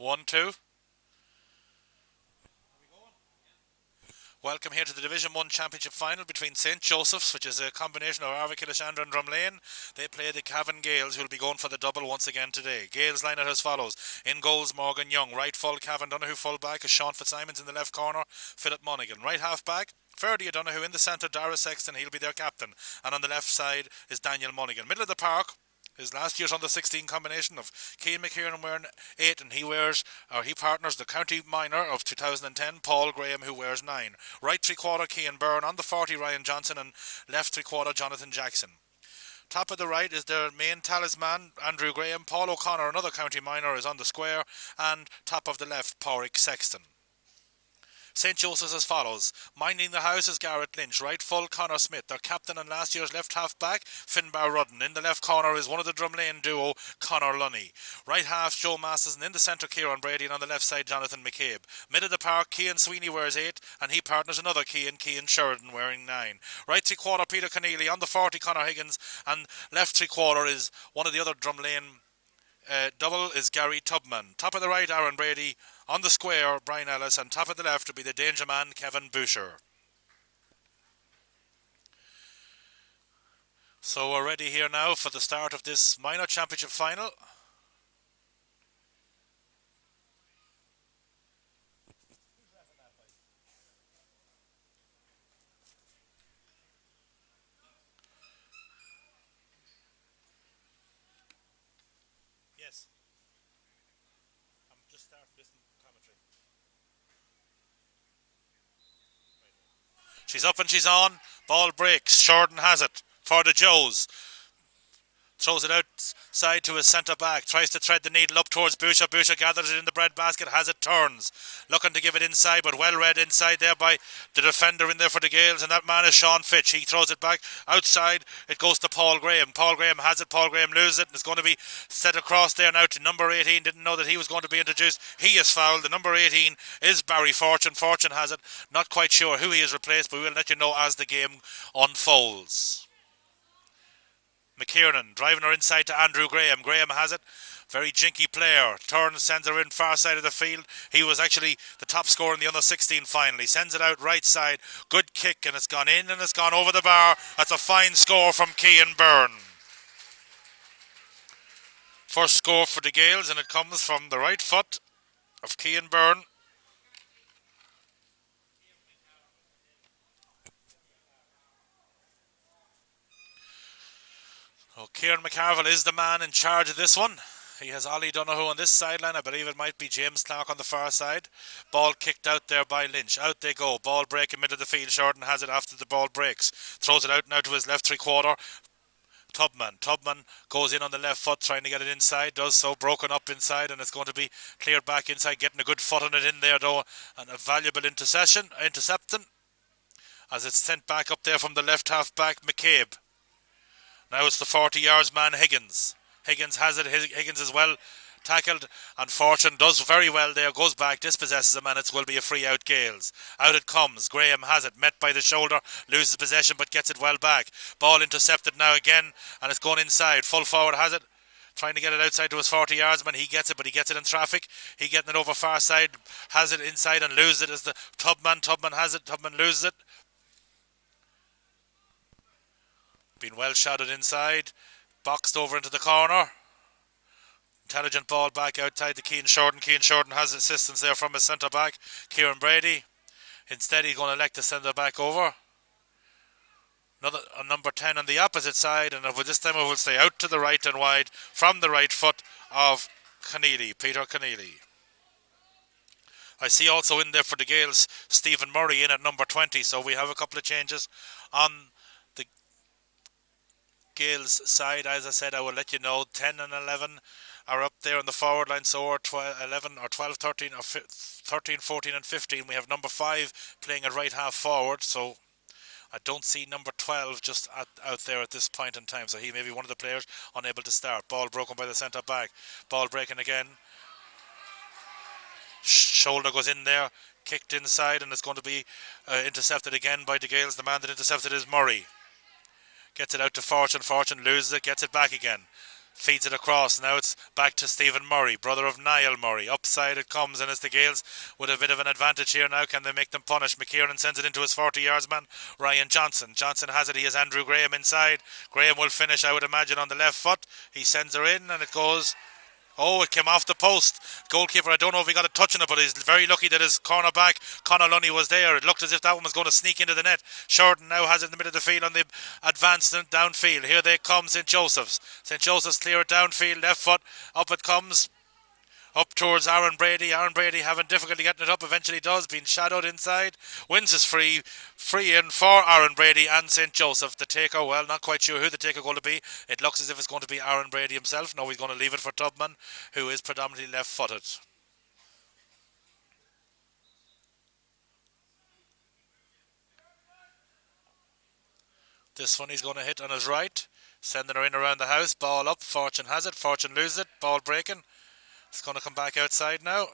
1-2. Welcome here to the Division 1 Championship final between St. Joseph's, which is a combination of Arva Killashandra and Drumlane. They play the Cavan Gales, who will be going for the double once again today. Gales line out as follows. In goals, Morgan Young. Right full, Cavan Donoghue. Full back is Sean Fitzsimons in the left corner. Philip Monaghan. Right half back, Ferdy O'Donoghue. In the centre, Dara Sexton. He'll be their captain. And on the left side is Daniel Monaghan. Middle of the park, his last year's under 16 combination of Cian McKiernan wearing 8, and he partners the county minor of 2010, Paul Graham, who wears 9. Right 3/4 Cian Byrne, on the 40 Ryan Johnson, and left 3/4 Jonathan Jackson. Top of the right is their main talisman, Andrew Graham. Paul O'Connor, another county minor, is on the square, and top of the left, Porrick Sexton. St. Joseph's as follows. Minding the house is Garrett Lynch. Right full, Connor Smith. Their captain and last year's left half back, Finbar Rudden. In the left corner is one of the Drumlane duo, Connor Lunny. Right half, Joe Masterson. In the centre, Kieran Brady. And on the left side, Jonathan McCabe. Mid of the park, Cian Sweeney wears 8. And he partners another Cian Sheridan, wearing 9. Right 3/4, Peter Keneally. On the 40, Connor Higgins. And left 3/4 is one of the other Drumlane double is Gary Tubman. Top of the right, Aaron Brady. On the square, Brian Ellis. And top of the left will be the danger man, Kevin Boucher. So we're ready here now for the start of this minor championship final. Yes. I'm just starting this commentary. She's up and she's on. Ball breaks. Shorten has it for the Joes. Throws it outside to his centre back. Tries to thread the needle up towards Boucher. Boucher gathers it in the bread basket. Has it, turns. Looking to give it inside, but well read inside there by the defender in there for the Gales. And that man is Sean Fitch. He throws it back outside. It goes to Paul Graham. Paul Graham has it. Paul Graham loses it. And it's going to be set across there now to number 18. Didn't know that he was going to be introduced. He is fouled. The number 18 is Barry Fortune. Fortune has it. Not quite sure who he is replaced, but we'll let you know as the game unfolds. McKiernan driving her inside to Andrew Graham. Graham has it. Very jinky player. Turns, sends her in far side of the field. He was actually the top scorer in the under 16 final. He sends it out right side. Good kick, and it's gone in and it's gone over the bar. That's a fine score from Cian Byrne. First score for the Gales, and it comes from the right foot of Cian Byrne. Oh, Kieran McCarville is the man in charge of this one. He has Ollie Donoghue on this sideline. I believe it might be James Clark on the far side. Ball kicked out there by Lynch. Out they go. Ball break in middle of the field. Shorten has it after the ball breaks. Throws it out now to his left 3/4. Tubman goes in on the left foot, trying to get it inside. Does so. Broken up inside, and it's going to be cleared back inside. Getting a good foot on it in there, though. And a valuable intercepting. As it's sent back up there from the left half back, McCabe. Now it's the 40 yards man, Higgins. Higgins has it. Higgins is well tackled, and Fortune does very well there. Goes back, dispossesses him, and it will be a free out Gales. Out it comes. Graham has it. Met by the shoulder. Loses possession, but gets it well back. Ball intercepted now again, and it's going inside. Full forward has it. Trying to get it outside to his 40 yards man. He gets it, but he gets it in traffic. He getting it over far side. Has it inside and loses it as the Tubman. Tubman has it. Tubman loses it. Been well shotted inside. Boxed over into the corner. Intelligent ball back outside to Cian Shorten. Cian Shorten has assistance there from his centre back, Kieran Brady. Instead, he's going to elect to send it back over. Another number 10 on the opposite side, and this time it will stay out to the right and wide from the right foot of Peter Keneally. I see also in there for the Gales, Stephen Murray in at number 20, so we have a couple of changes on the Gales side. As I said, I will let you know. 10 and 11 are up there on the forward line, so are 11 or 12, 13 or 13, 14 and 15. We have number 5 playing at right half forward, so I don't see number 12 just out there at this point in time, so he may be one of the players unable to start. Ball broken by the centre back. Ball breaking again. Shoulder goes in there, kicked inside, and it's going to be intercepted again by the Gales. The man that intercepted is Murray. Gets it out to Fortune. Fortune loses it, gets it back again. Feeds it across. Now it's back to Stephen Murray, brother of Niall Murray. Upside it comes, and it's the Gales with a bit of an advantage here now. Can they make them punish? McKiernan sends it into his 40 yards man, Ryan Johnson. Johnson has it. He has Andrew Graham inside. Graham will finish, I would imagine, on the left foot. He sends her in, and it goes. Oh, it came off the post. Goalkeeper, I don't know if he got a touch on it, but he's very lucky that his cornerback, Conor Lunny, was there. It looked as if that one was going to sneak into the net. Shorten now has it in the middle of the field on the advanced downfield. Here they come, St. Joseph's. St. Joseph's clear it downfield, left foot. Up it comes. Up towards Aaron Brady. Aaron Brady having difficulty getting it up. Eventually does. Being shadowed inside. Wins is free. Free in for Aaron Brady and St. Joseph. The taker, well, not quite sure who the taker going to be. It looks as if it's going to be Aaron Brady himself. No, he's going to leave it for Tubman, who is predominantly left-footed. This one he's going to hit on his right. Sending her in around the house. Ball up. Fortune has it. Fortune loses it. Ball breaking. It's going to come back outside now.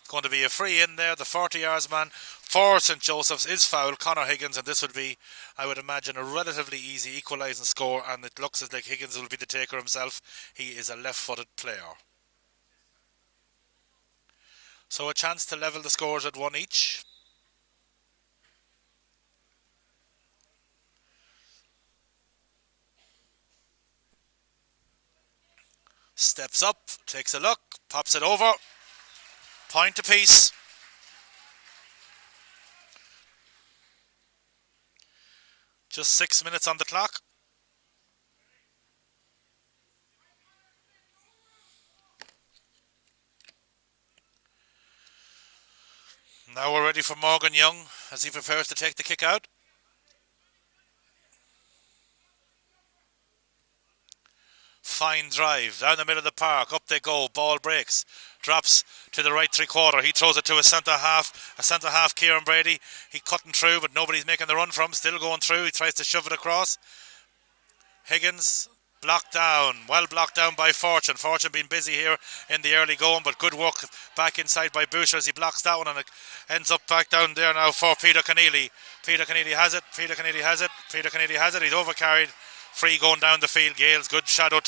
It's going to be a free in there. The 40 yards man for St. Joseph's is foul. Conor Higgins, and this would be, I would imagine, a relatively easy equalising score, and it looks as like Higgins will be the taker himself. He is a left-footed player. So a chance to level the scores at one each. Steps up, takes a look, pops it over. Point apiece. Just 6 minutes on the clock. Now we're ready for Morgan Young as he prepares to take the kick out. Fine drive down the middle of the park. Up they go. Ball breaks. Drops to the right 3/4. He throws it to a centre half. A centre half, Kieran Brady. He cutting through, but nobody's making the run from. Still going through. He tries to shove it across. Higgins blocked down. Well blocked down by Fortune. Fortune being busy here in the early going, but good work back inside by Boucher as he blocks that one, and it ends up back down there now for Peter Keneally. Peter Keneally has it. Peter Keneally has it. Peter Keneally has it. He's overcarried. Free going down the field. Gales, good shadow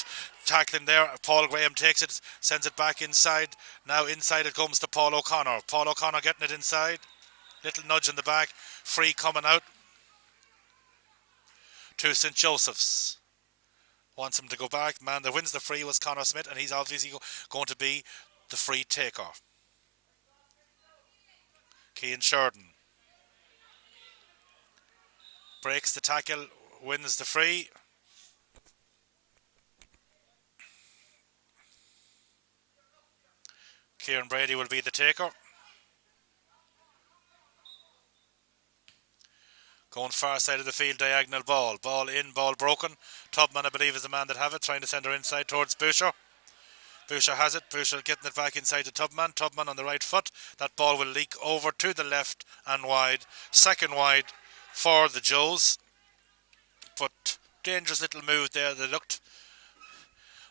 tackling there. Paul Graham takes it, sends it back inside. Now inside it comes to Paul O'Connor. Paul O'Connor getting it inside. Little nudge in the back. Free coming out to St. Joseph's. Wants him to go back. Man that wins the free was Connor Smith, and he's obviously going to be the free taker. Cian Sheridan breaks the tackle, wins the free. Kieran Brady will be the taker. Going far side of the field, diagonal ball. Ball in, ball broken. Tubman, I believe, is the man that have it, trying to send her inside towards Boucher. Boucher has it. Boucher getting it back inside to Tubman. Tubman on the right foot. That ball will leak over to the left and wide. Second wide for the Joes. But dangerous little move there. They looked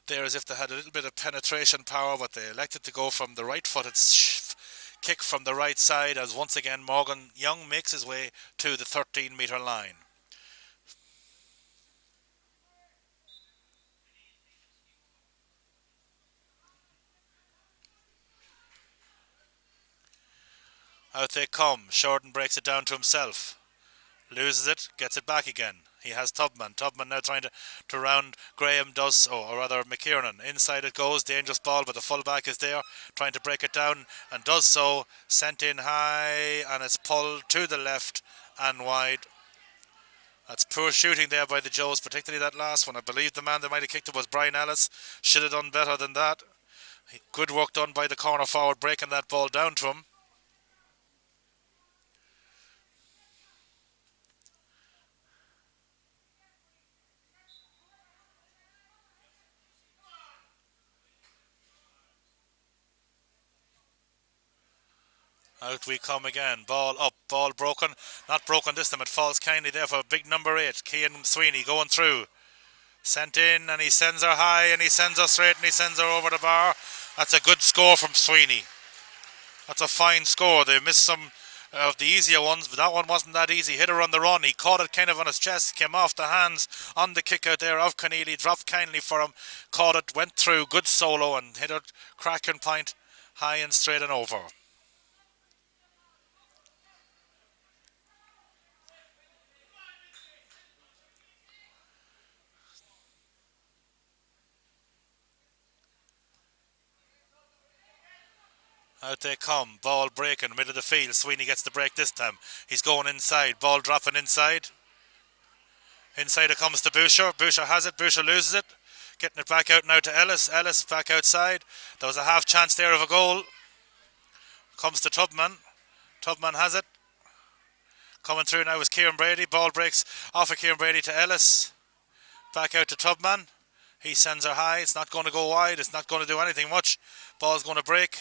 there as if they had a little bit of penetration power, but they elected to go from the right footed kick from the right side as once again Morgan Young makes his way to the 13-metre line. Out they come. Sheridan breaks it down to himself. Loses it, gets it back again. He has Tubman. Tubman now trying to round. Graham does so, or rather McKiernan. Inside it goes. Dangerous ball, but the fullback is there trying to break it down and does so. Sent in high and it's pulled to the left and wide. That's poor shooting there by the Joes, particularly that last one. I believe the man that might have kicked it was Brian Ellis. Should have done better than that. Good work done by the corner forward, breaking that ball down to him. Out we come again. Ball up, ball broken. Not broken this time, it falls kindly there for big number 8. Cian Sweeney going through. Sent in and he sends her high and he sends her straight and he sends her over the bar. That's a good score from Sweeney. That's a fine score. They missed some of the easier ones, but that one wasn't that easy. Hit her on the run. He caught it kind of on his chest, came off the hands on the kick out there of Keneally, dropped kindly for him, caught it, went through, good solo, and hit it cracking point high and straight and over. Out they come, ball breaking, middle of the field. Sweeney gets the break this time. He's going inside, ball dropping inside. Inside it comes to Boucher. Boucher has it, Boucher loses it. Getting it back out now to Ellis. Ellis back outside. There was a half chance there of a goal. Comes to Tubman. Tubman has it. Coming through now is Kieran Brady. Ball breaks off of Kieran Brady to Ellis. Back out to Tubman. He sends her high. It's not going to go wide. It's not going to do anything much. Ball's going to break.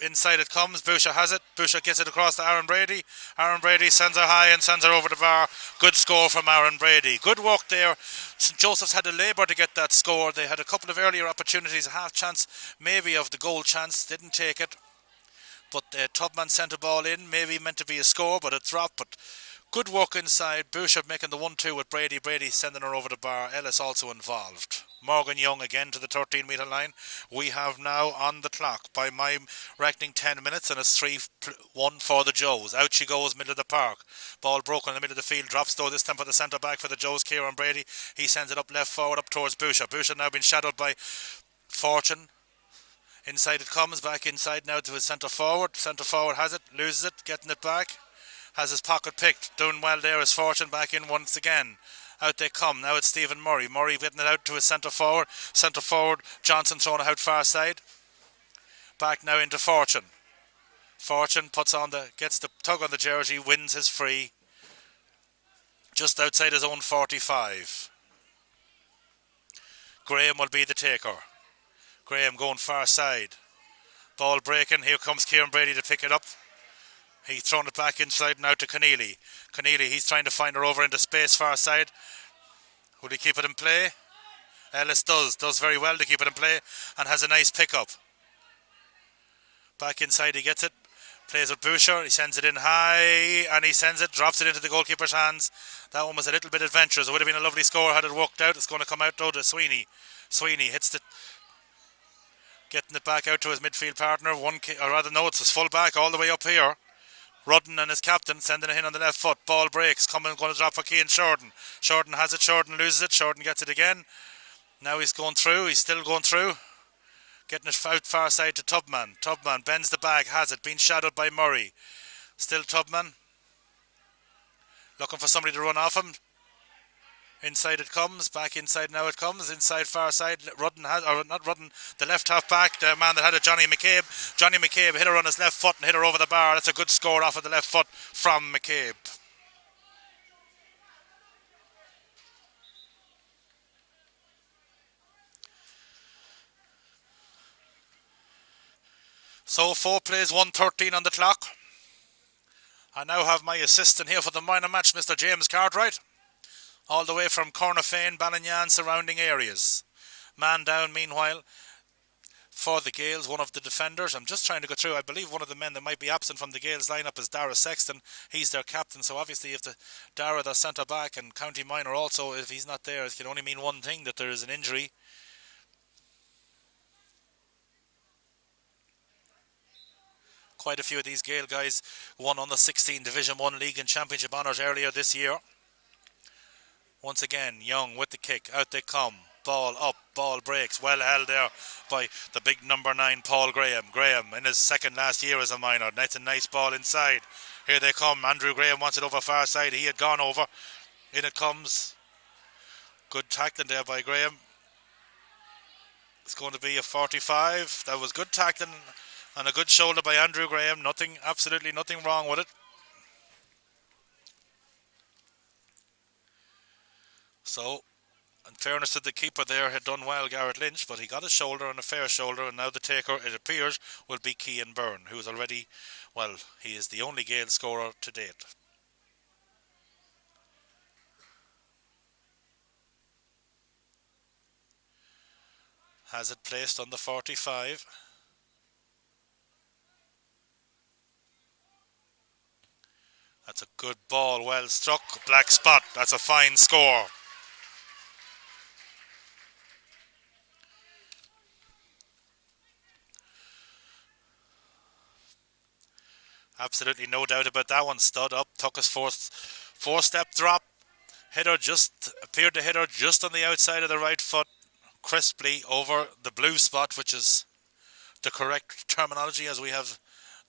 Inside it comes. Boucher has it. Boucher gets it across to Aaron Brady. Aaron Brady sends her high and sends her over the bar. Good score from Aaron Brady. Good work there. St. Joseph's had to labour to get that score. They had a couple of earlier opportunities, a half chance maybe of the goal chance. Didn't take it. But Tubman sent a ball in. Maybe meant to be a score, but it dropped. But good work inside. Boucher making the 1-2 with Brady. Brady sending her over the bar. Ellis also involved. Morgan Young again to the 13-metre line. We have now on the clock, by my reckoning, 10 minutes, and it's 3-1 for the Joes. Out she goes, middle of the park. Ball broken in the middle of the field. Drops though this time for the centre back for the Joes, Kieran Brady. He sends it up left forward, up towards Boucher. Boucher now been shadowed by Fortune. Inside it comes, back inside now to his centre forward. Centre forward has it, loses it, getting it back. Has his pocket picked. Doing well there is Fortune back in once again. Out they come. Now it's Stephen Murray. Murray getting it out to his centre forward. Centre forward, Johnson throwing it out far side. Back now into Fortune. Fortune gets the tug on the jersey, wins his free. Just outside his own 45. Graham will be the taker. Graham going far side. Ball breaking. Here comes Kieran Brady to pick it up. He's thrown it back inside now to Keneally. Keneally, he's trying to find her over into space far side. Will he keep it in play? Ellis does very well to keep it in play and has a nice pickup. Back inside he gets it. Plays with Boucher. He sends it in high and he sends it, drops it into the goalkeeper's hands. That one was a little bit adventurous. It would have been a lovely score had it worked out. It's going to come out though to Sweeney. Sweeney hits the... Getting it back out to his midfield partner. It's his full back all the way up here. Rudden and his captain sending it in on the left foot. Ball breaks. Going to drop for Cian Shorten. Shorten has it. Shorten loses it. Shorten gets it again. Now he's going through. He's still going through. Getting it out far side to Tubman. Tubman bends the bag. Has it. Being shadowed by Murray. Still Tubman. Looking for somebody to run off him. Inside it comes, back inside now it comes, inside far side, the left half back, the man that had it, Johnny McCabe. Johnny McCabe hit her on his left foot and hit her over the bar. That's a good score off of the left foot from McCabe. So 4 plays, 1:13 on the clock. I now have my assistant here for the minor match, Mr. James Cartwright. All the way from Cornafane, Ballinyan, surrounding areas. Man down, meanwhile, for the Gaels, one of the defenders. I'm just trying to go through. I believe one of the men that might be absent from the Gaels lineup is Dara Sexton. He's their captain, so obviously if the Dara, their centre back, and County Minor also, if he's not there, it can only mean one thing, that there is an injury. Quite a few of these Gael guys won on the 16 Division 1 League and Championship honours earlier this year. Once again, Young with the kick. Out they come. Ball up. Ball breaks. Well held there by the big number 9, Paul Graham. Graham in his second last year as a minor. That's a nice ball inside. Here they come. Andrew Graham wants it over far side. He had gone over. In it comes. Good tackling there by Graham. It's going to be a 45. That was good tackling and a good shoulder by Andrew Graham. Absolutely nothing wrong with it. So, in fairness to the keeper there, had done well, Garrett Lynch, but he got a shoulder and a fair shoulder, and now the taker, it appears, will be Cian Byrne, who is already, he is the only Gael scorer to date. Has it placed on the 45. That's a good ball, well struck. Black spot. That's a fine score. Absolutely no doubt about that one. Stud up, took his four-step drop. Appeared to hit her just on the outside of the right foot, crisply over the blue spot, which is the correct terminology, as we have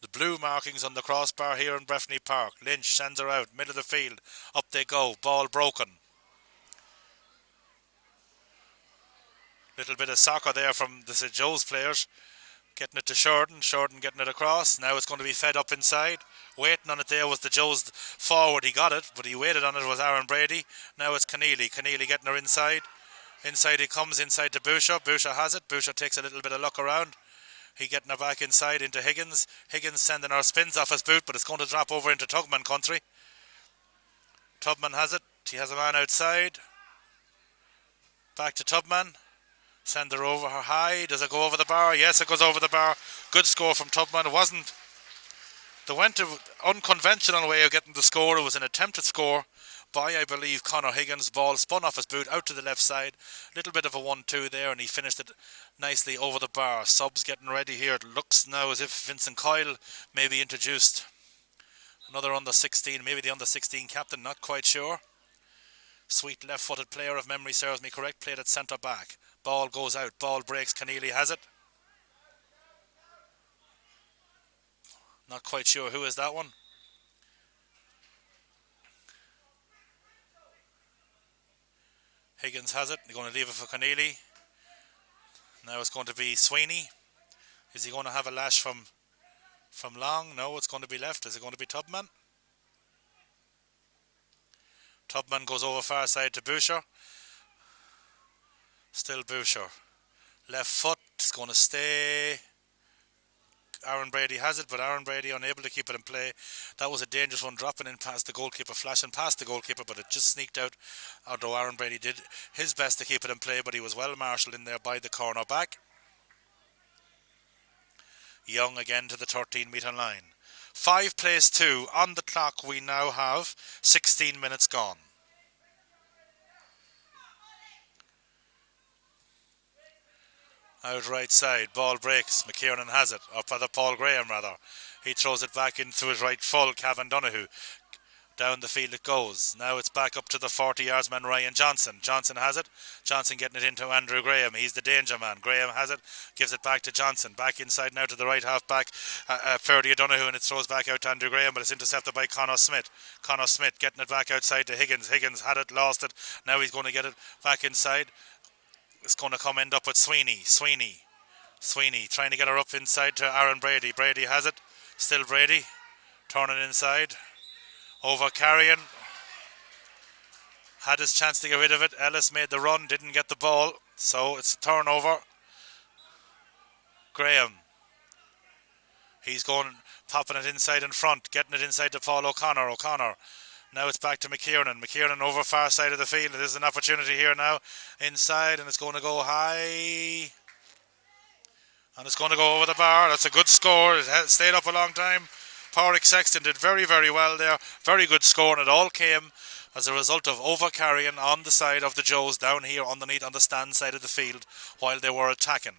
the blue markings on the crossbar here in Breffni Park. Lynch sends her out, middle of the field. Up they go, ball broken. Little bit of soccer there from the St. Joe's players. Getting it to Sheridan, Sheridan getting it across. Now it's going to be fed up inside. Waiting on it there was the Joe's forward. He got it, but he waited on it was Aaron Brady. Now it's Keneally. Keneally getting her inside. Inside he comes, inside to Boucher. Boucher has it. Boucher takes a little bit of luck around. He getting her back inside into Higgins. Higgins sending her spins off his boot, but it's going to drop over into Tubman country. Tubman has it. He has a man outside. Back to Tubman. Send her over her high. Does it go over the bar? Yes, it goes over the bar. Good score from Tubman. It wasn't. They went to unconventional way of getting the score. It was an attempted score by, I believe, Conor Higgins. Ball spun off his boot out to the left side. Little bit of a 1-2 there, and he finished it nicely over the bar. Subs getting ready here. It looks now as if Vincent Coyle may be introduced. Another under 16, maybe the under 16 captain, not quite sure. Sweet left-footed player, if memory serves me correct, played at centre back. Ball goes out, ball breaks, Keneally has it. Not quite sure who is that one. Higgins has it, they're going to leave it for Keneally. Now it's going to be Sweeney. Is he going to have a lash from Long? No, it's going to be left. Is it going to be Tubman? Tubman goes over far side to Boucher. Still Boucher. Left foot is going to stay. Aaron Brady has it, but Aaron Brady unable to keep it in play. That was a dangerous one, dropping in past the goalkeeper, flashing past the goalkeeper, but it just sneaked out. Although Aaron Brady did his best to keep it in play, but he was well marshalled in there by the corner back. Young again to the 13-metre line. 5 plays 2 on the clock. We now have 16 minutes gone. Out right side, ball breaks. McKiernan has it, or rather Paul Graham rather. He throws it back into his right full, Cavan Donoghue. Down the field it goes. Now it's back up to the 40 yards man Ryan Johnson. Johnson has it. Johnson getting it into Andrew Graham. He's the danger man. Graham has it. Gives it back to Johnson. Back inside now to the right half back. Ferdy O'Donoghue, and it throws back out to Andrew Graham, but it's intercepted by Conor Smith. Conor Smith getting it back outside to Higgins. Higgins had it, lost it. Now he's going to get it back inside. It's going to end up with Sweeney trying to get her up inside to Aaron Brady. Brady has it. Still Brady. Turning inside. Over Carrion. Had his chance to get rid of it. Ellis made the run. Didn't get the ball. So it's a turnover. Graham. He's going, popping it inside in front. Getting it inside to Paul O'Connor. O'Connor. Now it's back to McKiernan. McKiernan over far side of the field. There's an opportunity here now. Inside, and it's going to go high. And it's going to go over the bar. That's a good score. It stayed up a long time. Pádraig Sexton did very, very well there. Very good score, and it all came as a result of overcarrying on the side of the Joes down here underneath on the stand side of the field while they were attacking.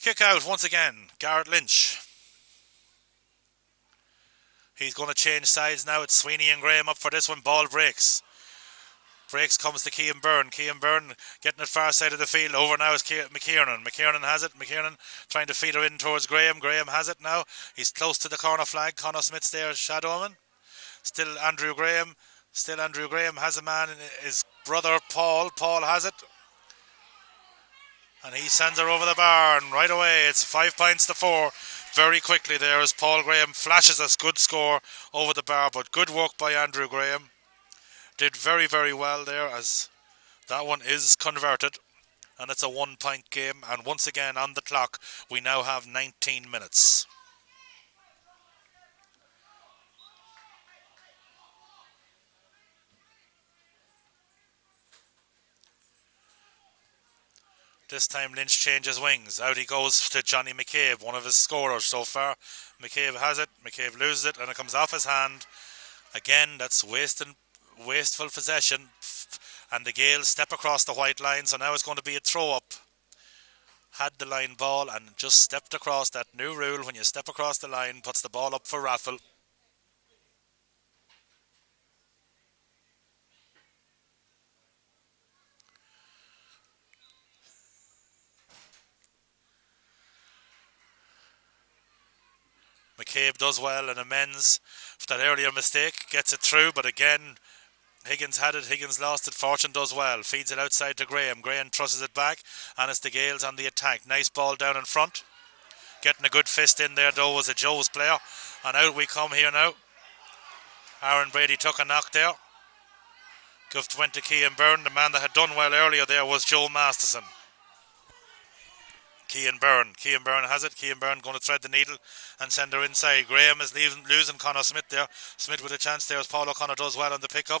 Kick out once again, Garrett Lynch. He's going to change sides now. It's Sweeney and Graham up for this one. Ball breaks. Breaks comes to Cian Byrne. Cian Byrne getting it far side of the field. Over now is McKiernan. McKiernan has it. McKiernan trying to feed her in towards Graham. Graham has it now. He's close to the corner flag. Conor Smith's there shadowing. Still Andrew Graham. Still Andrew Graham has a man. His brother Paul. Paul has it. And he sends her over the bar. And right away it's 5 points to 4. Very quickly there as Paul Graham flashes us. Good score over the bar. But good work by Andrew Graham. Did very, very well there as that one is converted. And it's a 1 point game. And once again on the clock, we now have 19 minutes. This time Lynch changes wings. Out he goes to Johnny McCabe, one of his scorers so far. McCabe has it. McCabe loses it, and it comes off his hand. Again, that's wasteful possession. And the Gaels step across the white line, so now it's going to be a throw-up. Had the line ball and just stepped across. That new rule, when you step across the line, puts the ball up for raffle. McCabe does well and amends for that earlier mistake, gets it through, but again, Higgins had it, Higgins lost it, Fortune does well, feeds it outside to Graham, Graham trusses it back, and it's the Gaels on the attack. Nice ball down in front, getting a good fist in there though was a Joe's player, and out we come here now. Aaron Brady took a knock there, Guft went to Kean Byrne. The man that had done well earlier there was Joe Masterson. Kean Byrne has it. Kean Byrne going to thread the needle and send her inside. Graham is losing Connor Smith there. Smith with a chance there as Paul O'Connor does well on the pickup.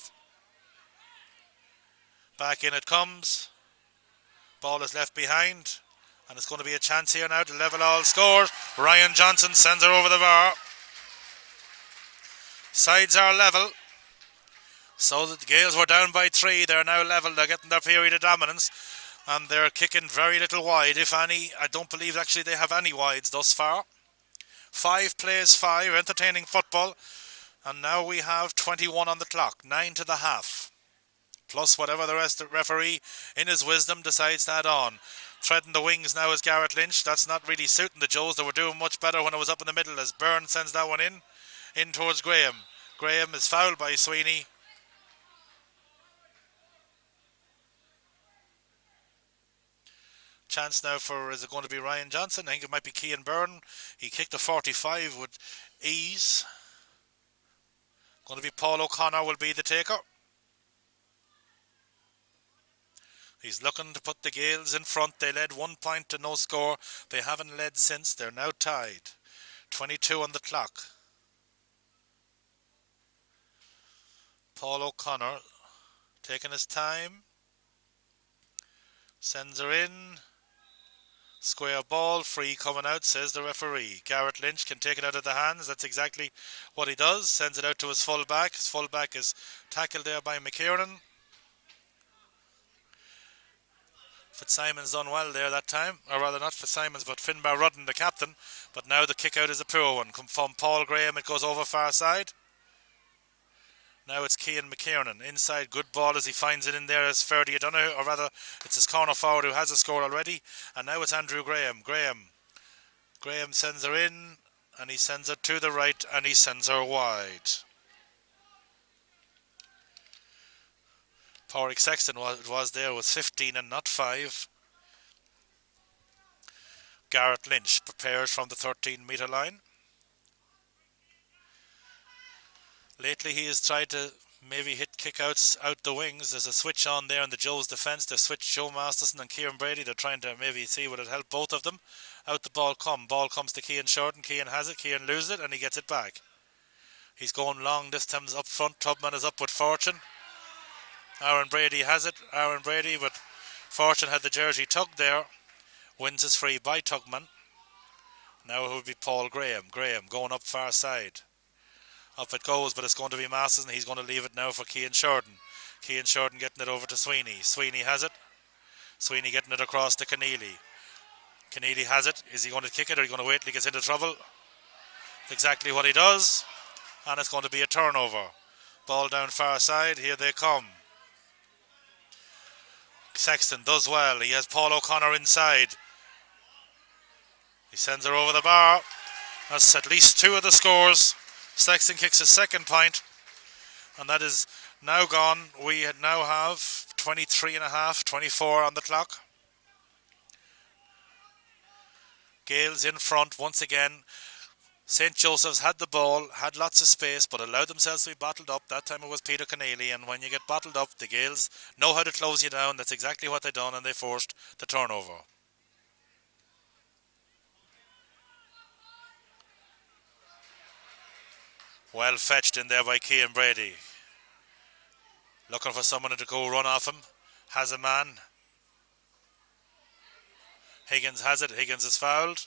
Back in it comes. Ball is left behind. And it's going to be a chance here now to level all scores. Ryan Johnson sends her over the bar. Sides are level. So the Gaels were down by 3. They're now level. They're getting their period of dominance. And they're kicking very little wide, if any. I don't believe actually they have any wides thus far. 5 plays 5, entertaining football. And now we have 21 on the clock, 9 to the half. Plus whatever the rest of the referee, in his wisdom, decides to add on. Threading the wings now is Garrett Lynch. That's not really suiting the Joes. They were doing much better when it was up in the middle as Byrne sends that one in towards Graham. Graham is fouled by Sweeney. Chance now for, is it going to be Ryan Johnson? I think it might be Kean Byrne. He kicked a 45 with ease. Going to be Paul O'Connor will be the taker. He's looking to put the Gaels in front. They led 1 point to no score. They haven't led since. They're now tied. 22 on the clock. Paul O'Connor taking his time. Sends her in. Square ball, free coming out, says the referee. Garrett Lynch can take it out of the hands. That's exactly what he does. Sends it out to his fullback. His fullback is tackled there by McKiernan. Fitzsimon's done well there that time. Or rather not Fitzsimon's, but Finbar Rudden, the captain. But now the kick out is a poor one. Come from Paul Graham, it goes over far side. Now it's Cian McKiernan. Inside, good ball as he finds it in there as Ferdy O'Donoghue, or rather, it's his corner forward who has a score already. And now it's Andrew Graham. Graham sends her in, and he sends her to the right, and he sends her wide. Pádraig Sexton was 15 and not 5. Garrett Lynch prepares from the 13-metre line. Lately he has tried to maybe hit kickouts out the wings. There's a switch on there in the Joe's defence. They switch Joe Masterson and Kieran Brady. They're trying to maybe see would it help both of them. Out the ball comes to Cian Shorten. Cian has it. Cian loses it and he gets it back. He's going long this time up front. Tubman is up with Fortune. Aaron Brady has it. Aaron Brady, but Fortune had the jersey tugged there. Wins his free by Tugman. Now it will be Paul Graham. Graham going up far side. Up it goes, but it's going to be Masters, and he's going to leave it now for Cian Shorten. Cian Shorten getting it over to Sweeney. Sweeney has it. Sweeney getting it across to Keneally. Keneally has it. Is he going to kick it, or are you going to wait till he gets into trouble? Exactly what he does. And it's going to be a turnover. Ball down far side. Here they come. Sexton does well. He has Paul O'Connor inside. He sends her over the bar. That's at least 2 of the scores. Sexton kicks his second point, and that is now gone. We now have 23.5, 24 on the clock. Gaels in front once again. St. Joseph's had the ball, had lots of space, but allowed themselves to be bottled up. That time it was Peter Keneally, and when you get bottled up, the Gaels know how to close you down. That's exactly what they done, and they forced the turnover. Well fetched in there by Cian Brady. Looking for someone to go run off him. Has a man. Higgins has it. Higgins is fouled.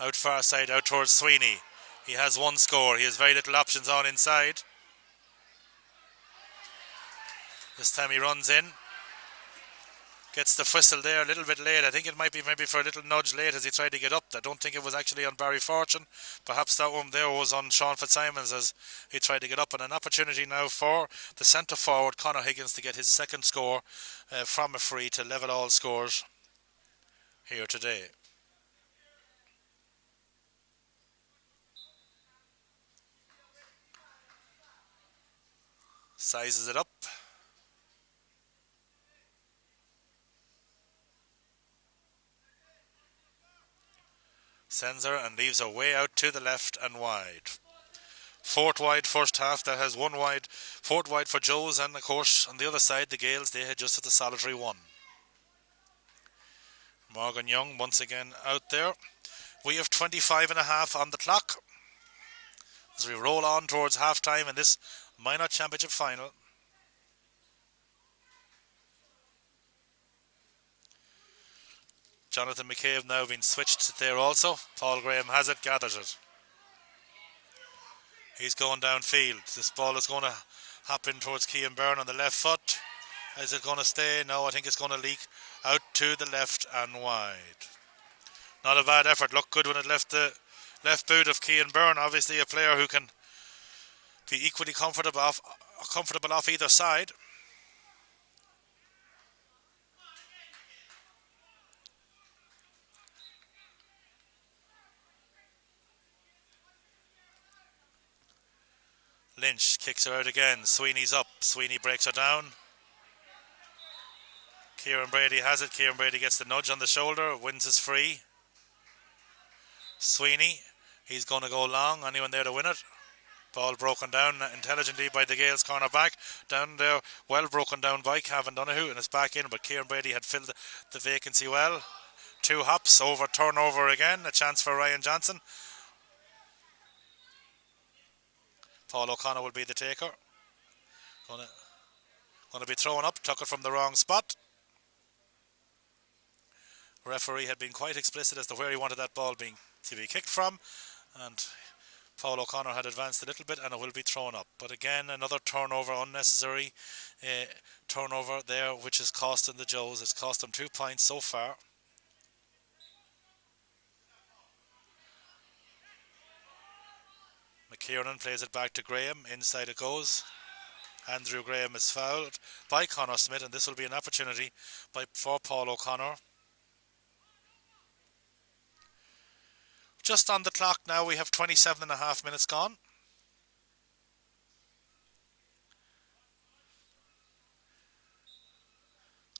Out far side, out towards Sweeney. He has one score. He has very little options on inside. This time he runs in. Gets the whistle there a little bit late. I think it might be maybe for a little nudge late as he tried to get up. I don't think it was actually on Barry Fortune. Perhaps that one there was on Sean Fitzsimons as he tried to get up. And an opportunity now for the centre forward, Conor Higgins, to get his second score from a free to level all scores here today. Sizes it up. Sends her and leaves her way out to the left and wide. Fourth wide first half. That has one wide. Fourth wide for Joes, and of course on the other side the Gales, they had just at the solitary one. Morgan Young once again out there. We have 25 and a half on the clock as we roll on towards half time in this minor championship final. Jonathan McCabe now being switched there also. Paul Graham has it, gathers it. He's going downfield. This ball is going to hop in towards Cian Byrne on the left foot. Is it going to stay? No, I think it's going to leak out to the left and wide. Not a bad effort. Looked good when it left the left boot of Cian Byrne. Obviously a player who can be equally comfortable off either side. Lynch kicks her out again. Sweeney's up. Sweeney breaks her down. Kieran Brady has it. Kieran Brady gets the nudge on the shoulder. Wins his free. Sweeney. He's going to go long. Anyone there to win it? Ball broken down intelligently by the Gales cornerback. Down there. Well broken down by Cavan Donoghue. And it's back in. But Kieran Brady had filled the vacancy well. 2 hops over turnover again. A chance for Ryan Johnson. Paul O'Connor will be the taker. Going to be thrown up. Took it from the wrong spot. Referee had been quite explicit as to where he wanted that ball to be kicked from. And Paul O'Connor had advanced a little bit and it will be thrown up. But again, another turnover, unnecessary turnover there, which is costing the Joes. It's cost them 2 points so far. McKiernan plays it back to Graham. Inside it goes. Andrew Graham is fouled by Conor Smith, and this will be an opportunity for Paul O'Connor. Just on the clock now, we have 27 and a half minutes gone.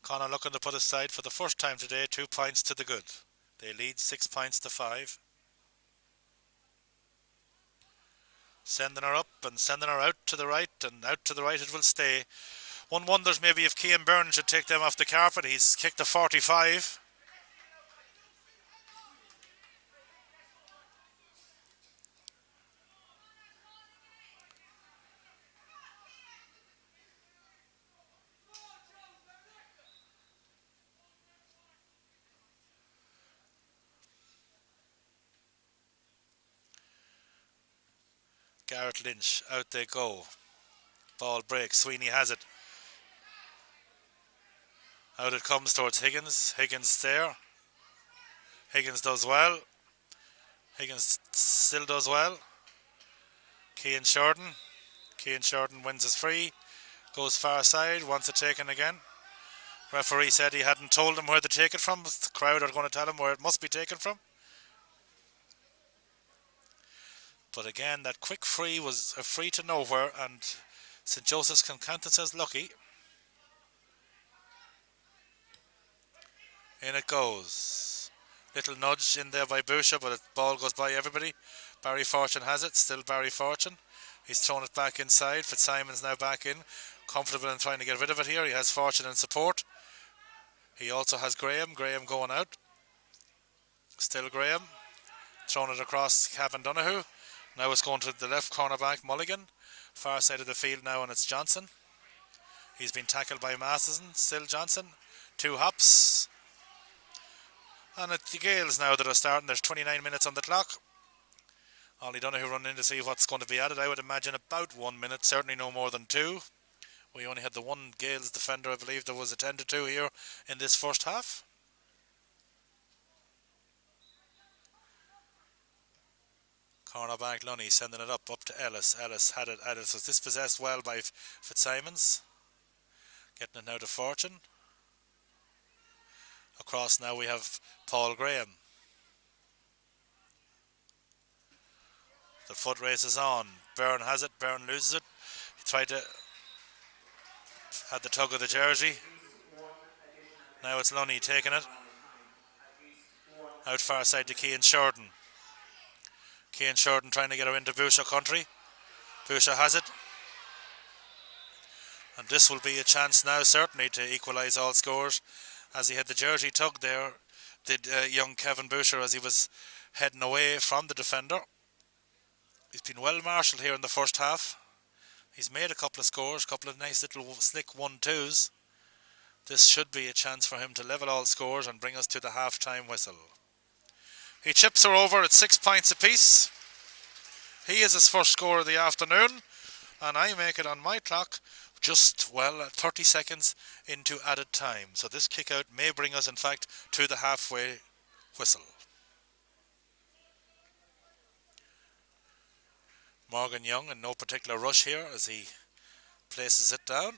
Conor looking to put aside for the first time today 2 points to the good. They lead 6 points to 5. Sending her up and sending her out to the right, and out to the right it will stay. One wonders maybe if Cian Byrne should take them off the carpet. He's kicked a 45. Garrett Lynch, out they go. Ball breaks, Sweeney has it. Out it comes towards Higgins. Higgins there. Higgins does well. Higgins still does well. Cian Shorten. Cian Shorten wins his free. Goes far side, wants it taken again. Referee said he hadn't told him where to take it from. The crowd are going to tell him where it must be taken from. But again, that quick free was a free to nowhere, and St. Joseph's can count themselves lucky. In it goes. Little nudge in there by Boucher, but the ball goes by everybody. Barry Fortune has it, still Barry Fortune. He's thrown it back inside. Fitzsimon's now back in, comfortable in trying to get rid of it here. He has Fortune in support. He also has Graham. Graham going out. Still Graham. Thrown it across Cavan Donoghue. Now it's going to the left cornerback, Mulligan. Far side of the field now, and it's Johnson. He's been tackled by Masterson. Still Johnson. 2 hops. And it's the Gales now that are starting. There's 29 minutes on the clock. Ollie Donoghue running in to see what's going to be added. I would imagine about 1 minute, certainly no more than 2. We only had the one Gales defender, I believe, that was attended to here in this first half. Cornerback Lunny sending it up to Ellis. Ellis had it. Ellis was dispossessed well by Fitzsimons. Getting it now to Fortune. Across now we have Paul Graham. The foot race is on. Byrne has it. Byrne loses it. He tried to... had the tug of the jersey. Now it's Lunny taking it. Out far side to Cian Sheridan. Cian Sheridan trying to get her into Boucher country. Boucher has it. And this will be a chance now certainly to equalise all scores. As he had the jersey tug there, did young Kevin Boucher as he was heading away from the defender. He's been well marshalled here in the first half. He's made a couple of scores, a couple of nice little slick 1-2s. This should be a chance for him to level all scores and bring us to the half-time whistle. He chips her over at 6 points apiece. He is his first score of the afternoon. And I make it on my clock just, 30 seconds into added time. So this kick-out may bring us, in fact, to the halfway whistle. Morgan Young in no particular rush here as he places it down.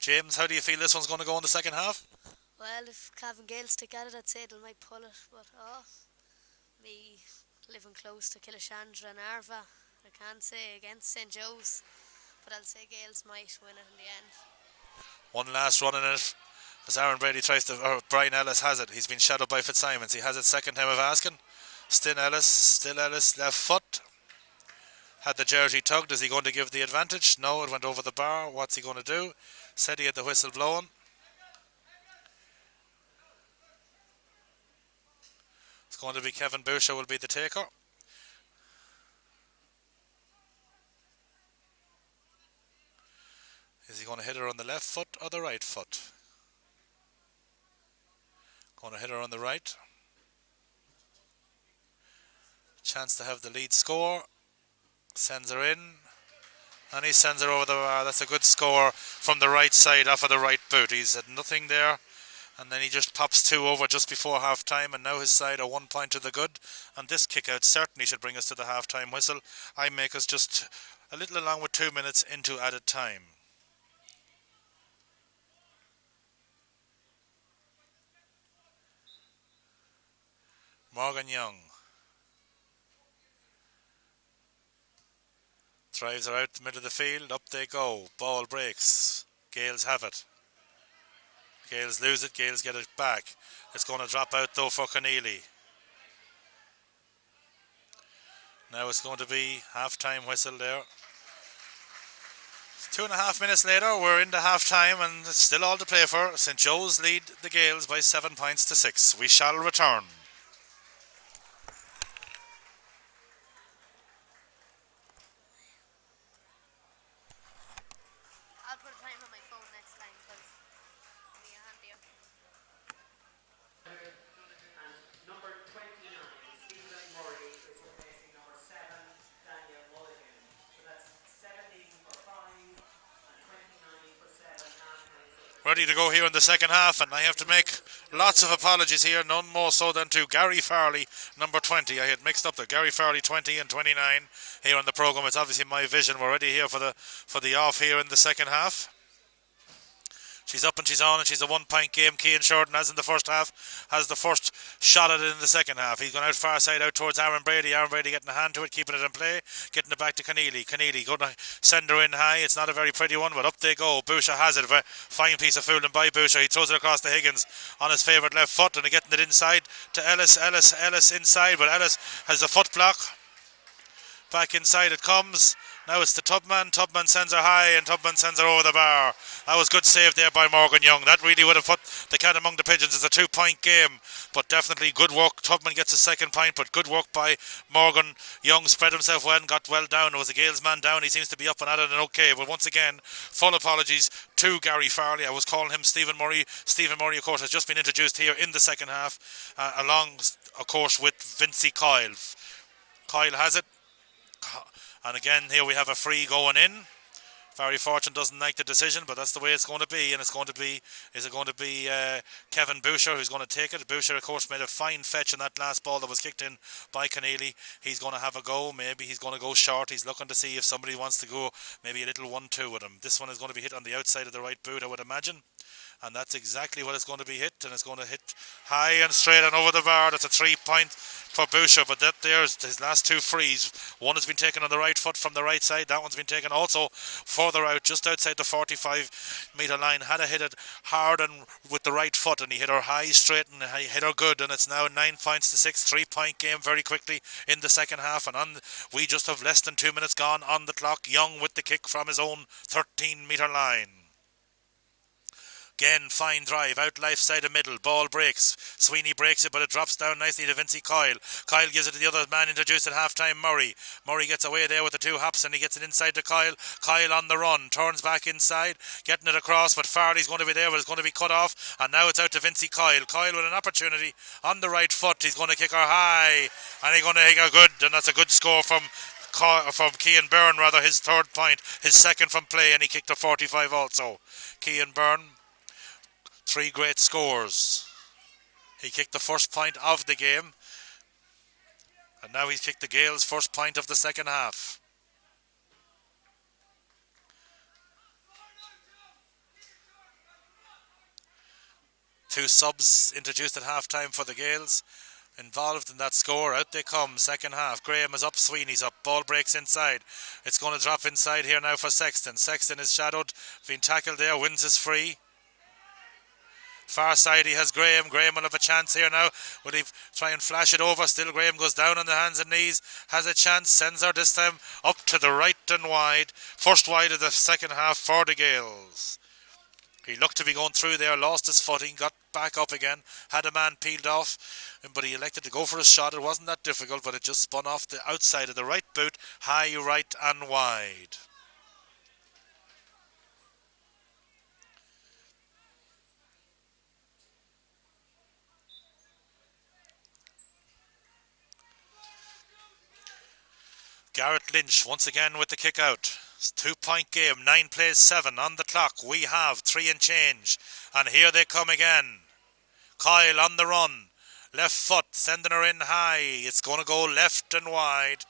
James, how do you feel this one's going to go in the second half? Well, if Cavan Gale stick at it, I'd say they might pull it. But, me living close to Killashandra and Arva, I can't say against St. Joe's. But I'll say Gales might win it in the end. One last run in it as Aaron Brady tries to, or Brian Ellis has it. He's been shadowed by Fitzsimons. He has it second time of asking. Still Ellis, left foot. Had the jersey tugged. Is he going to give the advantage? No, it went over the bar. What's he going to do? Said he had the whistle blowing. It's going to be Kevin Boucher will be the taker. Is he going to hit her on the left foot or the right foot? Going to hit her on the right. Chance to have the lead score. Sends her in. And he sends her over the bar. That's a good score from the right side off of the right boot. He's had nothing there. And then he just pops 2 over just before half time, and now his side are 1 point to the good. And this kick out certainly should bring us to the half time whistle. I make us just a little along with 2 minutes into added time. Morgan Young drives her out the middle of the field. Up they go. Ball breaks. Gales have it. Gales lose it. Gales get it back. It's going to drop out though for Keneally. Now it's going to be half-time whistle there. 2.5 minutes later, we're into half-time and it's still all to play for. St. Joe's lead the Gales by 7 points to 6. We shall return. I'll put a time on my phone next time because it'll be handier. And number 29, Stephen Murray, is replacing number 7, Daniel Mulligan. So that's 17 for 5 and 29 for 7 half-time. Ready to go here in the second half, and I have to make lots of apologies here, none more so than to Gary Farley, number 20. I had mixed up the Gary Farley 20 and 29 here on the programme. It's obviously my vision. We're ready here for the off here in the second half. She's up and she's on, and she's a 1 point game. Cian Sheridan, as in the first half, has the first shot at it in the second half. He's gone out far side out towards Aaron Brady. Aaron Brady getting a hand to it, keeping it in play, getting it back to Keneally. Keneally going to send her in high. It's not a very pretty one, but up they go. Boucher has it. A fine piece of fooling by Boucher. He throws it across to Higgins on his favourite left foot, and getting it inside to Ellis. Ellis inside, but Ellis has the foot block. Back inside it comes. Now it's the Tubman. Tubman sends her high and Tubman sends her over the bar. That was good save there by Morgan Young. That really would have put the cat among the pigeons. It's a 2-point game, but definitely good work. Tubman gets a second point, but good work by Morgan Young. Spread himself well and got well down. It was a Gales man down. He seems to be up and at it and okay. But once again, full apologies to Gary Farley. I was calling him Stephen Murray. Stephen Murray, of course, has just been introduced here in the second half, along, of course, with Vincey Coyle. Coyle has it. And again, here we have a free going in. Barry Fortune doesn't like the decision, but that's the way it's going to be. And it's going to be, is it going to be Kevin Boucher who's going to take it? Boucher, of course, made a fine fetch in that last ball that was kicked in by Keneally. He's going to have a go. Maybe he's going to go short. He's looking to see if somebody wants to go maybe a little 1-2 with him. This one is going to be hit on the outside of the right boot, I would imagine. And that's exactly what it's going to be hit. And it's going to hit high and straight and over the bar. That's a 3-point for Boucher. But that there's his last two frees. One has been taken on the right foot from the right side. That one's been taken also further out, just outside the 45-metre line. Had to hit it hard and with the right foot. And he hit her high, straight, and he hit her good. And it's now 9 points to 6. 3-point game very quickly in the second half. And we just have less than 2 minutes gone on the clock. Young with the kick from his own 13-metre line. Again, fine drive, out left side of middle, ball breaks. Sweeney breaks it, but it drops down nicely to Vincey Coyle. Coyle gives it to the other man introduced at half-time, Murray. Murray gets away there with the two hops and he gets it inside to Coyle. Coyle on the run, turns back inside, getting it across, but Farley's going to be there, but it's going to be cut off. And now it's out to Vincey Coyle. Coyle with an opportunity on the right foot. He's going to kick her high, and he's going to hit her good, and that's a good score from Cian Byrne, rather, his third point, his second from play, and he kicked a 45 also. Cian Byrne. 3 great scores. He kicked the first point of the game. And now he's kicked the Gales' first point of the second half. Two subs introduced at half-time for the Gales. Involved in that score. Out they come. Second half. Graham is up. Sweeney's up. Ball breaks inside. It's going to drop inside here now for Sexton. Sexton is shadowed. Being tackled there. Wins his free. Far side, he has Graham. Graham will have a chance here now. Will he try and flash it over? Still Graham goes down on the hands and knees. Has a chance. Sends her this time up to the right and wide. First wide of the second half for the Gales. He looked to be going through there. Lost his footing. Got back up again. Had a man peeled off. But he elected to go for a shot. It wasn't that difficult, but it just spun off the outside of the right boot. High, right and wide. Garrett Lynch once again with the kick out. It's 2-point game, 9 plays 7 on the clock. We have 3 and change. And here they come again. Coyle on the run. Left foot, sending her in high. It's going to go left and wide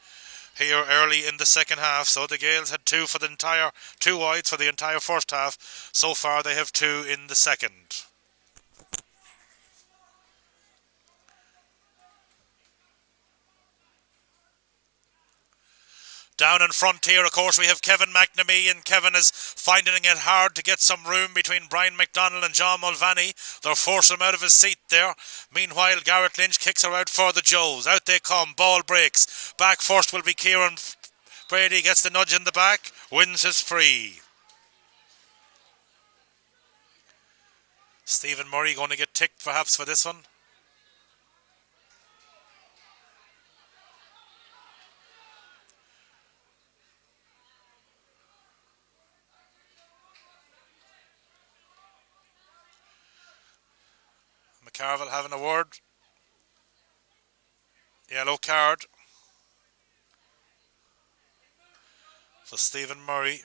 here early in the second half. So the Gales had 2 wides for the entire first half. So far they have 2 in the second. Down in front here, of course, we have Kevin McNamee, and Kevin is finding it hard to get some room between Brian McDonald and John Mulvaney. They're forcing him out of his seat there. Meanwhile, Garrett Lynch kicks her out for the Joes. Out they come, ball breaks. Back first will be Kieran Brady, gets the nudge in the back, wins his free. Stephen Murray going to get ticked perhaps for this one. McCarville having a word. Yellow card for Stephen Murray.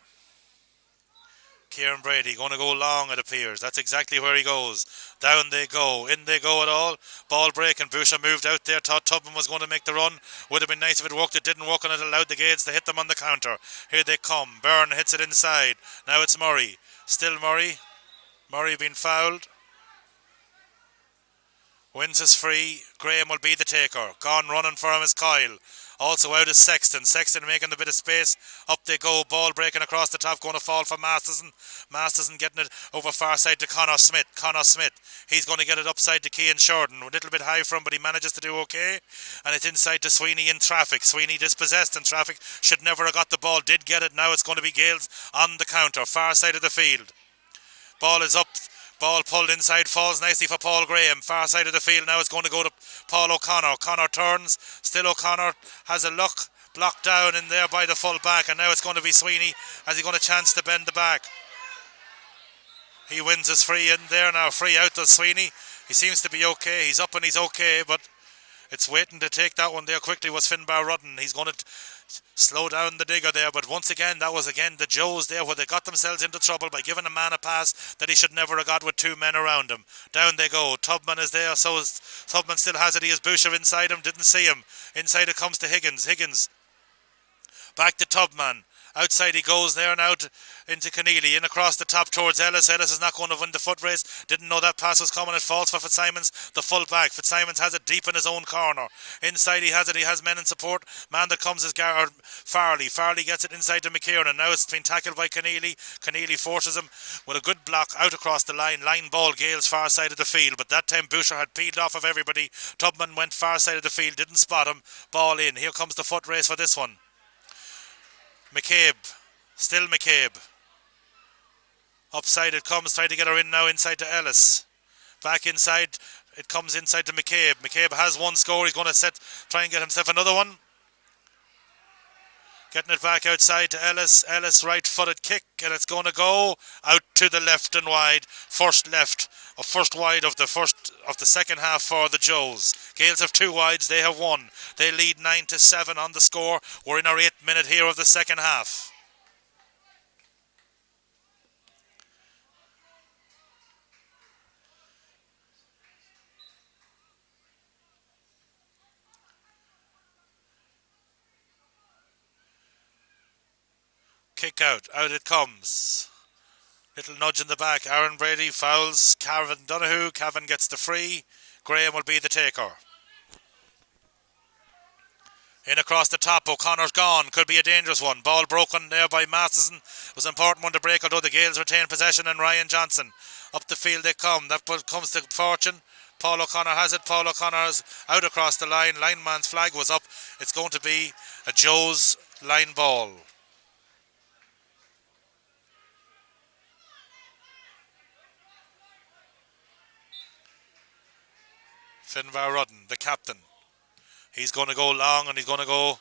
Kieran Brady going to go long, it appears. That's exactly where he goes. Down they go. In they go at all. Ball break, and Boucher moved out there. Thought Tubman was going to make the run. Would have been nice if it worked. It didn't work, and it allowed the Gales to hit them on the counter. Here they come. Byrne hits it inside. Now it's Murray. Still Murray. Murray being fouled. Wins is free. Graham will be the taker. Gone running for him is Kyle. Also out is Sexton. Sexton making a bit of space. Up they go. Ball breaking across the top. Going to fall for Masterson. Masterson getting it over far side to Connor Smith. Connor Smith. He's going to get it upside to Cian Sheridan. A little bit high for him, but he manages to do okay. And it's inside to Sweeney in traffic. Sweeney dispossessed in traffic. Should never have got the ball. Did get it. Now it's going to be Gales on the counter. Far side of the field. Ball is up. Ball pulled inside, falls nicely for Paul Graham. Far side of the field now, it's going to go to Paul O'Connor. Connor turns, still O'Connor has a look, blocked down in there by the full back, and now it's going to be Sweeney as he got a chance to bend the back. He wins his free in there now, free out to Sweeney. He seems to be okay, he's up and he's okay, but it's waiting to take that one there quickly was Finbar Rudden. He's going to slow down the digger there, but once again that was again the Joes there where they got themselves into trouble by giving a man a pass that he should never have got with two men around him. Down they go. Tubman is there, so Tubman still has it. He has Boucher inside him, didn't see him. Inside it comes to Higgins. Back to Tubman. Outside he goes there now into Keneally, in across the top towards Ellis. Ellis is not going to win the foot race. Didn't know that pass was coming. It falls for Fitzsimons, the full back. Fitzsimons has it deep in his own corner. Inside he has it. He has men in support. Man that comes is Farley. Farley gets it inside to McKiernan. Now it's been tackled by Keneally. Keneally forces him with a good block out across the line. Line ball, Gales far side of the field. But that time Boucher had peeled off of everybody. Tubman went far side of the field. Didn't spot him. Ball in. Here comes the foot race for this one. McCabe, still McCabe. Upside it comes, trying to get her in now inside to Ellis. Back inside, it comes inside to McCabe. McCabe has one score, he's going to try and get himself another one. Getting it back outside to Ellis. Ellis right-footed kick, and it's going to go out to the left and wide. First wide of the second half for the Joes. Gales have two wides, they have one. They lead 9-7 on the score. We're in our 8th minute here of the second half. Kick out it comes. Little nudge in the back. Aaron Brady fouls Cavan Donoghue. Cavan gets the free. Graham will be the taker. In across the top, O'Connor's gone. Could be a dangerous one. Ball broken there by Masterson. It was an important one to break, although the Gales retain possession, and Ryan Johnson. Up the field they come. That comes to Fortune. Paul O'Connor has it. Paul O'Connor's out across the line. Lineman's flag was up. It's going to be a Joe's line ball. Finbar Rudden, the captain. He's going to go long and he's going to go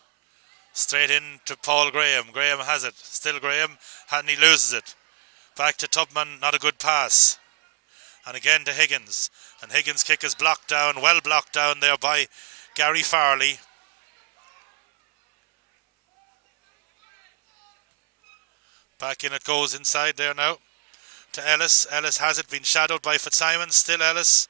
straight in to Paul Graham. Graham has it. Still Graham, and he loses it. Back to Tubman, not a good pass. And again to Higgins. And Higgins' kick is blocked down, well blocked down there by Gary Farley. Back in it goes inside there now to Ellis. Ellis has it, been shadowed by Fitzsimons. Still Ellis.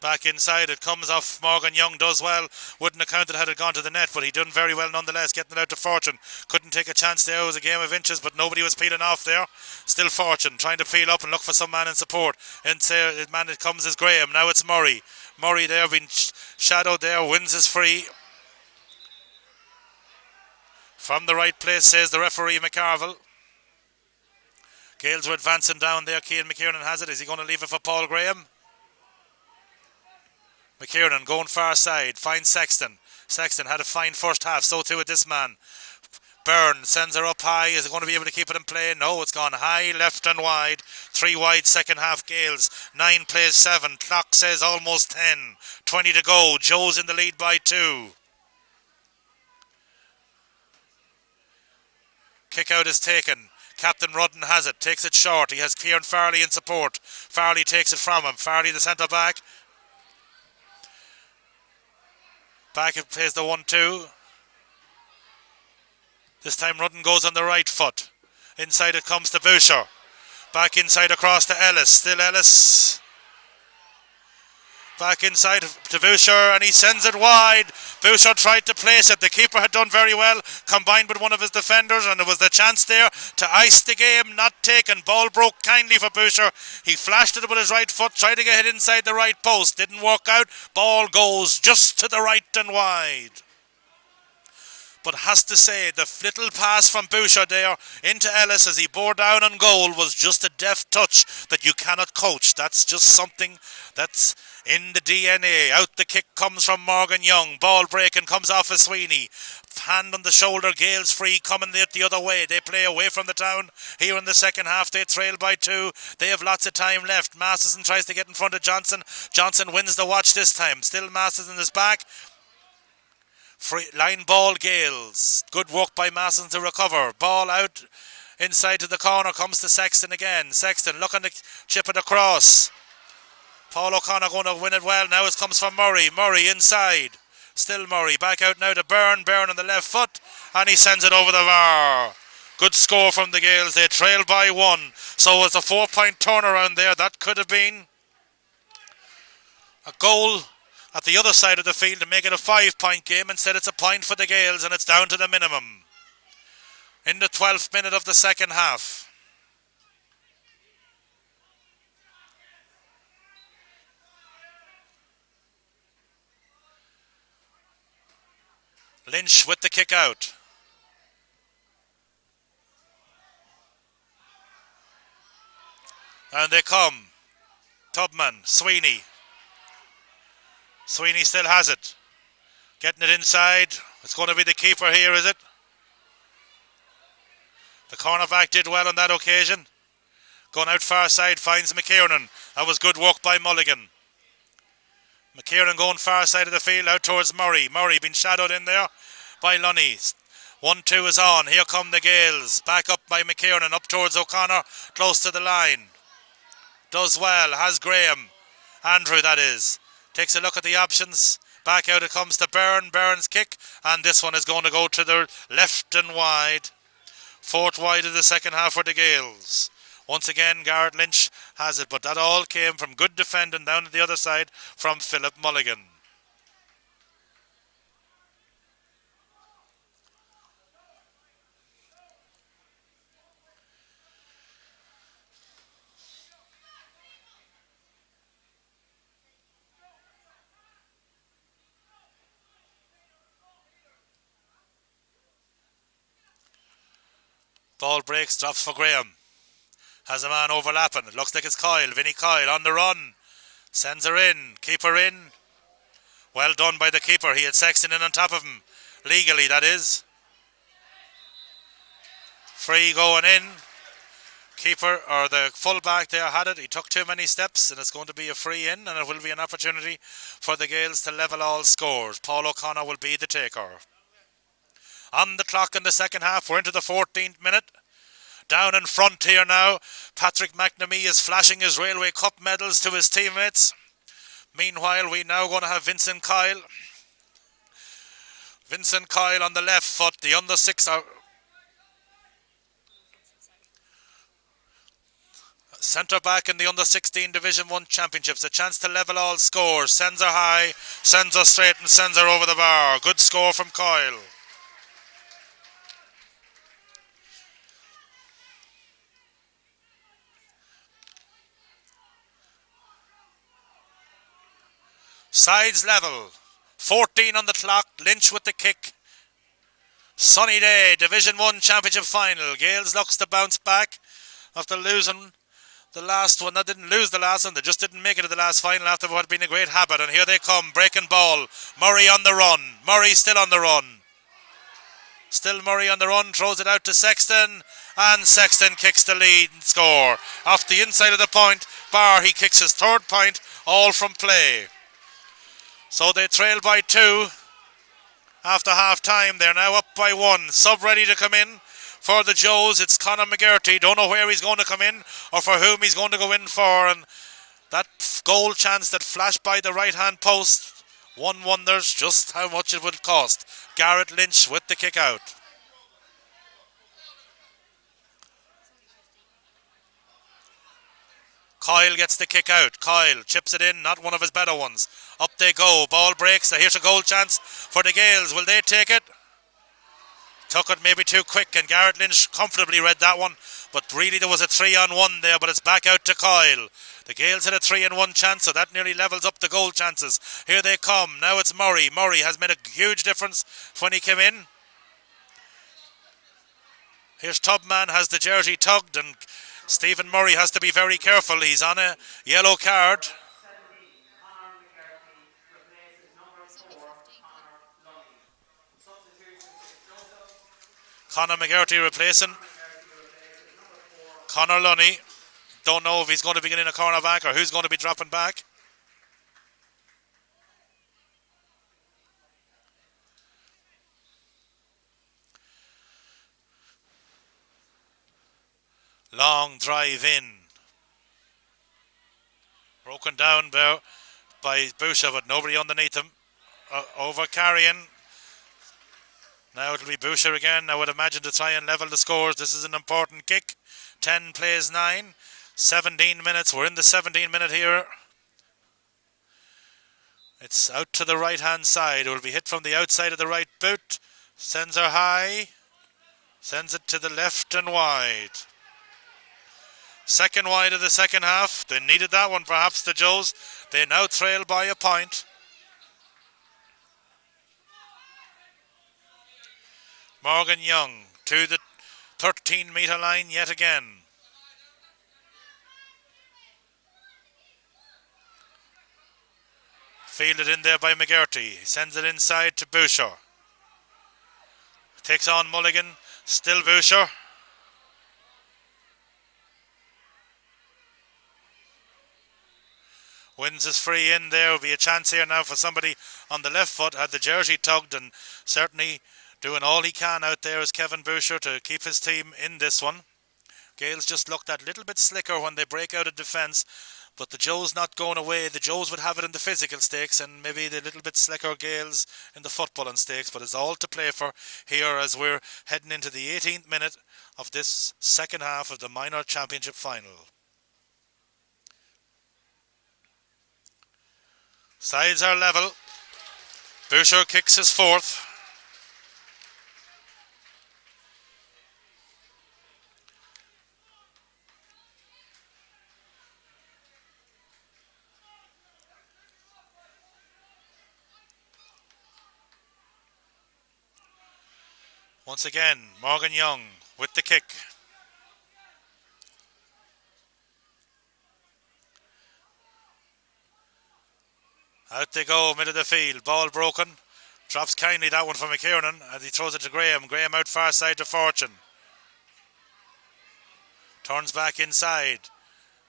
Back inside, it comes off. Morgan Young does well. Wouldn't have counted had it gone to the net, but he done very well nonetheless, getting it out to Fortune. Couldn't take a chance there. It was a game of inches, but nobody was peeling off there. Still Fortune, trying to peel up and look for some man in support. And the man that comes is Graham. Now it's Murray. Murray there, being shadowed there, wins his free. From the right place, says the referee McCarville. Gales are advancing down there. Cian McKiernan has it. Is he going to leave it for Paul Graham? McKiernan going far side. Finds Sexton. Sexton had a fine first half. So too with this man. Byrne sends her up high. Is it going to be able to keep it in play? No, it's gone high, left and wide. 3 wide second half Gales. 9 plays 7. Clock says almost 10. 20 to go. Joe's in the lead by 2. Kick out is taken. Captain Rudden has it. Takes it short. He has Kieran Farley in support. Farley takes it from him. Farley the centre back. Back it plays the 1-2. This time Rudden goes on the right foot. Inside it comes to Boucher. Back inside across to Ellis. Still Ellis. Back inside to Boucher, and he sends it wide. Boucher tried to place it. The keeper had done very well, combined with one of his defenders, and there was the chance there to ice the game. Not taken. Ball broke kindly for Boucher. He flashed it with his right foot, tried to get it inside the right post. Didn't work out. Ball goes just to the right and wide. But has to say, the little pass from Boucher there into Ellis as he bore down on goal was just a deft touch that you cannot coach. That's just something that's in the DNA. Out the kick comes from Morgan Young. Ball breaking comes off of Sweeney. Hand on the shoulder, Gales free, coming the other way. They play away from the town here in the second half. They trail by 2. They have lots of time left. Masterson tries to get in front of Johnson. Johnson wins the watch this time. Still Masterson is back. Free line ball, Gales. Good work by Masterson to recover. Ball out inside to the corner. Comes to Sexton again. Sexton looking to chip it across. Paul O'Connor going to win it well. Now it comes from Murray. Murray inside. Still Murray. Back out now to Byrne. Byrne on the left foot. And he sends it over the bar. Good score from the Gales. They trail by 1. So it's a 4-point turnaround there. That could have been a goal at the other side of the field to make it a 5-point game. Instead it's a point for the Gales, and it's down to the minimum in the 12th minute of the second half. Lynch with the kick out. And they come. Tubman, Sweeney. Sweeney still has it. Getting it inside. It's going to be the keeper here, is it? The cornerback did well on that occasion. Going out far side, finds McKiernan. That was good work by Mulligan. McKiernan going far side of the field, out towards Murray. Murray being shadowed in there by Lunny. 1-2 is on. Here come the Gales. Back up by McKiernan, up towards O'Connor, close to the line. Does well, has Graham. Andrew, that is. Takes a look at the options. Back out it comes to Byrne. Byrne's kick. And this one is going to go to the left and wide. 4th wide of the second half for the Gales. Once again, Garrett Lynch has it. But that all came from good defending down to the other side from Philip Mulligan. Ball breaks, drops for Graham. Has a man overlapping. It looks like it's Kyle. Vinnie Kyle on the run. Sends her in. Keeper in. Well done by the keeper. He had Sexton in on top of him. Legally, that is. Free going in. Keeper, or the fullback there had it. He took too many steps, and it's going to be a free in, and it will be an opportunity for the Gales to level all scores. Paul O'Connor will be the taker. On the clock in the second half, we're into the 14th minute. Down in front here now, Patrick McNamee is flashing his Railway Cup medals to his teammates. Meanwhile, we now going to have Vincent Kyle. Vincent Kyle on the left foot, the under 6 centre back in the under 16 Division 1 Championships. A chance to level all scores. Sends her high, sends her straight, and sends her over the bar. Good score from Kyle. Sides level. 14 on the clock. Lynch with the kick. Sunny day. Division 1 Championship final. Gales looks to bounce back after losing the last one. They didn't lose the last one. They just didn't make it to the last final after what had been a great habit. And here they come. Breaking ball. Murray on the run. Murray still on the run. Still Murray on the run. Throws it out to Sexton. And Sexton kicks the lead and score. Off the inside of the point. Bar. He kicks his 3rd point. All from play. So they trail by 2 after half time. They're now up by 1. Sub ready to come in for the Joes. It's Conor McGarty. Don't know where he's going to come in or for whom he's going to go in for. And that goal chance that flashed by the right hand post, one wonders just how much it would cost. Garrett Lynch with the kick out. Coyle gets the kick out. Coyle chips it in, not one of his better ones. Up they go. Ball breaks. Here's a goal chance for the Gales. Will they take it? Took it maybe too quick, and Garrett Lynch comfortably read that one. But really there was a 3-on-1 there, but it's back out to Coyle. The Gales had a 3-on-1 chance, so that nearly levels up the goal chances. Here they come. Now it's Murray. Murray has made a huge difference when he came in. Here's Tubman, has the jersey tugged, and Stephen Murray has to be very careful. He's on a yellow card. 17, Conor McCarthy replaces number 4, Conor Lunny. Substitutions is Joseph. Conor McCarthy replacing Conor Lunny. Don't know if he's going to be getting a cornerback or who's going to be dropping back. Long drive in. Broken down there by Boucher, but nobody underneath him. Over carrying. Now it'll be Boucher again. I would imagine to try and level the scores. This is an important kick. 10 plays 9. 17 minutes. We're in the 17 minute here. It's out to the right hand side. It will be hit from the outside of the right boot. Sends her high. Sends it to the left and wide. Second wide of the second half. They needed that one, perhaps, the Joes. They now trail by a point. Morgan Young to the 13-metre line yet again. Fielded in there by McGarty. Sends it inside to Boucher. Takes on Mulligan. Still Boucher. Wins is free in there. Will be a chance here now for somebody on the left foot. Had the jersey tugged, and certainly doing all he can out there is Kevin Boucher to keep his team in this one. Gales just looked that little bit slicker when they break out of defence, but the Joes not going away. The Joes would have it in the physical stakes and maybe the little bit slicker Gales in the footballing stakes, but it's all to play for here as we're heading into the 18th minute of this second half of the minor championship final. Sides are level. Boucher kicks his fourth. Once again, Morgan Young with the kick. Out they go, middle of the field. Ball broken. Drops kindly that one from McKiernan, and he throws it to Graham. Graham out far side to Fortune. Turns back inside.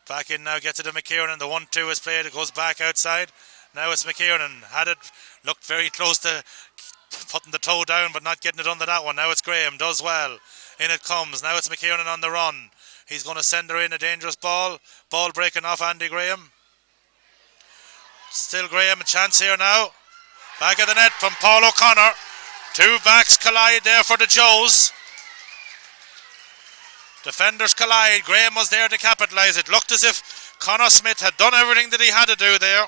Back in now, gets it to McKiernan. The 1-2 is played. It goes back outside. Now it's McKiernan. Had it, looked very close to putting the toe down, but not getting it under that one. Now it's Graham. Does well. In it comes. Now it's McKiernan on the run. He's going to send her in a dangerous ball. Ball breaking off Andy Graham. Still Graham, a chance here now. Back of the net from Paul O'Connor. Two backs collide there for the Joes. Defenders collide. Graham was there to capitalise. It looked as if Connor Smith had done everything that he had to do there.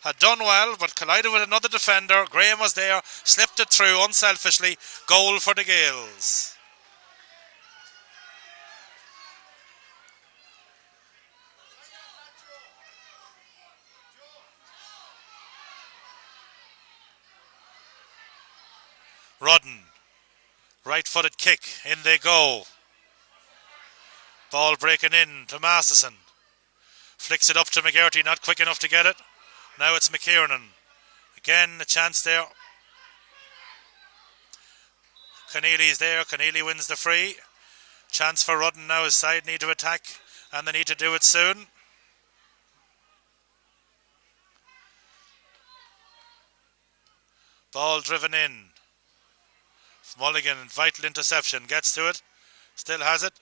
Had done well, but collided with another defender. Graham was there, slipped it through unselfishly. Goal for the Gales. Rudden, right-footed kick, in they go. Ball breaking in to Masterson. Flicks it up to McGarty, not quick enough to get it. Now it's McKiernan. Again, a chance there. Keneally's there. Keneally wins the free. Chance for Rudden now. His side need to attack, and they need to do it soon. Ball driven in. Mulligan, vital interception, gets to it, still has it,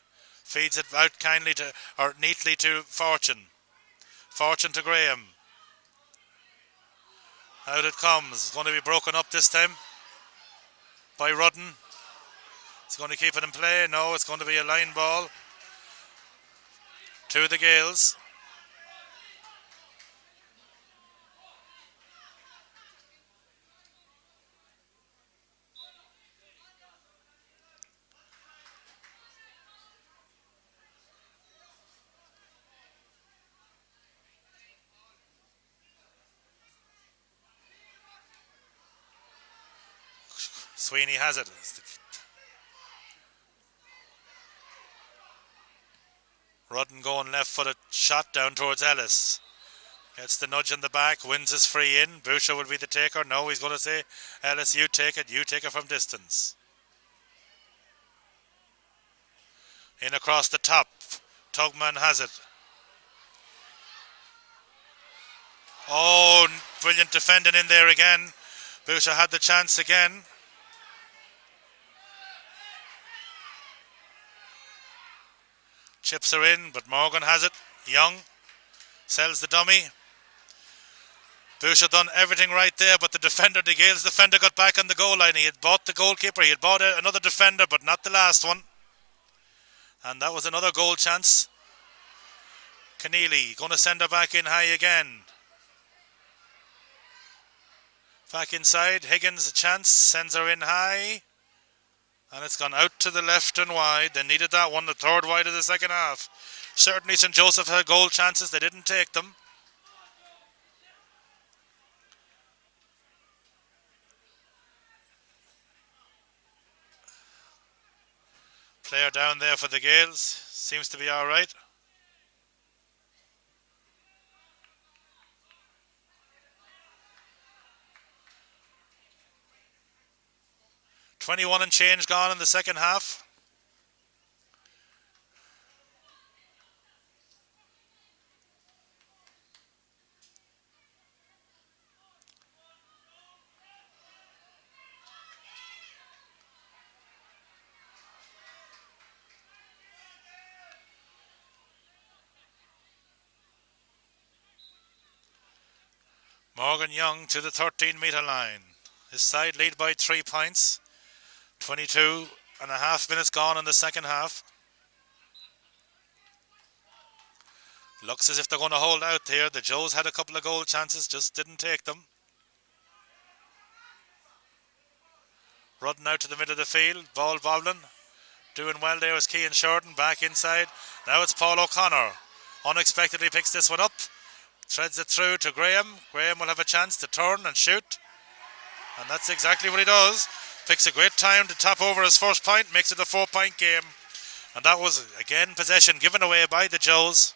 feeds it out kindly to, or neatly to Fortune. Fortune to Graham. Out it comes. It's going to be broken up this time by Rudden. It's going to keep it in play. No, it's going to be a line ball. to the Gales. Sweeney has it. Rudden going left footed shot down towards Ellis. Gets the nudge in the back, wins his free in. Boucher will be the taker. No, he's going to say, Ellis, you take it from distance. In across the top. Tugman has it. Oh, brilliant defending in there again. Boucher had the chance again. Chips are in, but Morgan has it. Young sells the dummy. Boucher done everything right there, but the Gales defender got back on the goal line. He had bought the goalkeeper, he had bought another defender, but not the last one. And that was another goal chance. Keneally going to send her back in high again. Back inside, Higgins a chance, sends her in high. And it's gone out to the left and wide. They needed that one, the third wide of the second half. Certainly St. Joseph had goal chances, they didn't take them. Player down there for the Gales, seems to be all right. $21 and change gone in the second half. Morgan Young to the 13-metre line. His side lead by 3 points. 22 and a half minutes gone in the second half. Looks as if they're going to hold out here. The Joes had a couple of goal chances, just didn't take them. Rudden out to the middle of the field. Ball bobbling. Doing well there is Keane Shorten back inside. Now it's Paul O'Connor. Unexpectedly picks this one up. Threads it through to Graham. Graham will have a chance to turn and shoot. And that's exactly what he does. Picks a great time to top over his first point. Makes it a 4-point game. And that was, again, possession given away by the Joes.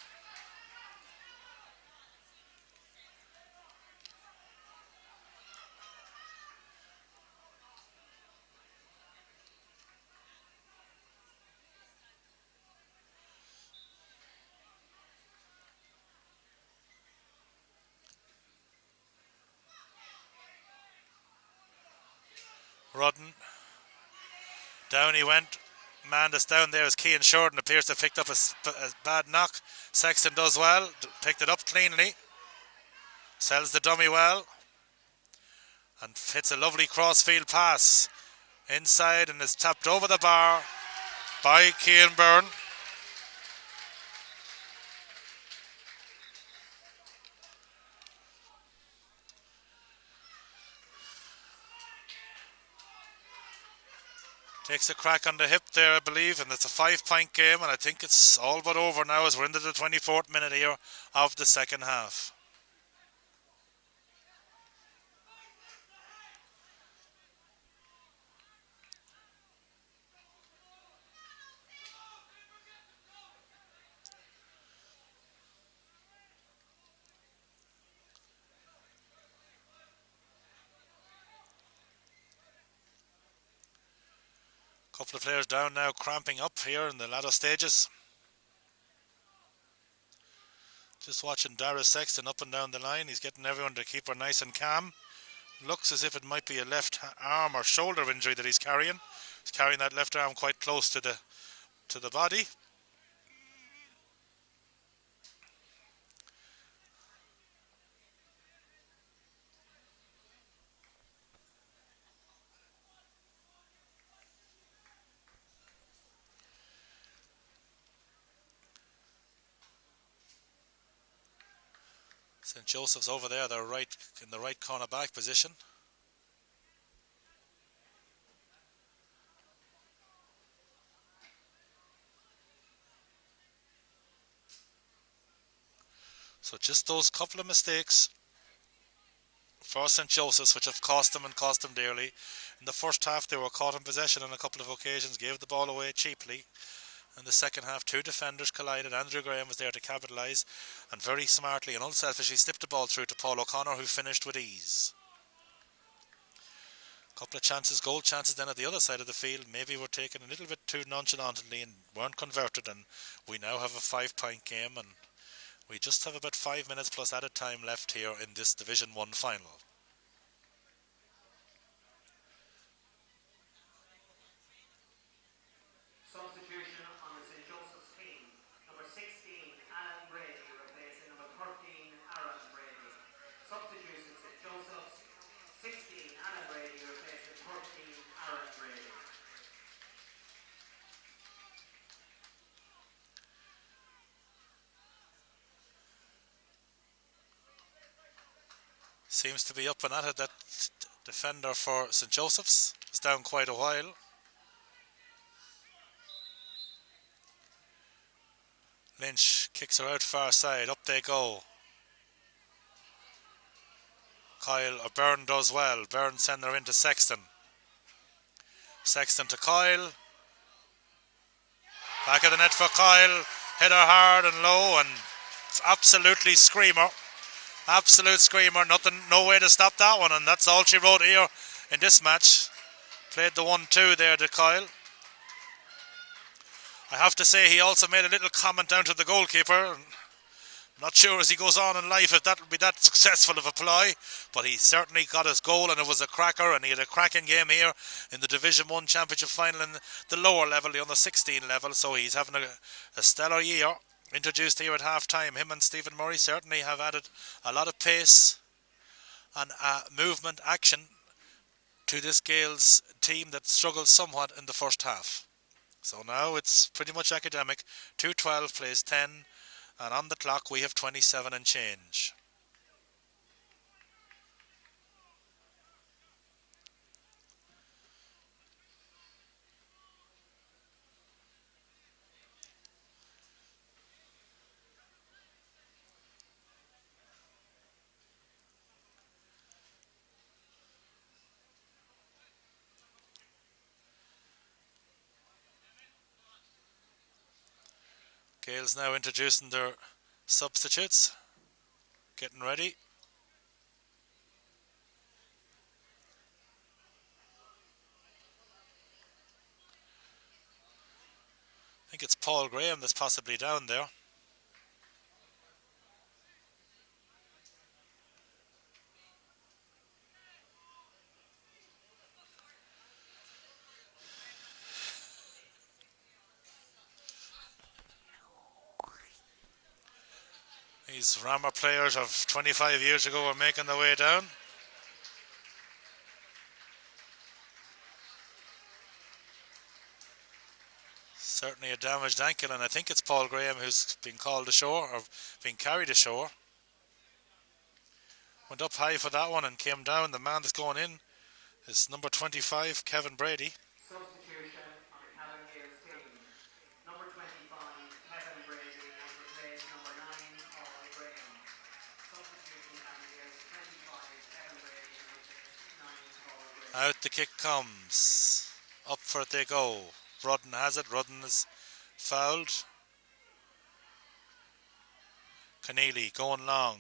Rudden. Down he went. Man that's down there is Keane Shorten. Appears to have picked up a bad knock. Sexton does well. Picked it up cleanly. Sells the dummy well. And hits a lovely crossfield pass. Inside and is tapped over the bar by Keane Byrne. Takes a crack on the hip there, I believe, and it's a 5-point game, and I think it's all but over now as we're into the 24th minute here of the second half. Couple of players down now, cramping up here in the latter stages. Just watching Dara Sexton up and down the line. He's getting everyone to keep her nice and calm. Looks as if it might be a left arm or shoulder injury that he's carrying. He's carrying that left arm quite close to the body. St. Joseph's over there, they're right in the right corner back position. So just those couple of mistakes for St. Joseph's, which have cost them and cost them dearly. In the first half, they were caught in possession on a couple of occasions, gave the ball away cheaply. In the second half, two defenders collided. Andrew Graham was there to capitalise and very smartly and unselfishly slipped the ball through to Paul O'Connor, who finished with ease. A couple of chances, goal chances then at the other side of the field. Maybe were taken a little bit too nonchalantly and weren't converted, and we now have a 5-point game, and we just have about 5 minutes plus added time left here in this Division 1 final. Substitution on the St. Joseph's team. Number 16, Alan Brady, replacing number 13, Aaron Brady. Substitution St. Joseph's. 16, Alan Brady, replacing 13, Aaron Brady. Seems to be up and at it. That defender for St. Joseph's is down quite a while. Lynch kicks her out far side. Up they go. Byrne does well. Byrne sends her into Sexton. Sexton to Kyle. Back of the net for Kyle. Hit her hard and low, and absolutely screamer. Absolute screamer. Nothing, no way to stop that one, and that's all she wrote here in this match. Played the 1-2 there to Kyle. I have to say he also made a little comment down to the goalkeeper. I'm not sure as he goes on in life if that will be that successful of a ploy, but he certainly got his goal, and it was a cracker, and he had a cracking game here in the Division 1 Championship final in the lower level, the under 16 level, so he's having a stellar year. Introduced here at half time, him and Stephen Murray certainly have added a lot of pace and movement action to this Gales team that struggled somewhat in the first half. So now it's pretty much academic. 2:12 plays 10, and on the clock we have 27 and change. Gales now introducing their substitutes, getting ready. I think it's Paul Graham that's possibly down there. These Rammer players of 25 years ago are making their way down. Certainly a damaged ankle, and I think it's Paul Graham who's been called ashore, or been carried ashore. Went up high for that one and came down. The man that's going in is number 25, Kevin Brady. Substitution on the Cavan Gales team. Number 25, Kevin Brady, has replaced number 9, Paul Graham. Substitution Cavan Gales 25, Kevin Brady, has replaced 9, Paul Graham. Out the kick comes. Up for it they go. Rudden has it. Rudden is fouled. Keneally going long.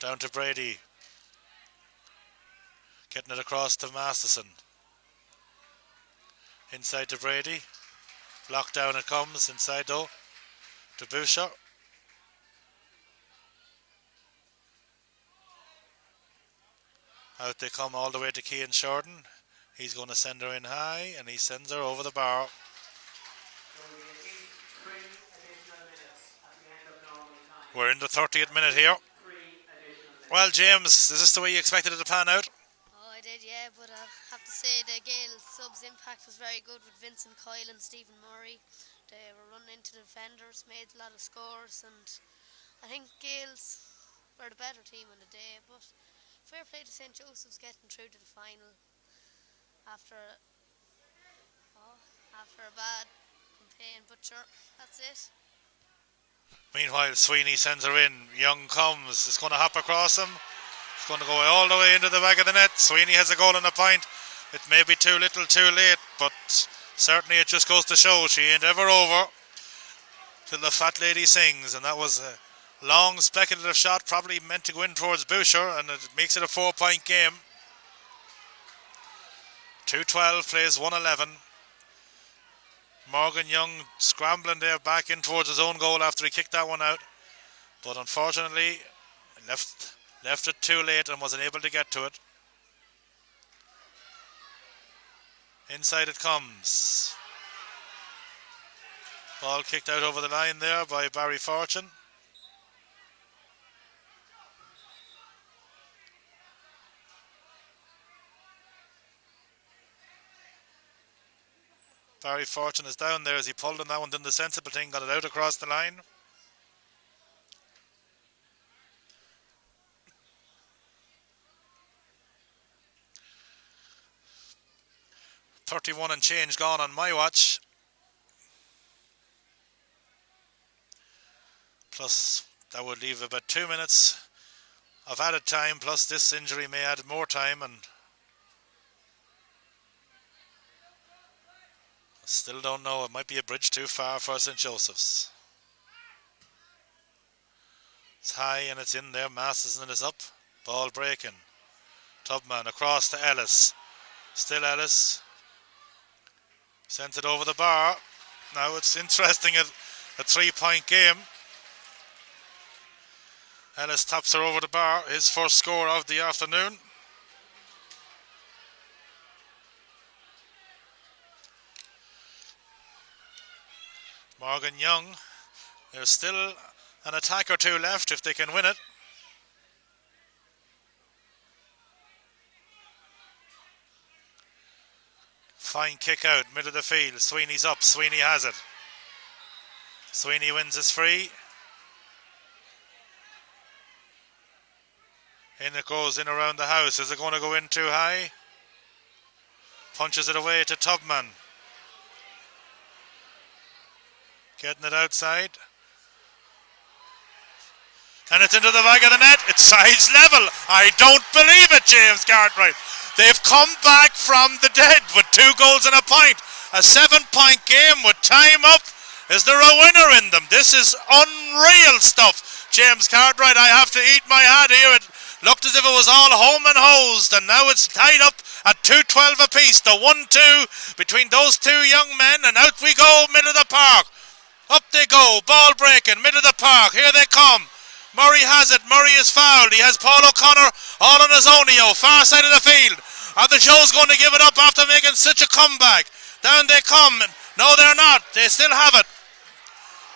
Down to Brady. Getting it across to Masterson. Inside to Brady. Blocked down it comes. Inside though to Boucher. Out they come all the way to Cian Shorten. He's going to send her in high, and he sends her over the bar. We're in the 30th minute here. Well, James, is this the way you expected it to pan out? Oh, I did, yeah, but I have to say the Gale subs' impact was very good with Vincent Kyle and Stephen Murray. They were running into the defenders, made a lot of scores, and I think Gales were the better team on the day, but fair play to St. Joseph's getting through to the final after after a bad campaign, but sure, that's it. Meanwhile, Sweeney sends her in. Young comes. It's going to hop across him. It's going to go all the way into the back of the net. Sweeney has a goal and a point. It may be too little, too late, but certainly it just goes to show she ain't ever over till the fat lady sings. And that was a long speculative shot, probably meant to go in towards Boucher, and it makes it a 4-point game. 2-12 plays 1-11. Morgan Young scrambling there back in towards his own goal after he kicked that one out, but unfortunately left it too late and wasn't able to get to it. Inside it comes. Ball kicked out over the line there by Barry Fortune. Barry Fortune is down there as he pulled on that one, done the sensible thing, got it out across the line. .31 and change gone on my watch. Plus, that would leave about 2 minutes of added time, plus this injury may add more time, and still don't know. It might be a bridge too far for St. Joseph's. It's high and it's in there. Masterson is up. Ball breaking. Tubman across to Ellis. Still Ellis. Sends it over the bar. Now it's interesting at a 3-point game. Ellis taps her over the bar. His first score of the afternoon. Morgan Young, there's still an attack or two left if they can win it. Fine kick out, middle of the field. Sweeney's up, Sweeney has it. Sweeney wins his free. In it goes, in around the house. Is it going to go in too high? Punches it away to Tubman. Getting it outside. And it's into the back of the net. It's sides level. I don't believe it, James Cartwright. They've come back from the dead with 2 goals and a point. A 7-point game with time up. Is there a winner in them? This is unreal stuff. James Cartwright, I have to eat my hat here. It looked as if it was all home and hosed, and now it's tied up at 2-12 apiece. The 1-2 between those 2 young men, and out we go, middle of the park. Up they go, ball breaking, middle of the park, here they come. Murray has it, Murray is fouled. He has Paul O'Connor all on his own, far side of the field. Are the Joes going to give it up after making such a comeback? Down they come. No, they're not. They still have it.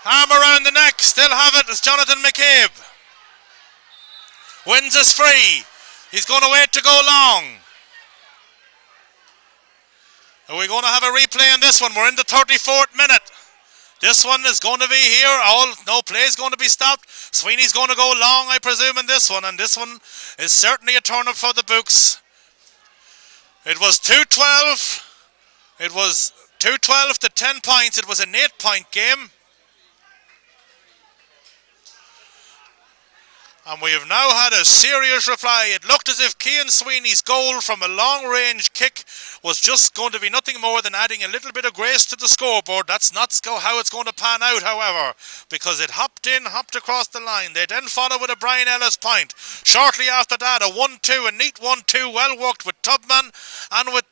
Arm around the neck, still have it. It's Jonathan McCabe. Wins his free. He's going to wait to go long. Are we going to have a replay on this one? We're in the 34th minute. This one is going to be here. No play is going to be stopped. Sweeney's going to go long, I presume, in this one. And this one is certainly a turn-up for the Books. It was 2-12. It was 2-12 to 10 points. It was an 8-point game. And we have now had a serious reply. It looked as if Cian Sweeney's goal from a long-range kick was just going to be nothing more than adding a little bit of grace to the scoreboard. That's not how it's going to pan out, however, because it hopped across the line. They then followed with a Brian Ellis point. Shortly after that, a 1-2, a neat 1-2, well worked with Tubman, and with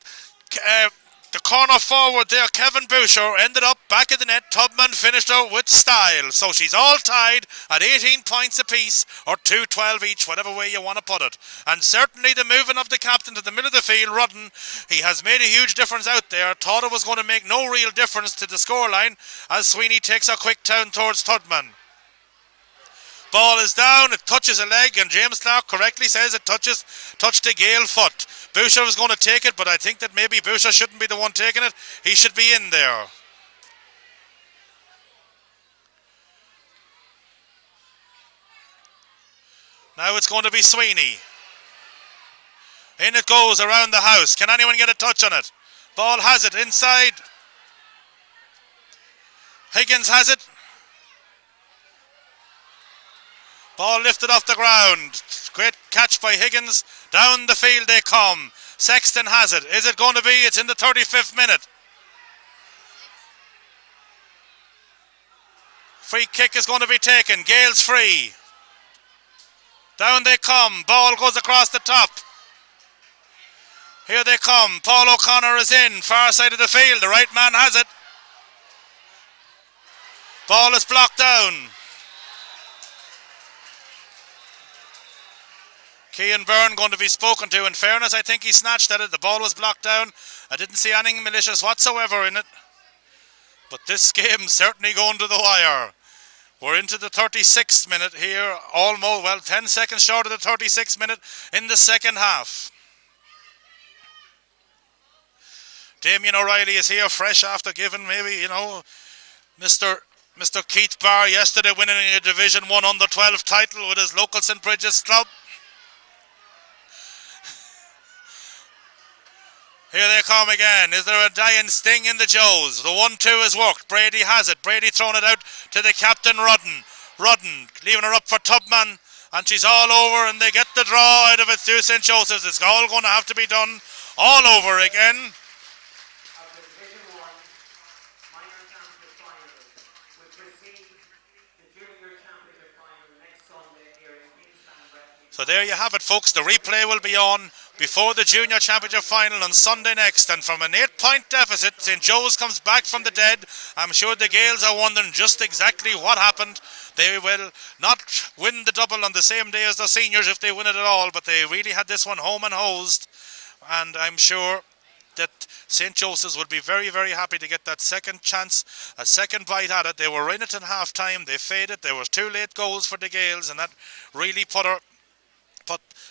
the corner forward there, Kevin Boucher, ended up back of the net. Tubman finished her with style. So she's all tied at 18 points apiece, or 2-12 each, whatever way you want to put it. And certainly the moving of the captain to the middle of the field, Rudden, he has made a huge difference out there. Thought it was going to make no real difference to the scoreline as Sweeney takes a quick turn towards Tubman. Ball is down, it touches a leg, and James Clark correctly says it touched a Gale foot. Boucher was going to take it, but I think that maybe Boucher shouldn't be the one taking it. He should be in there. Now it's going to be Sweeney. In it goes around the house. Can anyone get a touch on it? Ball has it inside. Higgins has it. Ball lifted off the ground. Great catch by Higgins. Down the field they come. Sexton has it. Is it going to be? It's in the 35th minute. Free kick is going to be taken. Gales free. Down they come. Ball goes across the top. Here they come. Paul O'Connor is in. Far side of the field. The right man has it. Ball is blocked down. Cian Byrne going to be spoken to. In fairness, I think he snatched at it. The ball was blocked down. I didn't see anything malicious whatsoever in it. But this game certainly going to the wire. We're into the 36th minute here. Almost, well, 10 seconds short of the 36th minute in the second half. Damien O'Reilly is here fresh after giving maybe, Mr. Keith Barr yesterday winning a Division 1 under-12 title with his local St. Bridget's club. Here they come again. Is there a dying sting in the Joes? The 1-2 has worked. Brady has it. Brady throwing it out to the captain, Rudden. Rudden leaving her up for Tubman. And she's all over and they get the draw out of it through St. Joseph's. It's all going to have to be done all over again. So there you have it, folks. The replay will be on before the Junior Championship Final on Sunday next. And from an 8-point deficit, St. Joe's comes back from the dead. I'm sure the Gaels are wondering just exactly what happened. They will not win the double on the same day as the seniors if they win it at all. But they really had this one home and hosed. And I'm sure that St. Joseph's would be very, very happy to get that second chance, a second bite at it. They were in it in half-time. They faded. There was 2 late goals for the Gaels. And that really put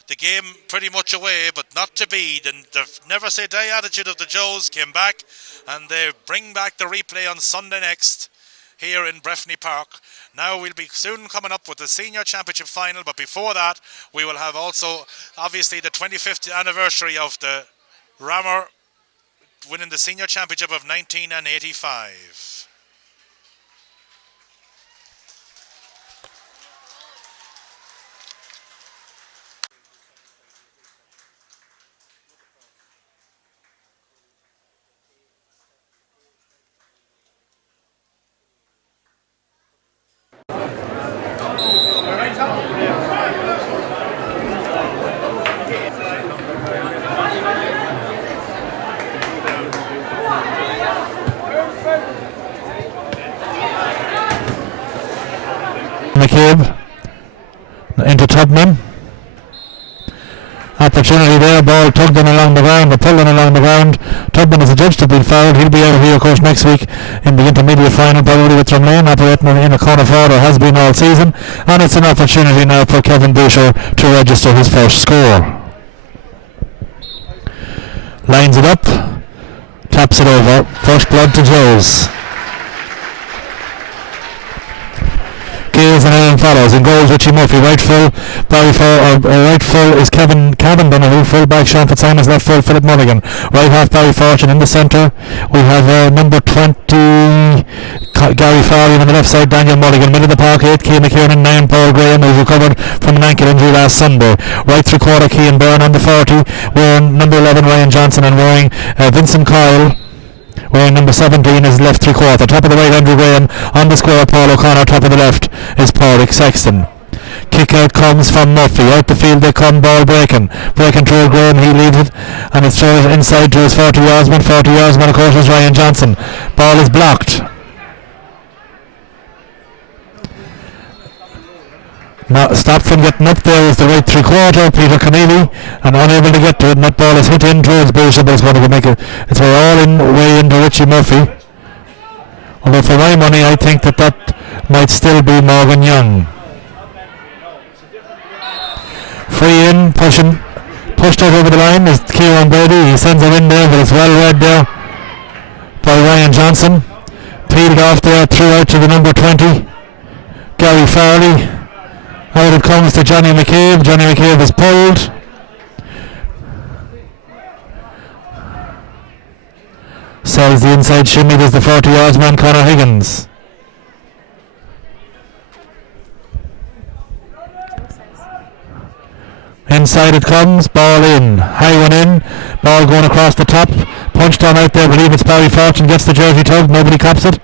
the game pretty much away, but not to be. The never say die attitude of the Joes came back, and they bring back the replay on Sunday next here in Breffni Park. Now we'll be soon coming up with the Senior Championship Final, but before that we will have also obviously the 25th anniversary of the Ramor winning the Senior Championship of 1985. McCabe into Tubman. Opportunity there, ball tugged in along the ground, or pulled in along the ground. Tubman is adjudged to be fouled. He'll be out of here, of course, next week in the intermediate final, probably with Drumlane operating in a corner forward, or has been all season. And it's an opportunity now for Kevin Boucher to register his first score. Lines it up, taps it over. First blood to Joes. Gales and Aaron follows. In goals, Richie Murphy. Right full, right full is Kevin Donoghue. Full back, Sean Fitzsimons. Left full, Philip Mulligan. Right half, Barry Fortune. In the centre, we have number 20, Gary Farley. On the left side, Daniel Mulligan. Middle of the park, 8, Cian McKiernan. 9, Paul Graham, who's recovered from an ankle injury last Sunday. Right 3/4, Cian Byrne. On the 40, wearing number 11, Ryan Johnson. And wearing Vincent Kyle. Wearing number 17 is left 3/4. Top of the right, Andrew Graham. On the square, Paul O'Connor. Top of the left is Pauric Sexton. Kick out comes from Murphy. Out the field they come, ball breaking. Breaking through Graham, he leaves it. And it's thrown inside to his 40 yardsman. 40 yardsman, of course, is Ryan Johnson. Ball is blocked. Now, stopped from getting up there is the right 3/4, Peter Conneely, and unable to get to it, and that ball is hit in towards Boucher, but it's going to make it. It's all in way into Richie Murphy. Although for my money, I think that might still be Morgan Young. Free in, pushed out over the line is Kieran Brady. He sends it in there, but it's well read there by Ryan Johnson. Peeled off there, threw out to the number 20, Gary Farley. Out it comes to Johnny McCabe. Johnny McCabe is pulled. Sells the inside shimmy. There's the 40 yards man, Conor Higgins. Inside it comes, ball in, high one in, ball going across the top, punched on out there, I believe it's Barry Fortune, gets the jersey tug, nobody cops it.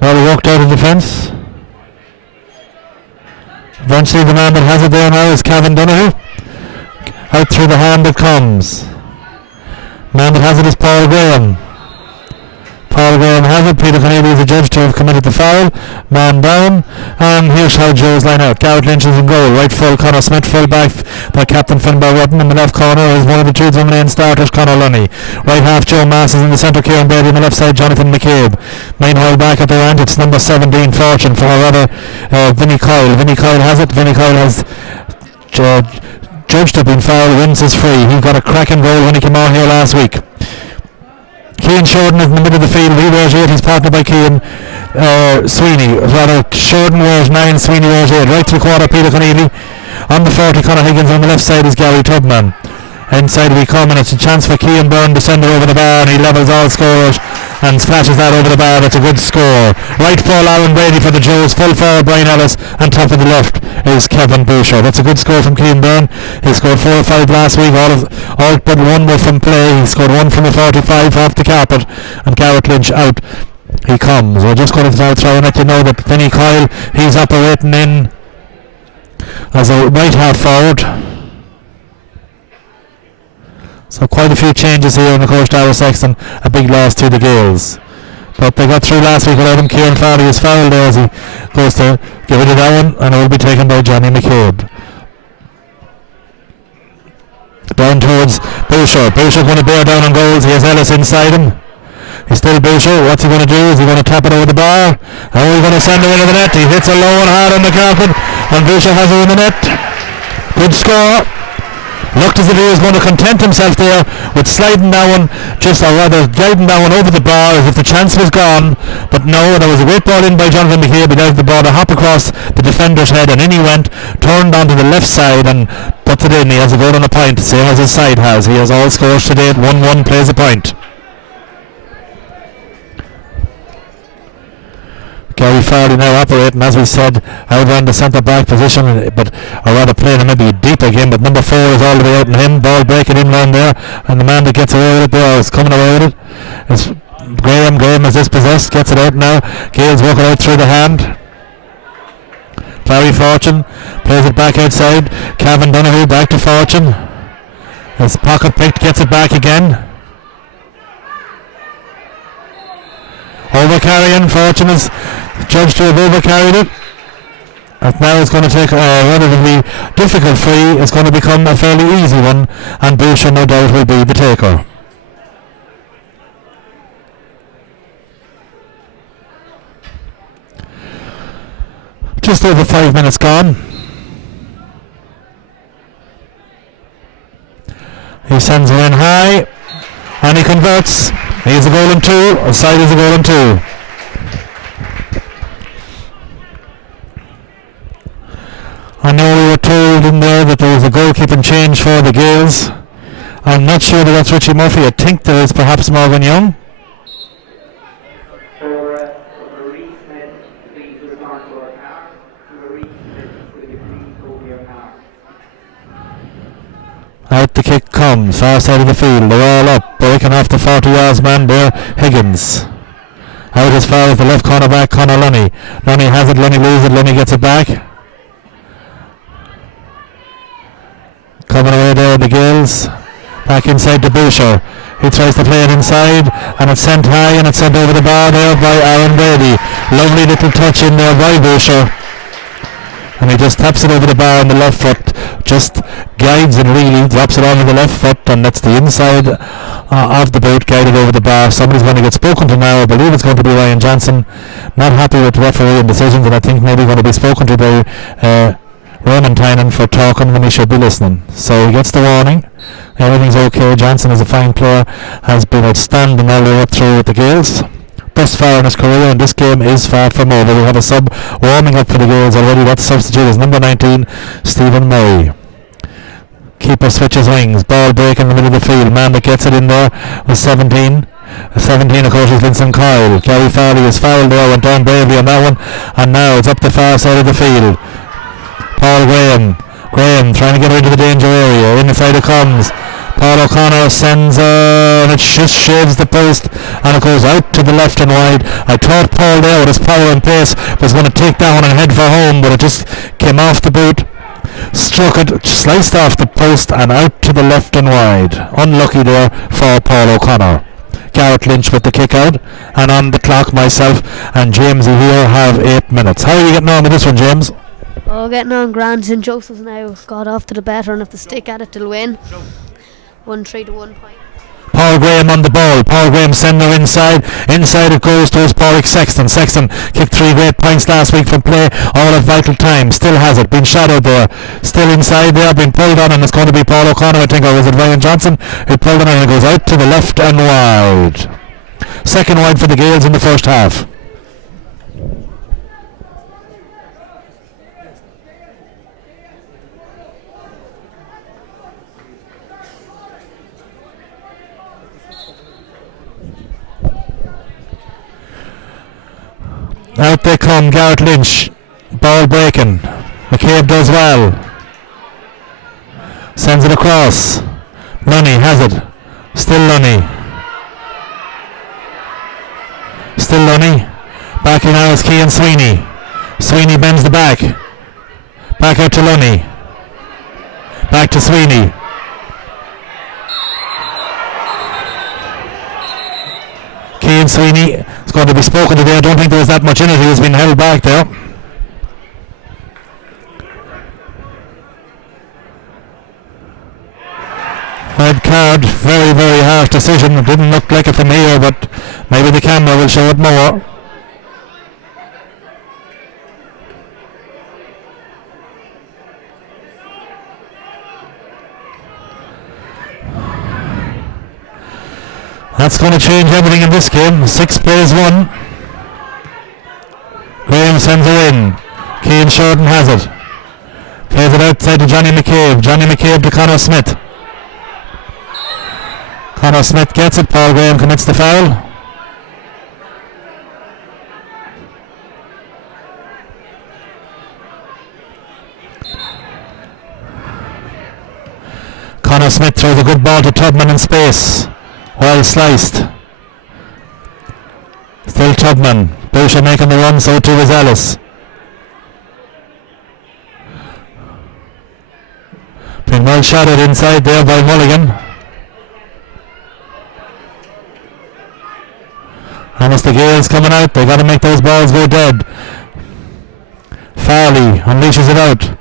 Well worked out of defence. Eventually the man that has it there now is Cavan Donoghue. Out through the hand it comes. Man that has it is Paul Graham. Paul Graham has it. Peter Connelly is a judge to have committed the foul. Man down. And here's how Joe's line out. Garrett Lynch is in goal. Right full Conor Smith. Full back by Captain Finbar Wotton. In the left corner is one of the two main starters, Conor Lunny. Right half Joe Masters in the centre. Kieran Brady on the left side. Jonathan McCabe. Meanwhile back at the end it's number 17 Fortune for rather Vinnie Coyle. Vinnie Coyle has it. Vinnie Coyle has judged to have been fouled. Wins is free. He got a cracking goal when he came out here last week. Cian Shorten is in the middle of the field. He wears 8. He's partnered by Cian Sweeney. Rather, Shorten wears 9, Sweeney wears 8. Right to the quarter, Peter Connelly. On the 40, Conor Higgins. On the left side is Gary Tubman. Inside we come, and it's a chance for Cian Byrne to send it over the bar, and he levels all scores and flashes that over the bar. That's a good score. Right full Alan Brady for the Joes. Full forward Brian Ellis, and top of the left is Kevin Boucher. That's a good score from Cian Byrne. He scored 4 or 5 last week. All but one were from play. He scored 1 from the 45 off the carpet, and Garrett Lynch out he comes. We're just going to throw and let you know that Vinnie Coyle, he's operating in as a right half forward. So quite a few changes here in the coach Darragh Sexton. A big loss to the Gales. But they got through last week without him. Kieran Farley is fouled there as he goes to get rid of that one, and it will be taken by Johnny McCabe. Down towards Boucher. Boucher going to bear down on goals. He has Ellis inside him. He's still Boucher. What's he going to do? Is he going to tap it over the bar? Or is he going to send it into the net? He hits it low and hard on the carpet, and Boucher has it in the net. Good score. Looked as if he was going to content himself there with sliding down, gliding down over the bar as if the chance was gone. But no, there was a great ball in by Jonathan McCabe. He let the ball to hop across the defender's head, and in he went, turned onto the left side and puts it in. He has a goal on a point, same as his side has. He has all scores today at 1-1, plays a point. Gary Farley now operating, as we said, out on the centre-back position, or rather playing him maybe deep again, but number 4 is all the way out on him, ball breaking in round there, and the man that gets away with it there is coming away with it. It's Graham is dispossessed, gets it out now. Gale's walking out through the hand. Barry Fortune plays it back outside. Cavan Donoghue back to Fortune. His pocket picked, gets it back again. Overcarrying, Fortune is judged to have overcarried it. And now it's going to take a relatively difficult free. It's going to become a fairly easy one, and Boucher no doubt will be the taker. Just over 5 minutes gone. He sends it in high, and he converts. He's a goal and 2. Aside is a goal and 2. I know we were told in there that there was a goalkeeping change for the Gales. I'm not sure that that's Richie Murphy. I think there is perhaps Morgan Young. Out the kick comes, far side of the field, they're all up, breaking off the 40 yards man there, Higgins. Out as far as the left corner back, Conor Lunny. Lunny has it, Lunny loses it, Lunny gets it back. Coming away there, the Gales. Back inside to Boucher. He tries to play it inside, and it's sent high, and it's sent over the bar there by Aaron Brady. Lovely little touch in there by Boucher. And he just taps it over the bar on the left foot, just guides and really drops it onto the left foot, and that's the inside of the boot guided over the bar. Somebody's going to get spoken to now. I believe it's going to be Ryan Johnson. Not happy with refereeing decisions, and I think maybe going to be spoken to by Ronan Tynan for talking when he should be listening. So he gets the warning. Everything's okay. Johnson is a fine player, has been outstanding all the way up through with the Gales. thus far in his career, and this game is far from over. We have a sub warming up for the Gales already. That substitute is number 19, Stephen Murray. Keeper switches wings. Ball break in the middle of the field. Man that gets it in there was 17. 17 of course is Vincent Coyle. Gary Farley is fouled there, went down bravely on that one, and now it's up the far side of the field. Paul Graham trying to get into the danger area. Inside it comes. Paul O'Connor sends and it just shaves the post, and it goes out to the left and wide. I thought Paul there with his power and pace was going to take that one and head for home, but it just came off the boot, struck it, sliced off the post and out to the left and wide. Unlucky there for Paul O'Connor. Garrett Lynch with the kick out, and on the clock myself and Jamesy here have 8 minutes. How are you getting on with this one, James? Oh, getting on grand. St. Joseph's now got off to the better, and if they stick at it, they'll win. 1-3 to 1 point. Paul Graham on the ball. Paul Graham sending her inside. Inside it goes to his Porrick Sexton. Sexton kicked 3 great points last week from play, all at vital time. Still has it. Been shadowed there. Still inside there. Been pulled on, and it's going to be Paul O'Connor, I think, or was it Ryan Johnson who pulled on, and it goes out to the left and wide. Second wide for the Gales in the first half. Out they come, Garrett Lynch. Ball breaking. McCabe does well. Sends it across. Lunny has it. Still Lunny. Still Lunny. Back in now is Cian Sweeney. Sweeney bends the back. Back out to Lunny. Back to Sweeney. Cian Sweeney is going to be spoken to there. I don't think there was that much in it. He was being held back there. Red card, very, very harsh decision. It didn't look like it from here, but maybe the camera will show it more. That's going to change everything in this game. 6 plays 1. Graham sends her in. Cian Shorten has it. Plays it outside to Johnny McCabe. Johnny McCabe to Conor Smith. Conor Smith gets it. Paul Graham commits the foul. Conor Smith throws a good ball to Tubman in space. Well sliced. Still Tubman. Boucher making the run, so too is Ellis. Been well shotted inside there by Mulligan. And it's the Gales coming out. They got to make those balls go dead. Farley unleashes it out.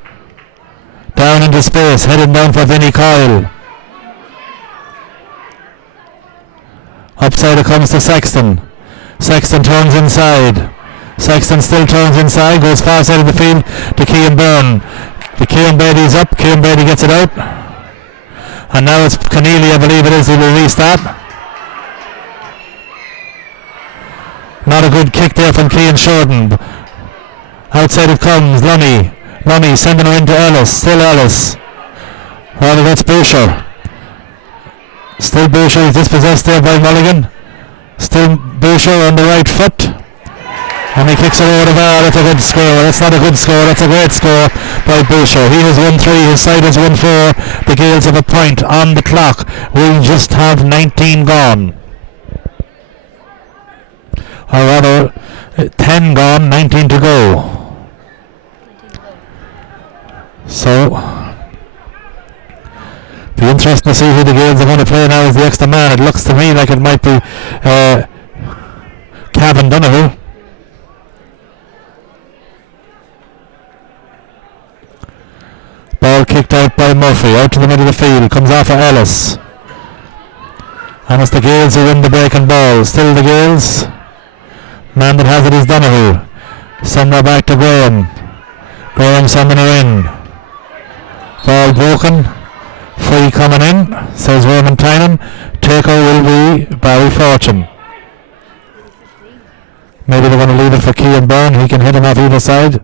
Down into space, heading down for Vinnie Coyle. Upside it comes to Sexton. Sexton turns inside. Sexton still turns inside, goes far side of the field to Cian Byrne. The Cian Beatty's up, Cian Beatty gets it out. And now it's Keneally, I believe it is, who released that. Not a good kick there from Cian Shorten. Outside it comes, Lunny. Lunny sending her into Ellis, still Ellis. Well, that's Boucher. Still Boucher is dispossessed there by Mulligan. Still Boucher on the right foot. And he kicks it over the bar. That's a good score. That's not a good score. That's a great score by Boucher. He has 1-3. His side has 1-4. The Gales have a point on the clock. We'll just have 19 gone. Or rather, 10 gone, 19 to go. So be interesting to see who the Gales are going to play now as the extra man. It looks to me like it might be Cavan Donoghue. Ball kicked out by Murphy, out to the middle of the field, comes off of Ellis. And it's the Gales who win the breaking ball. Still the Gales. Man that has it is Donoghue. Send her back to Graham. Graham sending her in. Ball broken. Free coming in, says Raymond Tynan. Taker will be Barry Fortune. Maybe they're going to leave it for Kean Byrne. He can hit him off either side.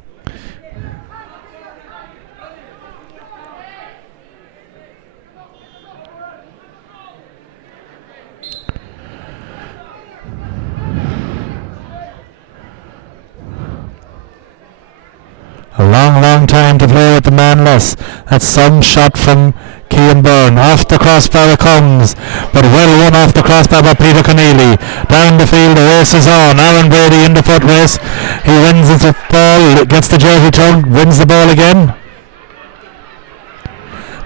A long time to play with the man less. That's some shot from Kean Byrne. Off the crossbar it comes, but well won off the crossbar by Peter Conneely. Down the field, the race is on. Aaron Brady in the foot race. He wins the ball, gets the jersey turned, wins the ball again.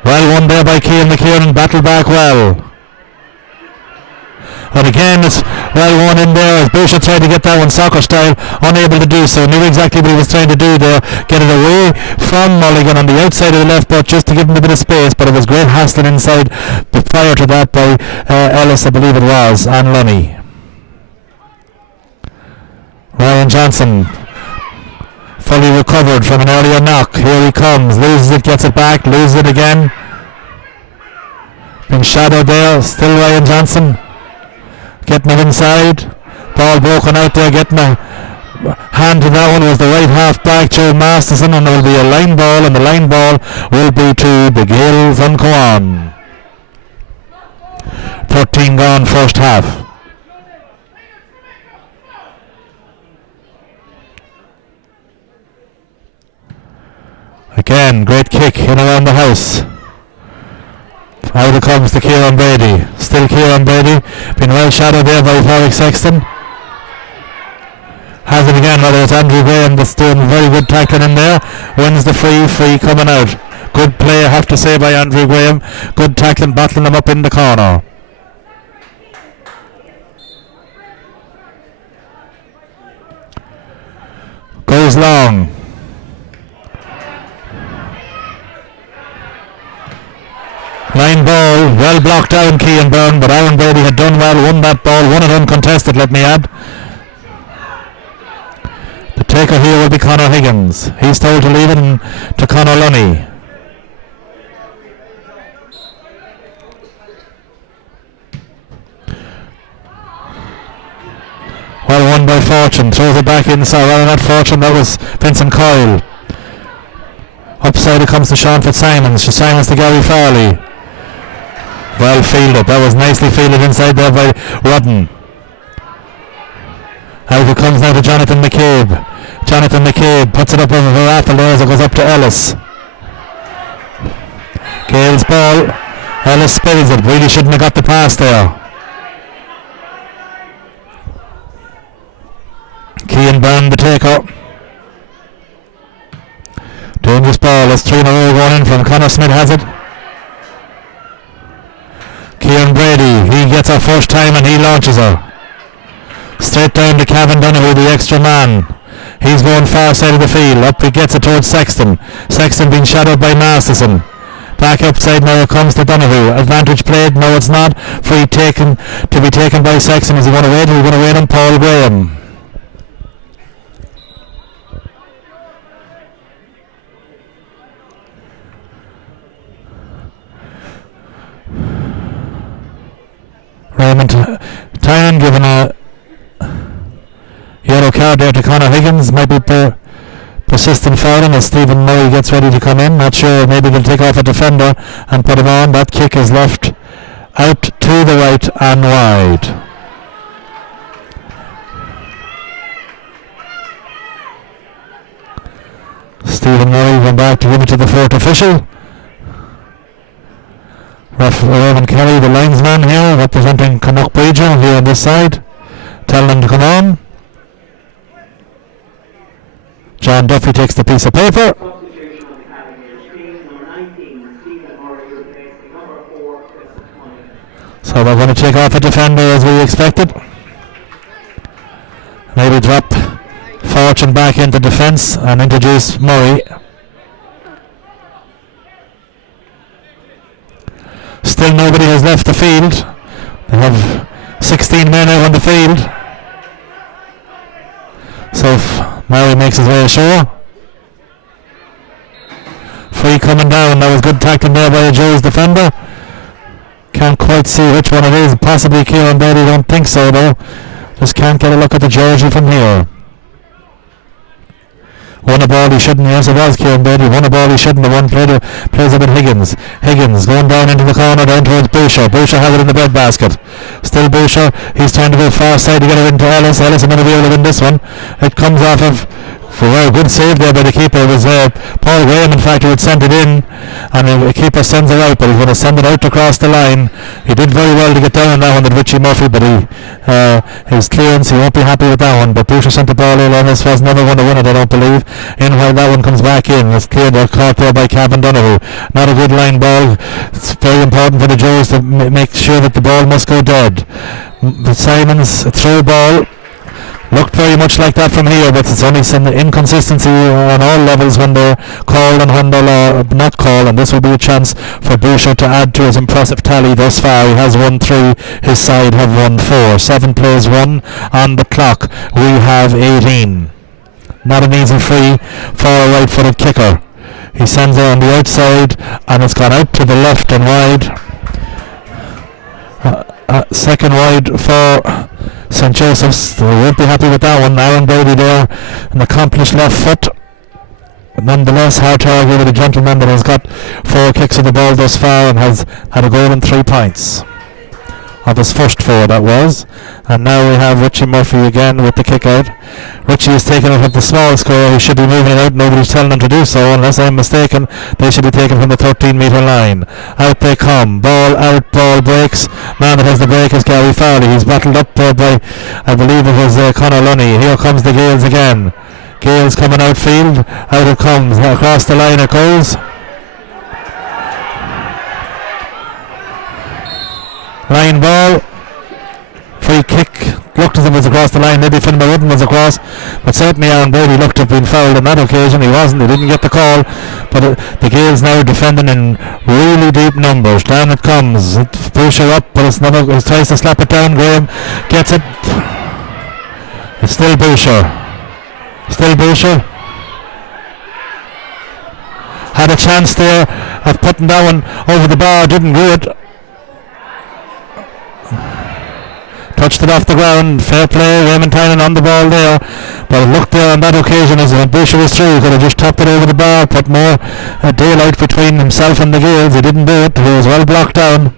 Well won there by Kean McKiernan, battled back well. And again, it's well won in there as Boucher tried to get that one soccer style, unable to do so. Knew exactly what he was trying to do there, get it away from Mulligan on the outside of the left foot just to give him a bit of space, but it was great hassling inside, but prior to that by Ellis, I believe it was, and Lunny. Ryan Johnson, fully recovered from an earlier knock. Here he comes, loses it, gets it back, loses it again. Being shadowed there, still Ryan Johnson. Getting it inside, ball broken out there, getting a hand to that one was the right half back, Joe Masterson, and there will be a line ball, and the line ball will be to the Gales and Coan. 13 gone first half. Again, great kick in around the house. Out it comes to Kieran Brady. Still Kieran Brady. Been well shadowed there by Warwick Sexton. Has it again, whether it's Andrew Graham that's doing very good tackling in there. Wins the free coming out. Good play, I have to say, by Andrew Graham. Good tackling, battling him up in the corner. Goes long. Line ball, well blocked down Kean Byrne, but Aaron Brady had done well, won that ball, won it uncontested, let me add. The taker here will be Conor Higgins. He's told to leave it to Conor Lunny. Well won by Fortune, throws it back inside. Well, not Fortune, that was Vincent Coyle. Upside it comes to Sean Fitzsimons. Fitzsimons to Gary Farley. Well fielded. That was nicely fielded inside there by Rudden. Out it comes now to Jonathan McCabe. Jonathan McCabe puts it up over Rathel there as it goes up to Ellis. Gale's ball. Ellis spills it. Really shouldn't have got the pass there. Kean Byrne the taker. Dangerous ball. That's 3 in a row going in from Conor Smith has it. Kieran Brady, he gets her first time and he launches her. Straight down to Cavan Donoghue, the extra man. He's going far side of the field. Up he gets it towards Sexton. Sexton being shadowed by Masterson. Back upside now it comes to Donoghue. Advantage played, no it's not. Free taken to be taken by Sexton. Is he going to wait? He's going to wait on Paul Graham. Raymond Tynan given a yellow card there to Conor Higgins. Might be persistent fouling as Stephen Murray gets ready to come in. Not sure, maybe they'll take off a defender and put him on. That kick is left out to the right and wide. Stephen Murray went back to give it to the fourth official. Raymond Kelly, the linesman here, representing Canuck Bridger here on this side, telling them to come on. John Duffy takes the piece of paper. So we're going to take off a defender as we expected. Maybe drop Fortune back into defence and introduce Murray. Still nobody has left the field. They have 16 men out on the field. So if Murray makes his way ashore. Free coming down. That was good tackling there by Joe's defender. Can't quite see which one it is. Possibly Kieran Brady. Don't think so though. Just can't get a look at the jersey from here. Won a ball he shouldn't. Yes, it was Kieran Beatty. Won a ball he shouldn't have won. Plays a bit Higgins. Higgins going down into the corner, down towards Boucher. Boucher has it in the breadbasket. Still Boucher. He's trying to go far side to get it into Ellis. Ellis is going to be able to win this one. It comes off of... For a good save there by the keeper. It was Paul Graham, in fact, who had sent it in, and the keeper sends it out, but he's going to send it out across the line. He did very well to get down on that one, that Richie Murphy, but his clearance, he won't be happy with that one. But Boucher sent the ball in, and this was never going to win it, I don't believe. In while that one comes back in, it's cleared, caught there by Cavan Donoghue. Not a good line ball. It's very important for the Joes to make sure that the ball must go dead. The Simons throw ball. Looked very much like that from here, but it's only some inconsistency on all levels when they're called and when they're not called, and this will be a chance for Boucher to add to his impressive tally thus far. He has won 3, his side have won 4. 7 plays 1 on the clock. We have 18. Not an easy free for a right-footed kicker. He sends it on the outside, and it's gone out to the left and wide. Second wide for St. Joseph's. They won't be happy with that one. Aaron Brady there, an accomplished left foot. But nonetheless, hard to argue with a gentleman that has got 4 kicks of the ball thus far and has had a goal and 3 points. Of his first 4, that was. And now we have Richie Murphy again with the kick out. Richie is taking it at the small square. He should be moving it out. Nobody's telling him to do so. Unless I'm mistaken, they should be taken from the 13-metre line. Out they come. Ball out. Ball breaks. Man that has the break is Gary Farley. He's battled up there by, I believe it was Conor Lunny. Here comes the Gales again. Gales coming outfield. Out it comes. Across the line it goes. Line ball. Free kick. Looked as if it was across the line. Maybe Finbar Wooden was across, but certainly Aaron Brady looked to have been fouled on that occasion. He wasn't. He didn't get the call, but the Gales now defending in really deep numbers. Down it comes. Boucher up, but it's never. He tries to slap it down. Graham gets it. It's still Boucher. Still Boucher. Had a chance there of putting that one over the bar. Didn't do it. Touched it off the ground. Fair play. Raymond Tynan on the ball there. But it looked there on that occasion as when Boucher was through. He could have just topped it over the bar, put more daylight between himself and the Gales. He didn't do it. He was well blocked down.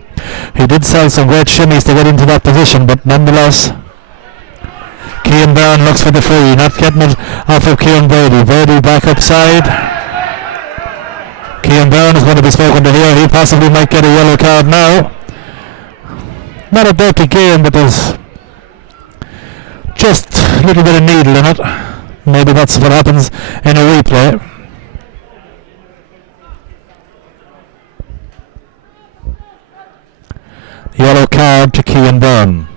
He did sell some great shimmies to get into that position, but nonetheless, Cian Byrne looks for the free. Not getting it off of Cian Brady. Brady back upside. Cian Byrne is going to be spoken to here. He possibly might get a yellow card now. Not a dirty game, but there's just a little bit of needle in it. Maybe that's what happens in a replay. Yellow card to Cian Byrne.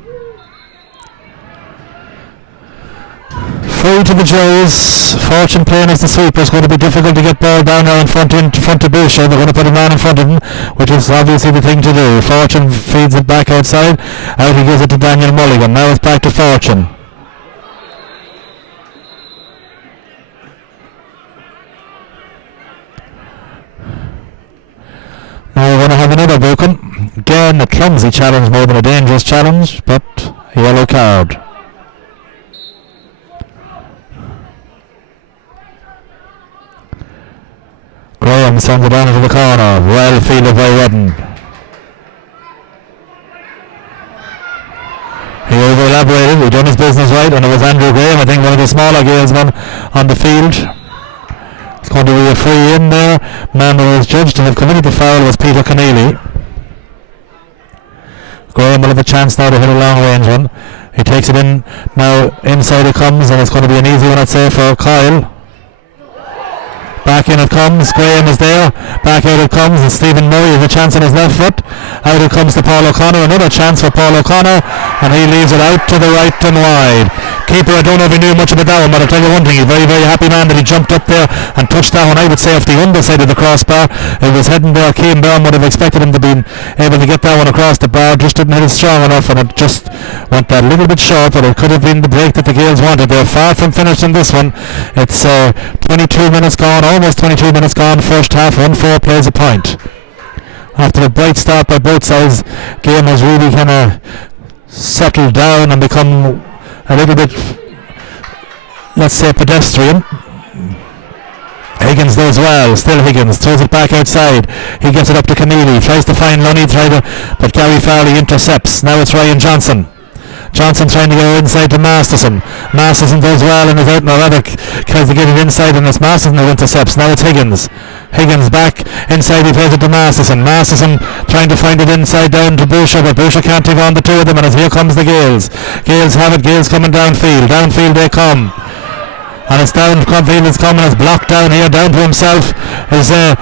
Free to the Joes. Fortune playing as the sweeper. It's going to be difficult to get ball down there in front of Boucher. They're going to put a man in front of him, which is obviously the thing to do. Fortune feeds it back outside. Out he gives it to Daniel Mulligan. Now it's back to Fortune. Now we're going to have another broken. Again, a clumsy challenge more than a dangerous challenge, but a yellow card. Graham sends it down into the corner. Well fielded by Redden. He over-elaborated. He done his business right, and it was Andrew Graham, I think one of the smaller Galesmen on the field. It's going to be a free in there. Man that was judged to have committed the foul was Peter Conneely. Graham will have a chance now to hit a long range one. He takes it in. Now inside it comes, and it's going to be an easy one, I'd say, for Kyle. Back in it comes. Graham is there. Back out it comes. And Stephen Murray has a chance on his left foot. Out it comes to Paul O'Connor. Another chance for Paul O'Connor. And he leaves it out to the right and wide. Keeper, I don't know if he knew much about that one, but I'll tell you one thing. He's a very, very happy man that he jumped up there and touched that one. I would say off the underside of the crossbar. It was heading there. Cian Byrne would have expected him to be able to get that one across the bar. Just didn't hit it strong enough, and it just went that little bit short, but it could have been the break that the Gales wanted. They're far from finishing this one. It's 22 minutes gone, almost 22 minutes gone. First half, 1-4 plays a point. After a bright start by both sides, game has really kind of settled down and become a little bit, let's say, pedestrian. Higgins does well, still Higgins, throws it back outside, he gets it up to Keneally, tries to find Lunny, but Gary Farley intercepts. Now it's Ryan Johnson. Johnson trying to go inside to Masterson. Masterson does well and is out, no rather tries to get it inside, and it's Masterson who intercepts. Now it's Higgins. Higgins back inside, he plays it to Masterson. Masterson trying to find it inside down to Boucher, but Boucher can't take on the two of them, and as here comes the Gales. Gales have it, Gales coming downfield. Downfield they come. And it's down, Cromfield is coming, it's blocked down here, down to himself is the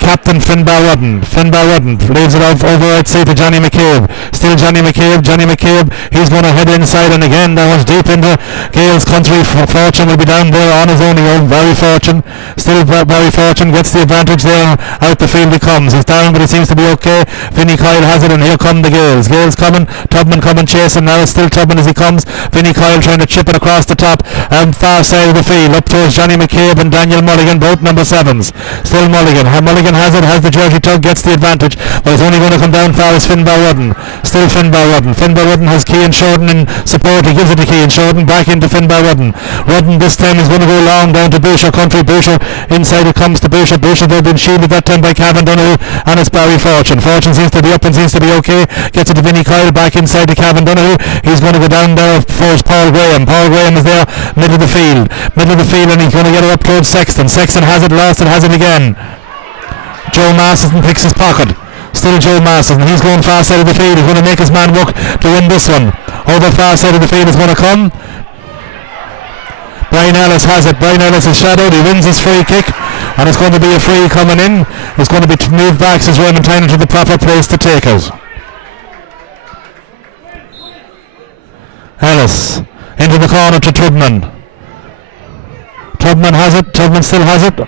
captain Finbar Rudden. Finbar Rudden leaves it over outside to Johnny McCabe. Still Johnny McCabe, he's going to head inside, and again that was deep into Gales country. Fortune will be down there on his own. Barry Fortune, still Barry Fortune gets the advantage there, out the field he comes. He's down, but he seems to be okay. Vinnie Kyle has it, and here come the Gales. Gales coming, Tubman coming chasing, now it's still Tubman as he comes. Vinnie Kyle trying to chip it across the top, far side of the field, up towards Johnny McCabe and Daniel Mulligan, both number 7s. Still Mulligan. Mulligan has it, has the jersey tug, gets the advantage, but it's only going to come down far as Finbar Rudden. Still Finbar Rudden. Finbar Rudden has Cian Shorten in support. He gives it to Cian Shorten, back into Finbar Rudden. Rudden this time is going to go long down to Boucher country. Boucher, inside it comes to Boucher. Boucher they've been shielded that time by Cavan Donoghue, and it's Barry Fortune. Fortune seems to be up and seems to be okay. Gets it to Vinnie Kyle, back inside to Cavan Donoghue. He's going to go down there for Paul Graham. Paul Graham is there, middle of the field, and he's going to get it up towards Sexton. Sexton has it, lost it, has it again. Joe Masterson picks his pocket. Still Joe Masterson. He's going far side of the field. He's going to make his man work to win this one. Over far side of the field is going to come. Brian Ellis has it. Brian Ellis is shadowed. He wins his free kick. And it's going to be a free coming in. It's going to be moved back as Raymond Tynan to the proper place to take it. Ellis into the corner to Tubman. Tubman has it. Tubman still has it.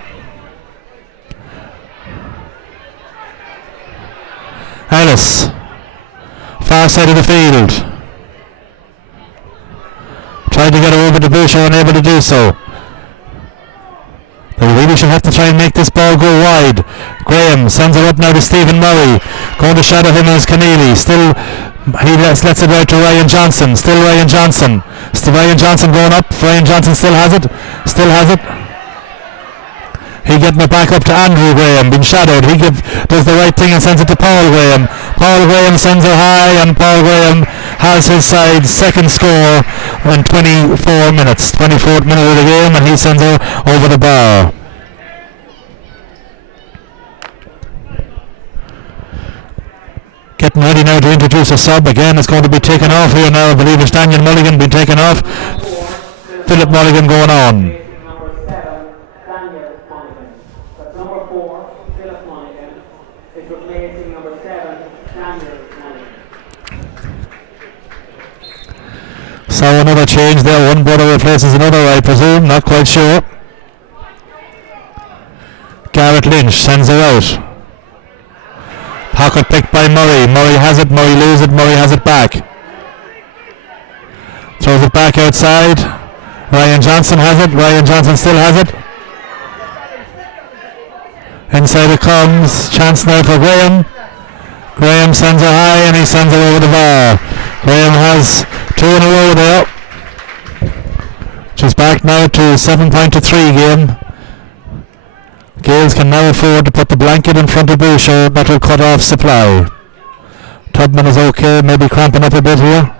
Ellis, far side of the field, trying to get over to Boucher, unable to do so. They really should have to try and make this ball go wide. Graham sends it up now to Stephen Murray, going to shadow him as Keneally. Still, he lets it out to Ryan Johnson. Still Ryan Johnson. Ryan Johnson going up. Ryan Johnson still has it. He getting it back up to Andrew Graham, being shadowed. He does the right thing and sends it to Paul Graham. Paul Graham sends it high, and Paul Graham has his side's second score in 24 minutes. 24th minute of the game, and he sends it over the bar. Getting ready now to introduce a sub. Again, it's going to be taken off here now. I believe it's Daniel Mulligan being taken off. Philip Mulligan going on. So another change there. One brother replaces another, I presume. Not quite sure. Garrett Lynch sends her out. Pocket picked by Murray. Murray has it. Murray loses it. Murray has it back. Throws it back outside. Ryan Johnson has it. Ryan Johnson still has it. Inside it comes. Chance now for Graham. Graham sends her high, and he sends it over the bar. Graham has 2 in a row there. She's back now to 7-3 game. Gales can now afford to put the blanket in front of Boucher. That will cut off supply. Tubman is okay, maybe cramping up a bit here.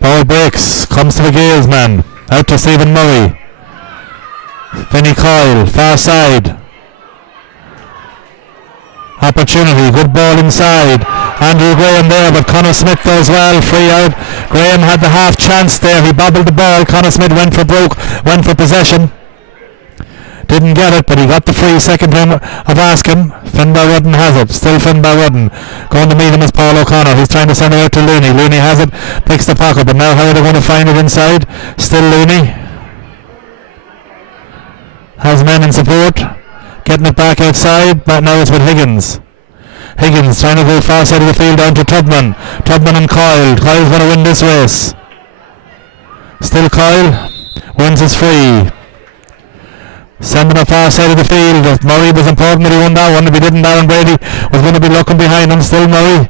Ball breaks, comes to the Gales man. Out to Stephen Murray. Vinnie Coyle, far side. Opportunity, good ball inside. Andrew Graham there, but Conor Smith does well, free out. Graham had the half chance there, he bobbled the ball. Conor Smith went for possession. Didn't get it, but he got the free second time of asking. Finbar Rudden has it. Still Finbar Rudden. Going to meet him is Paul O'Connor. He's trying to send it out to Looney. Looney has it, picks the pocket, but now how are they going to find it inside? Still Looney. Has men in support. Getting it back outside, but now it's with Higgins. Higgins trying to go far side of the field down to Tubman. Tubman and Coyle. Coyle's going to win this race. Still Coyle. Wins his free. Sending a far side of the field. If Murray was important that he won that one. If he didn't, Darren Brady was going to be looking behind him. Still Murray.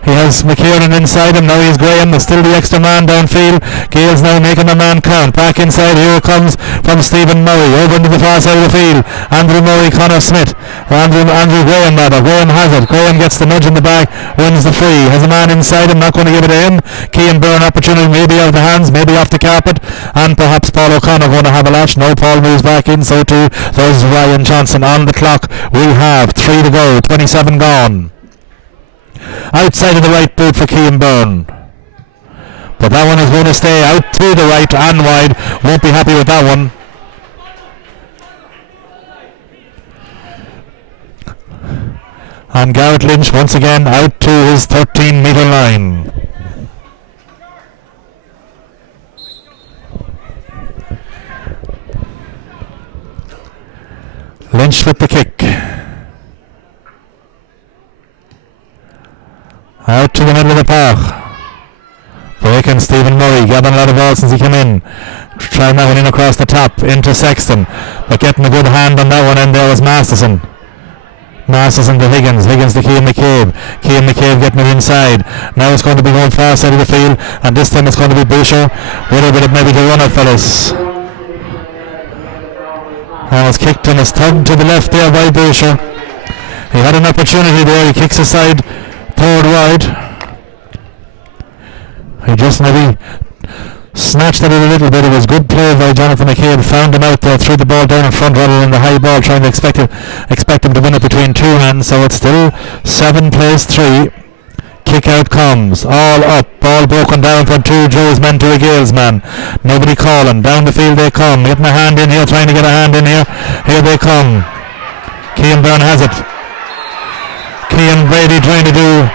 He has McKiernan inside him. Now he's Graham. There's still the extra man downfield. Gales now making the man count. Back inside. Here it comes from Stephen Murray. Over into the far side of the field. Andrew Murray, Connor Smith. Andrew Graham rather. Graham has it. Graham gets the nudge in the back. Wins the free. Has a man inside him. Not going to give it to him. Cian Byrne opportunity. Maybe out of the hands. Maybe off the carpet. And perhaps Paul O'Connor going to have a lash. No, Paul moves back in. So too. There's Ryan Johnson on the clock. We have 3 to go. 27 gone. Outside of the right boot for Cian Byrne. But that one is going to stay out to the right and wide. Won't be happy with that one. And Garrett Lynch once again out to his 13-metre line. Lynch with the kick. Out to the middle of the park. Breaking Stephen Murray, gathering a lot of balls since he came in. Trying that one in across the top into Sexton. But getting a good hand on that one, and there was Masterson. Masterson to Higgins. Higgins to Cian McCabe. Cian McCabe getting it inside. Now it's going to be going far side of the field, and this time it's going to be Boucher. With a bit of maybe the runner, fellas. And it's kicked and it's turned to the left there by Boucher. He had an opportunity there. He kicks aside. Third wide. He just maybe snatched at it a little bit. It was good play by Jonathan McCabe. Found him out there, threw the ball down in front rather than the high ball, trying to expect him to win it between two hands. So it's still 7 plays 3. Kick out comes. All up. Ball broken down from 2 Joe's men to a Gales man. Nobody calling. Down the field they come. Getting a hand in here, trying to get a hand in here. Here they come. Cian Byrne has it. Cian Brady trying to do.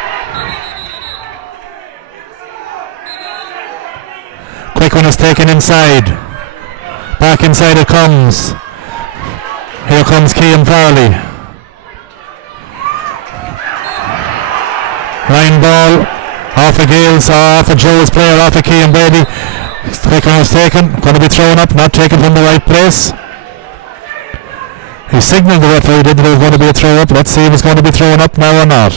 Quick one is taken inside. Back inside it comes. Here comes Cian Farley. Line ball off of Gales, off of Joe's player, off of Cian Brady. Quick one was taken. Going to be thrown up, not taken from the right place. He signalled the referee, did that it was going to be a throw up. Let's see if it's going to be thrown up now or not.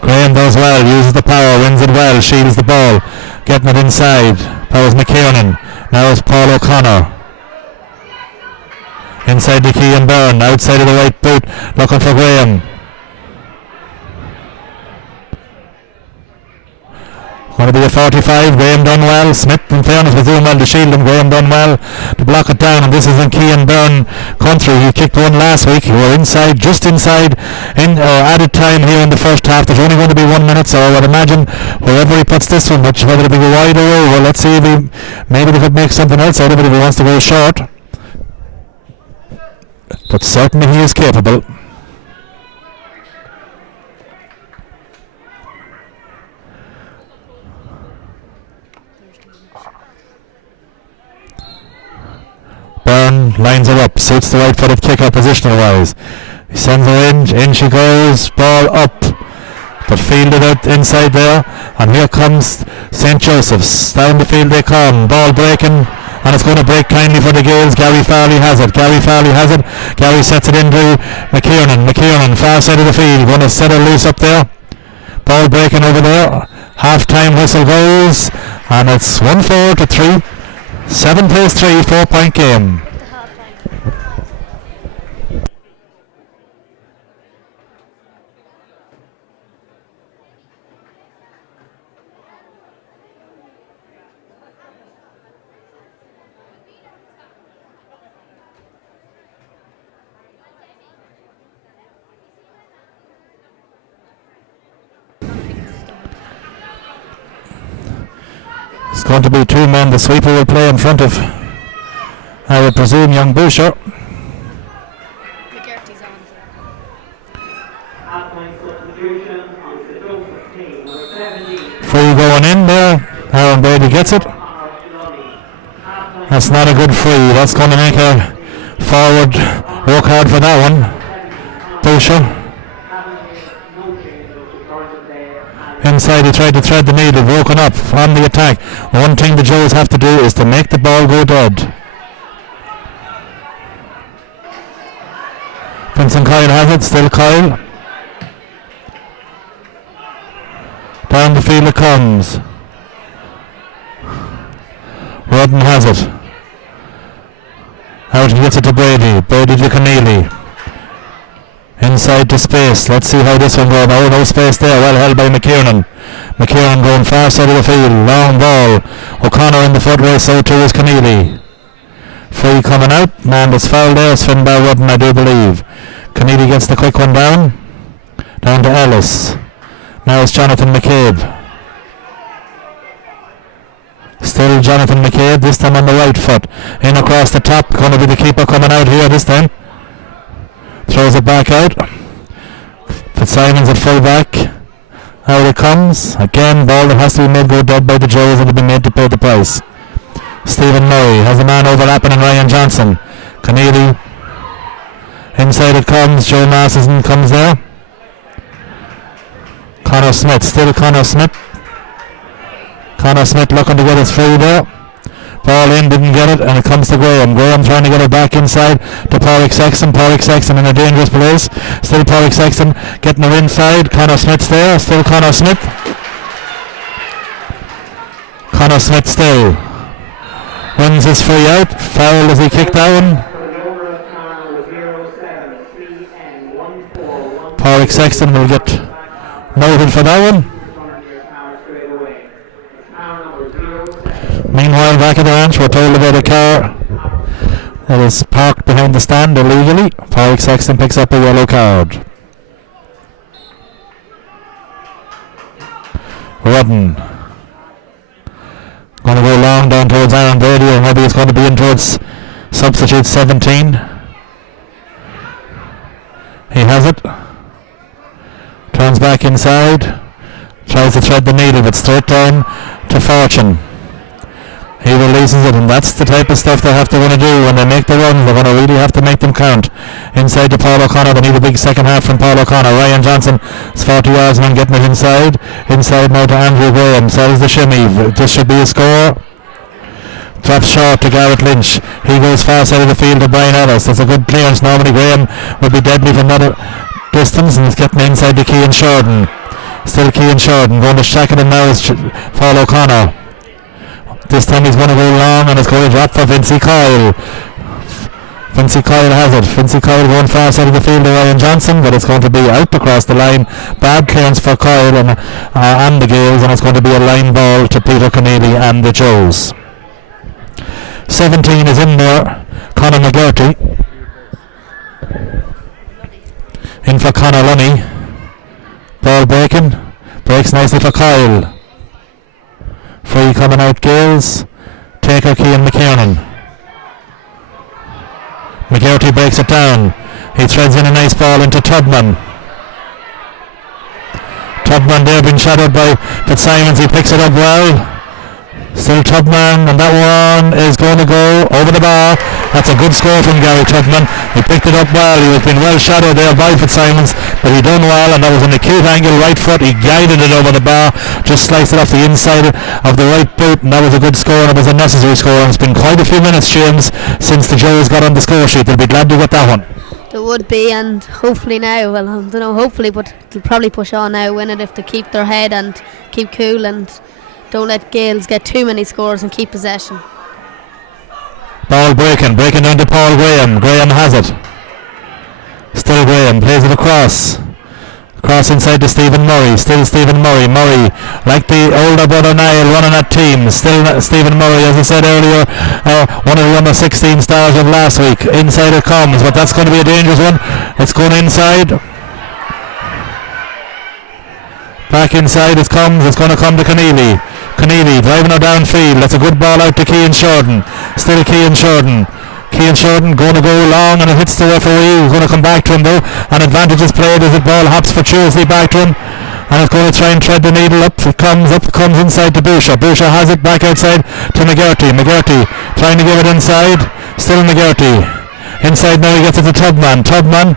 Graham does well, uses the power, wins it well, shields the ball, getting it inside. That was McKiernan. Now it's Paul O'Connor. Inside to Cian Byrne, outside of the right boot, looking for Graham. Going to be a 45. Graham done well. Smith, in fairness, was doing well to shield him. Graham done well to block it down. And this is in Cian Byrne country. He kicked one last week. We're inside, just inside, in added time here in the first half. There's only going to be 1 minute, so I would imagine wherever he puts this one, which whether it be wide or over, let's see if he maybe they could make something else out of it if he wants to go short. But certainly he is capable. Byrne lines her up, suits the right footed kicker positional wise. He sends her in she goes, ball up, but fielded out inside there, and here comes St. Joseph's. Down the field they come, ball breaking, and it's going to break kindly for the Gales. Gary Farley has it. Gary sets it into McKiernan, far side of the field, going to set her loose up there. Ball breaking over there. Half time whistle goes, and it's 1-4 to 3. 7 plays 3, 4-point game. It's going to be 2 men. The sweeper will play in front of, I would presume, young Boucher. McGarty's on. Free going in there. Aaron Brady gets it. That's not a good free. That's going to make a forward work hard for that one. Boucher. No change of the current day. Inside he tried to thread the needle, broken up from the attack. The one thing the Joes have to do is to make the ball go dead. Vincent Kyle has it, still Kyle. Down the field it comes. Rudden has it. Out he gets it to Brady. Brady to Keneally. Inside to space. Let's see how this one goes. Oh, no space there. Well held by McKiernan. McKiernan going far side of the field. Long ball. O'Connor in the foot race. So too is Keneally. Free coming out. Man that's fouled there is Finbar Rudden, I do believe. Keneally gets the quick one down. Down to Ellis. Now it's Jonathan McCabe. Still Jonathan McCabe, this time on the right foot. In across the top. Going to be the keeper coming out here this time. Throws it back out. Fitzsimons at full back. Out it comes. Again, ball that has to be made go dead by the Joes and will be made to pay the price. Stephen Murray has a man overlapping in Ryan Johnson. Keneally. Inside it comes. Joe Masterson comes there. Connor Smith. Still Connor Smith. Connor Smith looking to get his free there. Ball in, didn't get it, and it comes to Graham. Graham trying to get it back inside to Pádraig Sexton. Pádraig Sexton in a dangerous place. Still Pádraig Sexton getting it inside. Connor Smith's there. Still Connor Smith. Connor Smith still. Wins his free out. Foul as he kicked down. Pádraig Sexton will get noted for that one. Meanwhile, back at the ranch, we're told about a car that is parked behind the stand illegally. Pádraig Sexton picks up a yellow card. Rudden. Going to go long down towards Aaron Brady, or maybe it's going to be in towards substitute 17. He has it. Turns back inside. Tries to thread the needle, but straight down to Fortune. He releases it, and that's the type of stuff they have to want to do when they make the runs. They're going to really have to make them count. Inside to Paul O'Connor. They need a big second half from Paul O'Connor. Ryan Johnson is 40 yards and getting it inside. Inside now to Andrew Graham. Sells the shimmy. This should be a score. Drops short to Garrett Lynch. He goes far side of the field to Brian Ellis. That's a good clearance. Normally Graham would be deadly from that distance, and he's getting inside to Cian Shorten. Still Cian Shorten. Going to Shackleton now is Paul O'Connor. This time he's going to go long, and it's going to drop for Vincey Coyle. Vincey Coyle has it. Vincey Coyle going far side of the field to Ryan Johnson, but it's going to be out across the line. Bad clearance for Coyle and the Gales, and it's going to be a line ball to Peter Keneally and the Joes. 17 is in there. Conor McGurty. In for Conor Lunny. Ball breaking. Breaks nicely for Coyle. Free coming out Gales. Taker Cian McKiernan. McGurty breaks it down. He threads in a nice ball into Tubman. Tubman there being shadowed by Fitzsimons. He picks it up well. Still Tubman, and that one is going to go over the bar. That's a good score from Gary Tubman. He picked it up well. He was being well shadowed there by Fitzsimons, but he done well, and that was an acute angle right foot. He guided it over the bar, just sliced it off the inside of the right boot, and that was a good score, and it was a necessary score. And it's been quite a few minutes, James, since the Joes got on the score sheet. They'll be glad to get that one. It would be, and hopefully now, well, I don't know, hopefully, but they'll probably push on now, win it if they keep their head and keep cool and don't let Gales get too many scores and keep possession. Ball breaking down to Paul Graham. Graham has it. Still Graham, plays it across. Cross inside to Stephen Murray. Still Stephen Murray. Murray, like the older brother Niall, running that team. Still Stephen Murray, as I said earlier, one of the under 16 stars of last week. Inside it comes, but that's going to be a dangerous one. It's going inside. Back inside it comes. It's going to come to Keneally. Keneally driving her downfield. That's a good ball out to Cian Shorten. Still Cian Shorten. Cian Shorten going to go long, and it hits the referee. He's going to come back to him though. An advantage is played as the ball hops fortuitously back to him, and it's going to try and thread the needle up. It comes inside to Boucher. Boucher has it back outside to McGurty. McGurty trying to give it inside. Still McGurty. Inside now he gets it to Tubman. Tubman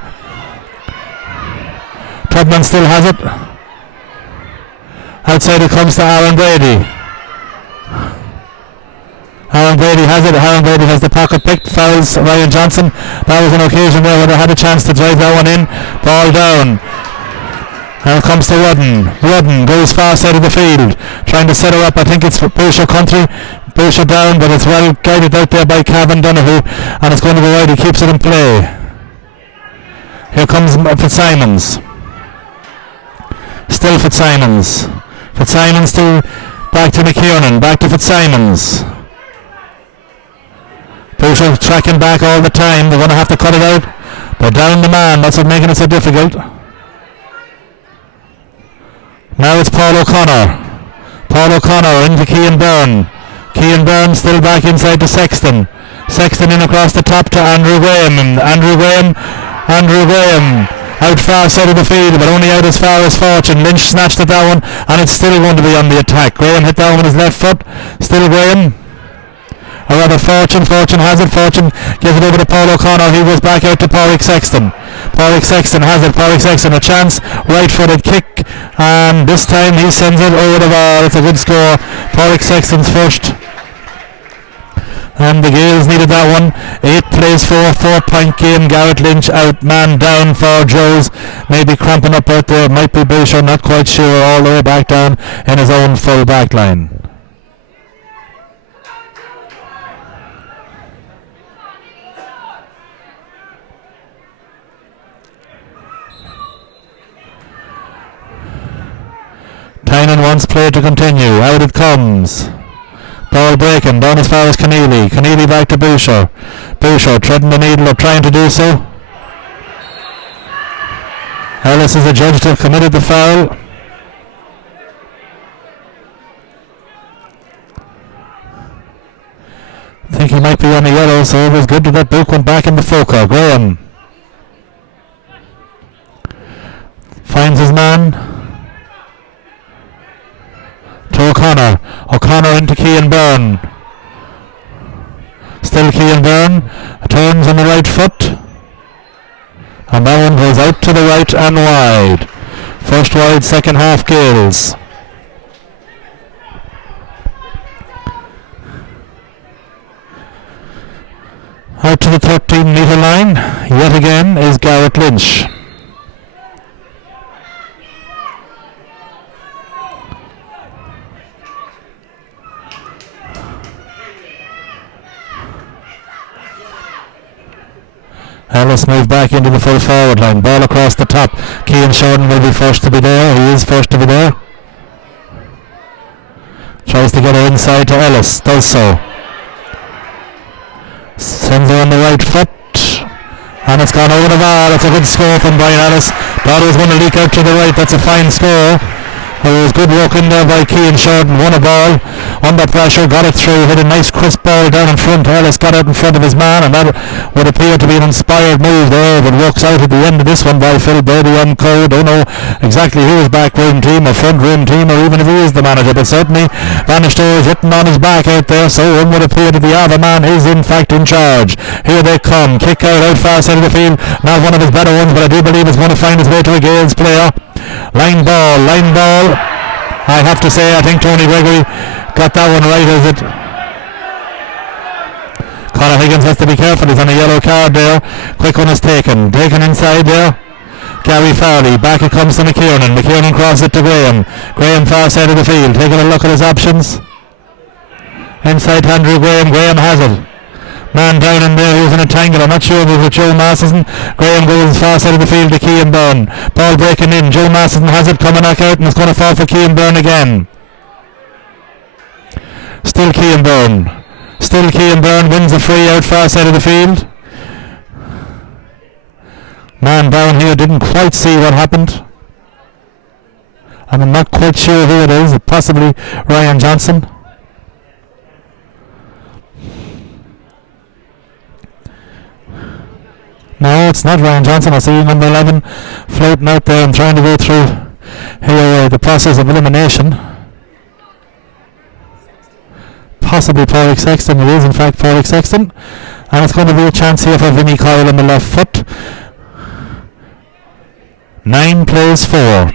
Tubman still has it. Outside it comes to Aaron Brady. Aaron Brady has it. Aaron Brady has the pocket picked. Fouls Ryan Johnson. That was an occasion where they had a chance to drive that one in. Ball down. Now comes to Rudden. Rudden goes far side of the field, trying to set her up. I think it's Boucher country. Boucher down, but it's well guided out there by Cavan Donoghue, and it's going to go wide. He keeps it in play. Here comes Fitzsimons. Still Fitzsimons. Fitzsimons to back to McKiernan. Back to Fitzsimons. Boucher tracking back all the time. They're going to have to cut it out. They're down the man. That's what's making it so difficult. Now it's Paul O'Connor. Paul O'Connor into Cian Byrne. Cian Byrne still back inside to Sexton. Sexton in across the top to Andrew Graham. And Andrew Graham out far side of the field, but only out as far as Fortune. Lynch snatched at that one, and it's still going to be on the attack. Graham hit that one with his left foot. Still Graham. Or rather Fortune has it. Fortune gives it over to Paul O'Connor. He goes back out to Pádraig Sexton. Pádraig Sexton has it. Pádraig Sexton a chance. Right footed kick. And this time he sends it over the ball. It's a good score. Pádraig Sexton's first. And the Gales needed that one. 8 plays for a 4-point game. Garrett Lynch out, man down for Joes. Maybe cramping up out there. Might be Boucher, not quite sure. All the way back down in his own full back line. Tynan wants play to continue. Out it comes. Ball breaking down as far as Keneally. Keneally back to Boucher. Boucher treading the needle or trying to do so. Ellis is adjudged to have committed the foul. I think he might be on the yellow, so it was good that that book went back in the Foker. Graham finds his man. To O'Connor. O'Connor into Cian Byrne. Still Cian Byrne. Turns on the right foot. And that one goes out to the right and wide. First wide, second half Gales. Out to the 13-metre line, yet again, is Garrett Lynch. Ellis moved back into the full forward line. Ball across the top. Cian Shorten will be first to be there. He is first to be there. Tries to get her inside to Ellis. Does so. Sends her on the right foot. And it's gone over the bar. That's a good score from Brian Ellis. Thought it was going to leak out to the right. That's a fine score. There was good work in there by Cian Shorten. Won a ball under pressure, got it through, hit a nice crisp ball down in front. Ellis got out in front of his man, and that would appear to be an inspired move there. But works out at the end of this one by Phil Brady on code. Don't know exactly who his back room team or front room team, or even if he is the manager, but certainly Bannister is written on his back out there, so one would appear that the other man is in fact in charge. Here they come, kick out far side of the field. Not one of his better ones, but I do believe it's going to find its way to a Gales player. Line ball. I have to say, I think Tony Gregory got that one right, is it? Conor Higgins has to be careful, he's on a yellow card there. Quick one is taken inside there. Gary Farley, back it comes to McKiernan. McKiernan crosses it to Graham. Graham far side of the field, taking a look at his options. Inside to Andrew Graham. Graham has it. Man down in there who's in a tangle. I'm not sure if it was Joe Masterson. Graham goes far side of the field to Cian Byrne. Ball breaking in. Joe Masterson has it, coming back out, and it's going to fall for Cian Byrne again. Still Cian Byrne wins the free out far side of the field. Man down here didn't quite see what happened. And I'm not quite sure who it is. Possibly Ryan Johnson. No, it's not Ryan Johnson. I see number 11 floating out there and trying to go through here the process of elimination. Possibly Pádraig Sexton. It is in fact Pádraig Sexton. And it's going to be a chance here for Vinnie Coyle on the left foot. 9 plays 4.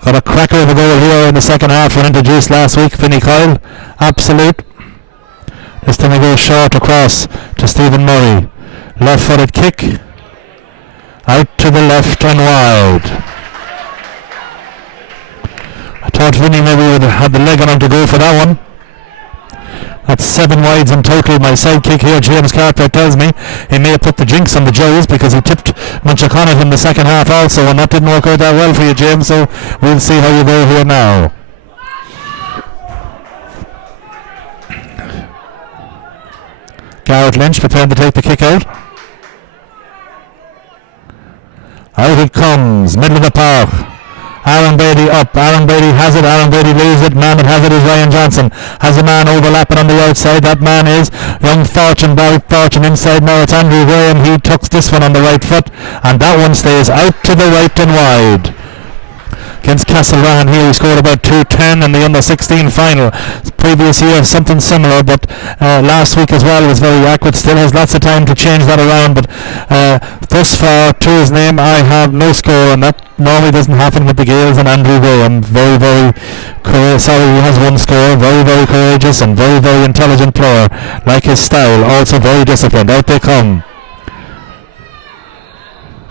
Got a cracker of a goal here in the second half when introduced last week, Vinnie Coyle. Absolute. This time he goes short across to Stephen Murray. Left-footed kick. Out to the left and wide. I thought Vinnie maybe would have had the leg on him to go for that one. That's 7 wides in total. My sidekick here, James Cartwright, tells me he may have put the jinx on the Joes because he tipped Munchaconnet in the second half also, and that didn't work out that well for you, James, so we'll see how you go here now. Garrett Lynch preparing to take the kick out. Out it comes, middle of the park. Aaron Brady up, Aaron Brady has it, Aaron Brady leaves it, man that has it is Ryan Johnson. Has a man overlapping on the outside, that man is young Fortune, Barry Fortune inside now, it's Andrew Graham, he tucks this one on the right foot, and that one stays out to the right and wide. Against Castleran here, he scored about 210 in the under-16 final. Previous year, something similar, but last week as well was very accurate. Still has lots of time to change that around, but thus far, to his name, I have no score, and that normally doesn't happen with the Gales and Andrew Graham. Very, very sorry, he has one score. Very, very courageous and very, very intelligent player. Like his style, also very disciplined. Out they come.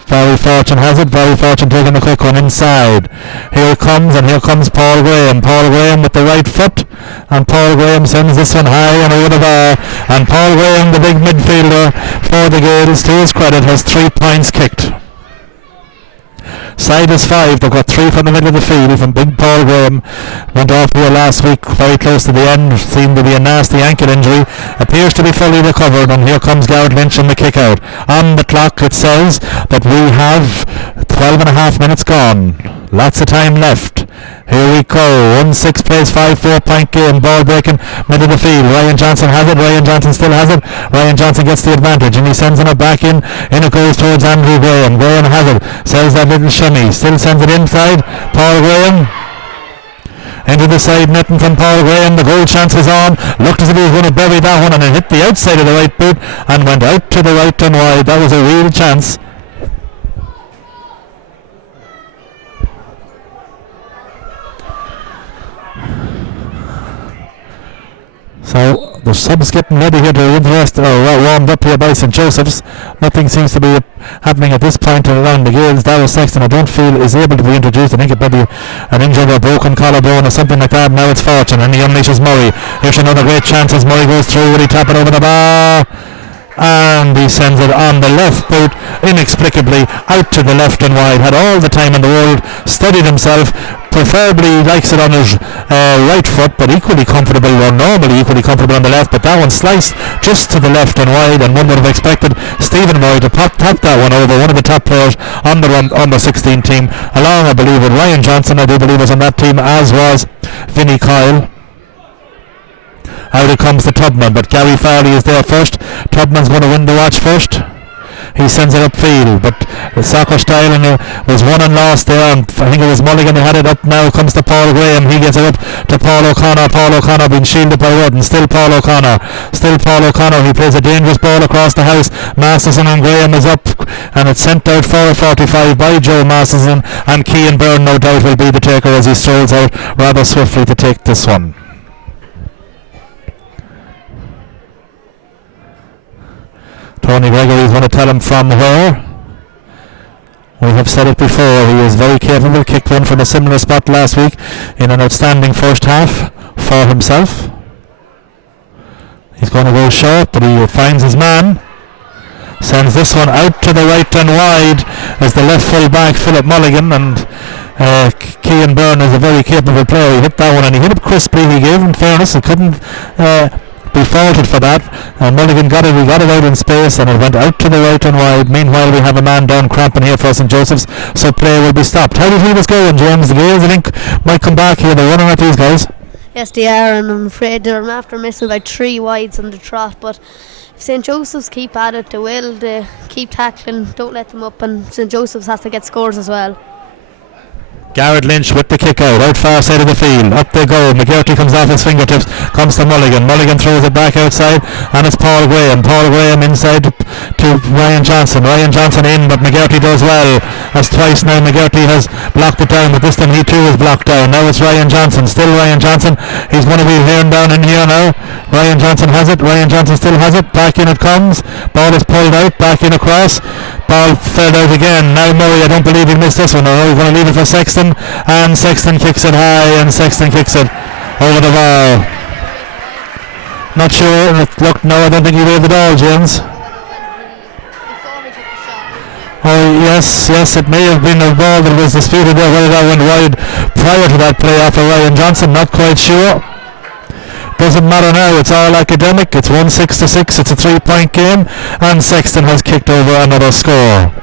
Barry Fortune has it, Barry Fortune taking the quick one inside. Here it comes, and here comes Paul Graham. Paul Graham with the right foot, and Paul Graham sends this one high and over the bar. And Paul Graham, the big midfielder for the Gales, to his credit, has 3 points kicked. Side is 5, they've got 3 from the middle of the field from big Paul Graham. Went off here last week, very close to the end, seemed to be a nasty ankle injury, appears to be fully recovered, and here comes Garrett Lynch on the kick out. On the clock it says that we have 12 and a half minutes gone, lots of time left. Here we go, 1-6 plays 5, 4 point game, ball breaking, middle of the field. Ryan Johnson has it, Ryan Johnson still has it. Ryan Johnson gets the advantage and he sends it back in it goes towards Andrew Graham. Graham has it, sells that little shimmy, still sends it inside. Paul Graham. Into the side netting from Paul Graham, the goal chance was on, looked as if he was going to bury that one, and it hit the outside of the right boot and went out to the right and wide. That was a real chance. So the subs getting ready here to warmed up here by St. Joseph's. Nothing seems to be happening at this point around the Gales. Darrell Sexton, I don't feel, is able to be introduced. I think it might be an injured or broken collarbone or something like that. Now it's Fortune, and he unleashes Murray. Here's another great chance as Murray goes through. Will he tap it over the bar? And he sends it on the left boot, inexplicably out to the left and wide. Had all the time in the world, studied himself, preferably likes it on his right foot, but equally comfortable, or normally equally comfortable on the left, but that one sliced just to the left and wide, and one would have expected Stephen Murray to tap that one over, one of the top players on the under 16 team, along I believe with Ryan Johnson, I do believe was on that team, as was Vinnie Coyle. Out it comes to Tubman, but Gary Farley is there first. Tubman's going to win the watch first. He sends it upfield, but the soccer style was won and lost there, and I think it was Mulligan who had it up. Now comes to Paul Graham, he gets it up to Paul O'Connor. Paul O'Connor being shielded by Rudden. Still Paul O'Connor, he plays a dangerous ball across the house. Masterson and Graham is up, and it's sent out for a 45 by Joe Masterson, and Cian Byrne no doubt will be the taker as he strolls out rather swiftly to take this one. Tony Gregory is going to tell him from where. We have said it before, he is very capable, kicked one from a similar spot last week in an outstanding first half for himself. He's going to go short, but he finds his man. Sends this one out to the right and wide as the left full back Philip Mulligan, and Cian Byrne is a very capable player. He hit that one and he hit it crisply. He gave him fairness, he couldn't be faulted for that, and Mulligan got it out in space, and it went out to the right and wide. Meanwhile we have a man down cramping here for St. Joseph's, so play will be stopped. How do you feel this going, James? The Gales I think might come back here, they're running at these guys. Yes, they are, and I'm afraid they're after missing about 3 wides on the trot, but if St. Joseph's keep at it, they will. They keep tackling, don't let them up, and St. Joseph's have to get scores as well. Garrett Lynch with the kick out far side of the field. Up they go. McGarty comes off his fingertips. Comes to Mulligan. Mulligan throws it back outside, and it's Paul Graham. Paul Graham inside to Ryan Johnson. Ryan Johnson in, but McGarty does well. That's twice now. McGarty has blocked it down, but this time he too is blocked down. Now it's Ryan Johnson. Still Ryan Johnson. He's going to be hearing down in here now. Ryan Johnson has it. Ryan Johnson still has it. Back in it comes. Ball is pulled out. Back in across. Ball fell out again. Now Murray, I don't believe he missed this one. He's going to leave it for Sexton, and Sexton kicks it high, and Sexton kicks it over the bar. Not sure. Look, no, I don't think he waved it all, James. Oh yes, it may have been a ball that was disputed there, whether that went wide prior to that play off of Ryan Johnson. Not quite sure. Doesn't matter now, it's all academic. It's 1-6-6, it's a 3-point game, and Sexton has kicked over another score.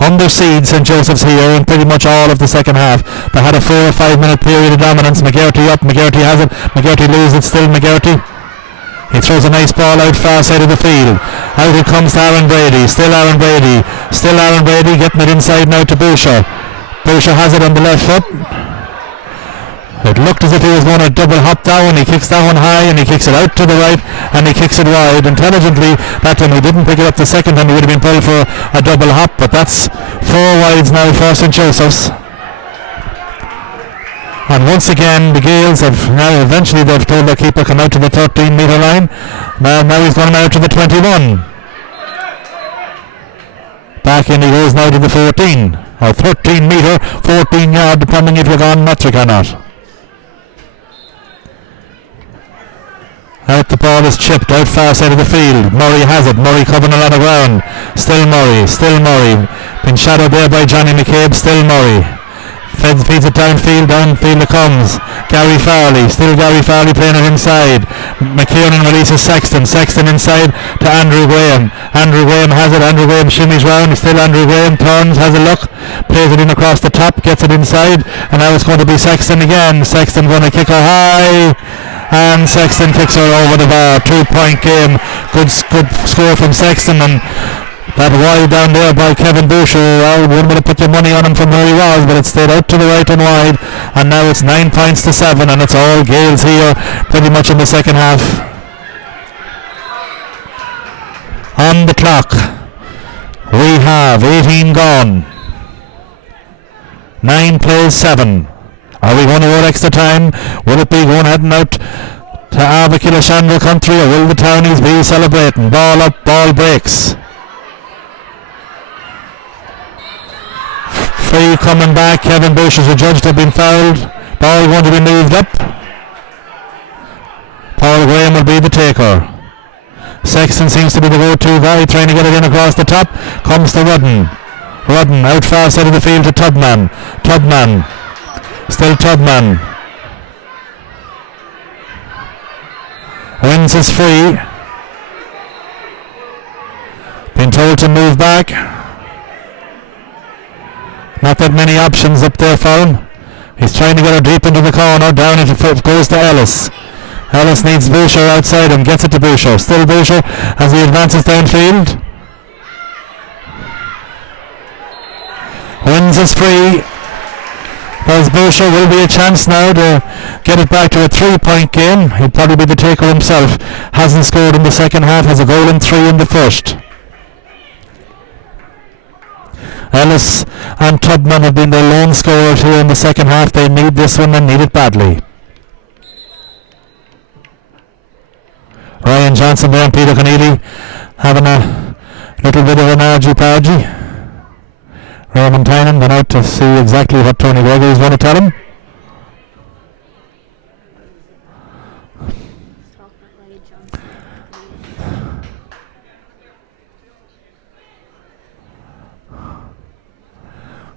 Under siege, St. Joseph's here in pretty much all of the second half. They had a 4 or 5 minute period of dominance. McGarty up, McGarty has it, McGarty loses it, still McGarty. He throws a nice ball out far side of the field. Out it comes to Aaron Brady, still Aaron Brady, getting it inside now to Boucher. Boucher has it on the left foot. It looked as if he was going to double hop down. He kicks that one high, and he kicks it out to the right, and he kicks it wide intelligently. That time he didn't pick it up the second time. He would have been pulled for a double hop, but that's 4 wides now for St. Joseph's. And once again the Gaels have now eventually they've told their keeper come out to the 13 metre line. Now he's going out to the 21. Back in he goes now to the 14 or 13 metre, 14 yard, depending if you're gone metric or not. Out the ball is chipped out far side of the field. Murray has it. Murray covering a lot of ground. Still Murray. Been shadowed there by Johnny McCabe. Still Murray. Feeds it downfield it comes. Gary Farley playing it inside. McKiernan releases Sexton inside to Andrew Graham. Andrew Graham has it. Andrew Graham shimmies round. Still Andrew Graham turns, has a look, plays it in across the top, gets it inside, and now it's going to be Sexton again. Sexton going to kick her high, and Sexton kicks her over the bar. 2-point game. Good score from Sexton, and that wide down there by Kevin Boucher. I wouldn't have put your money on him from where he was, but it stayed out to the right and wide, and now it's 9 points to 7, and it's all Gaels here pretty much in the second half. On the clock we have 18 gone. 9 plays 7. Are we going to go extra time? Will it be going heading out to Ava-Killashandra country, or will the Townies be celebrating? Ball up, ball breaks. Free coming back. Kevin Bush is adjudged to have been fouled. Ball going to be moved up. Paul Graham will be the taker. Sexton seems to be the go-to guy, trying to get it in across the top. Comes to Rudden out far side of the field to Tubman. Still Tubman. Wins is free. Been told to move back. Not that many options up there for him. He's trying to get her deep into the corner. Down it goes to Ellis. Ellis needs Boucher outside him. Gets it to Boucher. Still Boucher as he advances downfield. Wins is free. As Boucher will be a chance now to get it back to a 3-point game. He'll probably be the taker himself. Hasn't scored in the second half. Has a goal and 3 in the first. Ellis and Tubman have been their lone scorers here in the second half. They need this one and need it badly. Ryan Johnson there and Peter Conneely having a little bit of an argy-pargy. Raymond Tynan went out to see exactly what Tony Gregory is going to tell him.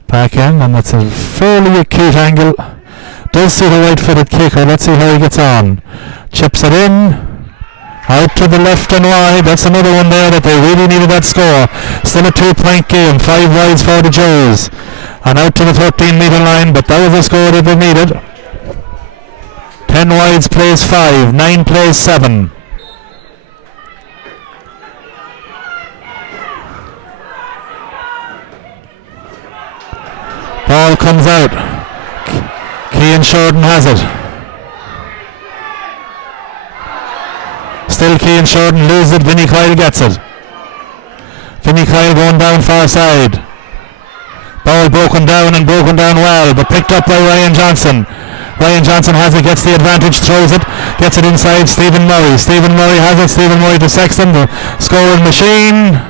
Back in, and that's a fairly acute angle. Does see the right-footed kicker. Let's see how he gets on. Chips it in. Out to the left and wide. That's another one there that they really needed that score. Still a 2-point game. 5 wides for the Joes. And out to the 13-metre line, but that was a score that they needed. 10 wides plays 5. 9 plays 7. Ball comes out. Cian Sheridan has it. Still Cian Sheridan loses it. Vinnie Kyle gets it. Vinnie Kyle going down far side. Ball broken down well, but picked up by Ryan Johnson. Ryan Johnson has it, gets the advantage, throws it, gets it inside Stephen Murray. Stephen Murray has it, Stephen Murray to Sexton, the scoring machine.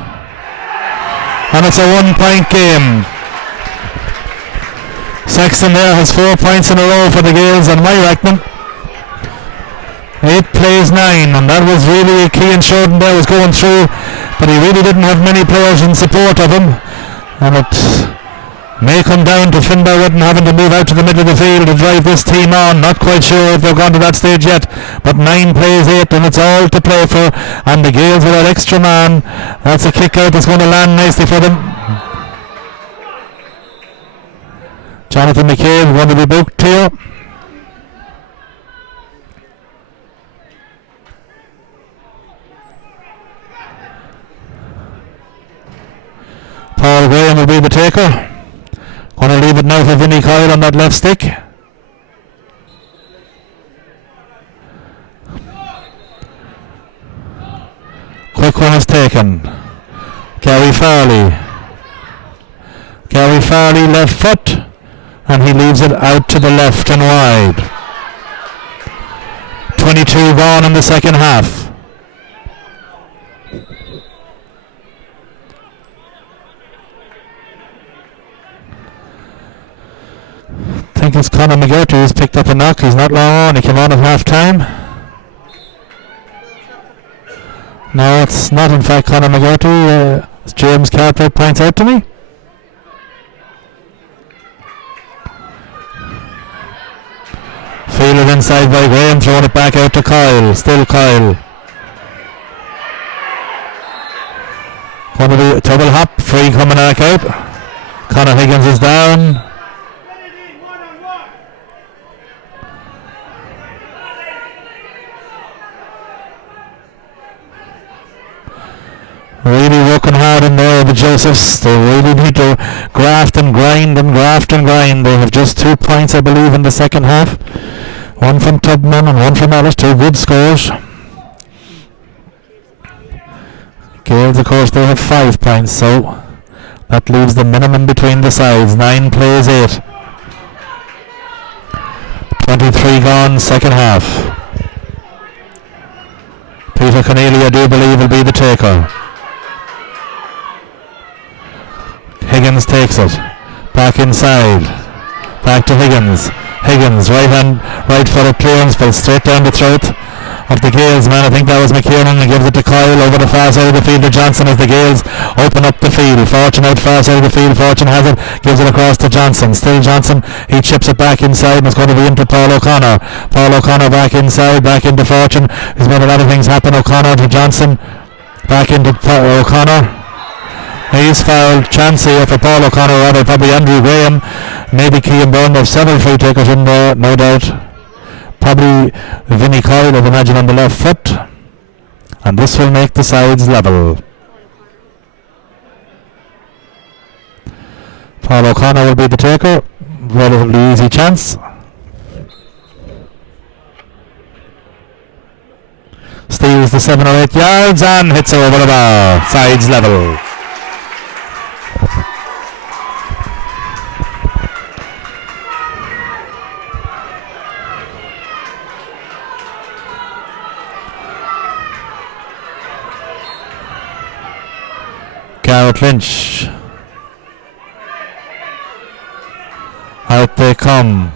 And it's a 1-point game. Sexton there has 4 points in a row for the Gales on my reckoning. 8 plays 9, and that was really Cian Sheridan there was going through, but he really didn't have many players in support of him. And it may come down to Finbar Whitten having to move out to the middle of the field to drive this team on. Not quite sure if they've gone to that stage yet, but 9 plays 8 and it's all to play for, and the Gales with that extra man. That's a kick out that's going to land nicely for them. Jonathan McCabe going to be booked here. Paul Graham will be the taker. Going to leave it now for Vinnie Kyle on that left stick. Quick one is taken. Gary Farley. Gary Farley left foot, and he leaves it out to the left and wide. 22 gone in the second half. I think it's Conor McGarty who's picked up a knock. He's not long on. He came on at half time. No, it's not in fact Conor McGarty, as James Cartwright points out to me. Fielded inside by Graham, throwing it back out to Kyle. Still Kyle. Going to be a double hop, free coming back out. Conor Higgins is down. Really working hard in there, the Josephs. They really need to graft and grind and graft and grind. They have just 2 points, I believe, in the second half. One from Tubman and one from Ellis. 2 good scores. Gales, of course, they have 5 points, so that leaves the minimum between the sides. 9 plays 8. 23 gone, second half. Peter Conneely, I do believe, will be the taker. Higgins takes it. Back inside. Back to Higgins. Higgins, right footed clearance, but straight down the throat of the Gales man. I think that was McKiernan, and gives it to Kyle over the far side of the field to Johnson as the Gales open up the field. Fortune out far side of the field. Fortune has it, gives it across to Johnson. Still Johnson, he chips it back inside, and it's going to be into Paul O'Connor. Paul O'Connor back inside, back into Fortune. He's made a lot of things happen. O'Connor to Johnson, back into O'Connor. He's fouled. Chance here for Paul O'Connor, rather probably Andrew Graham, maybe Cian Byrne. There's several free takers in there, no doubt. Probably Vinnie Kyle, I'd imagine, on the left foot. And this will make the sides level. Paul O'Connor will be the taker. Relatively easy chance. Steals the 7 or 8 yards and hits over the bar. Sides level. Garrett Lynch. Out they come.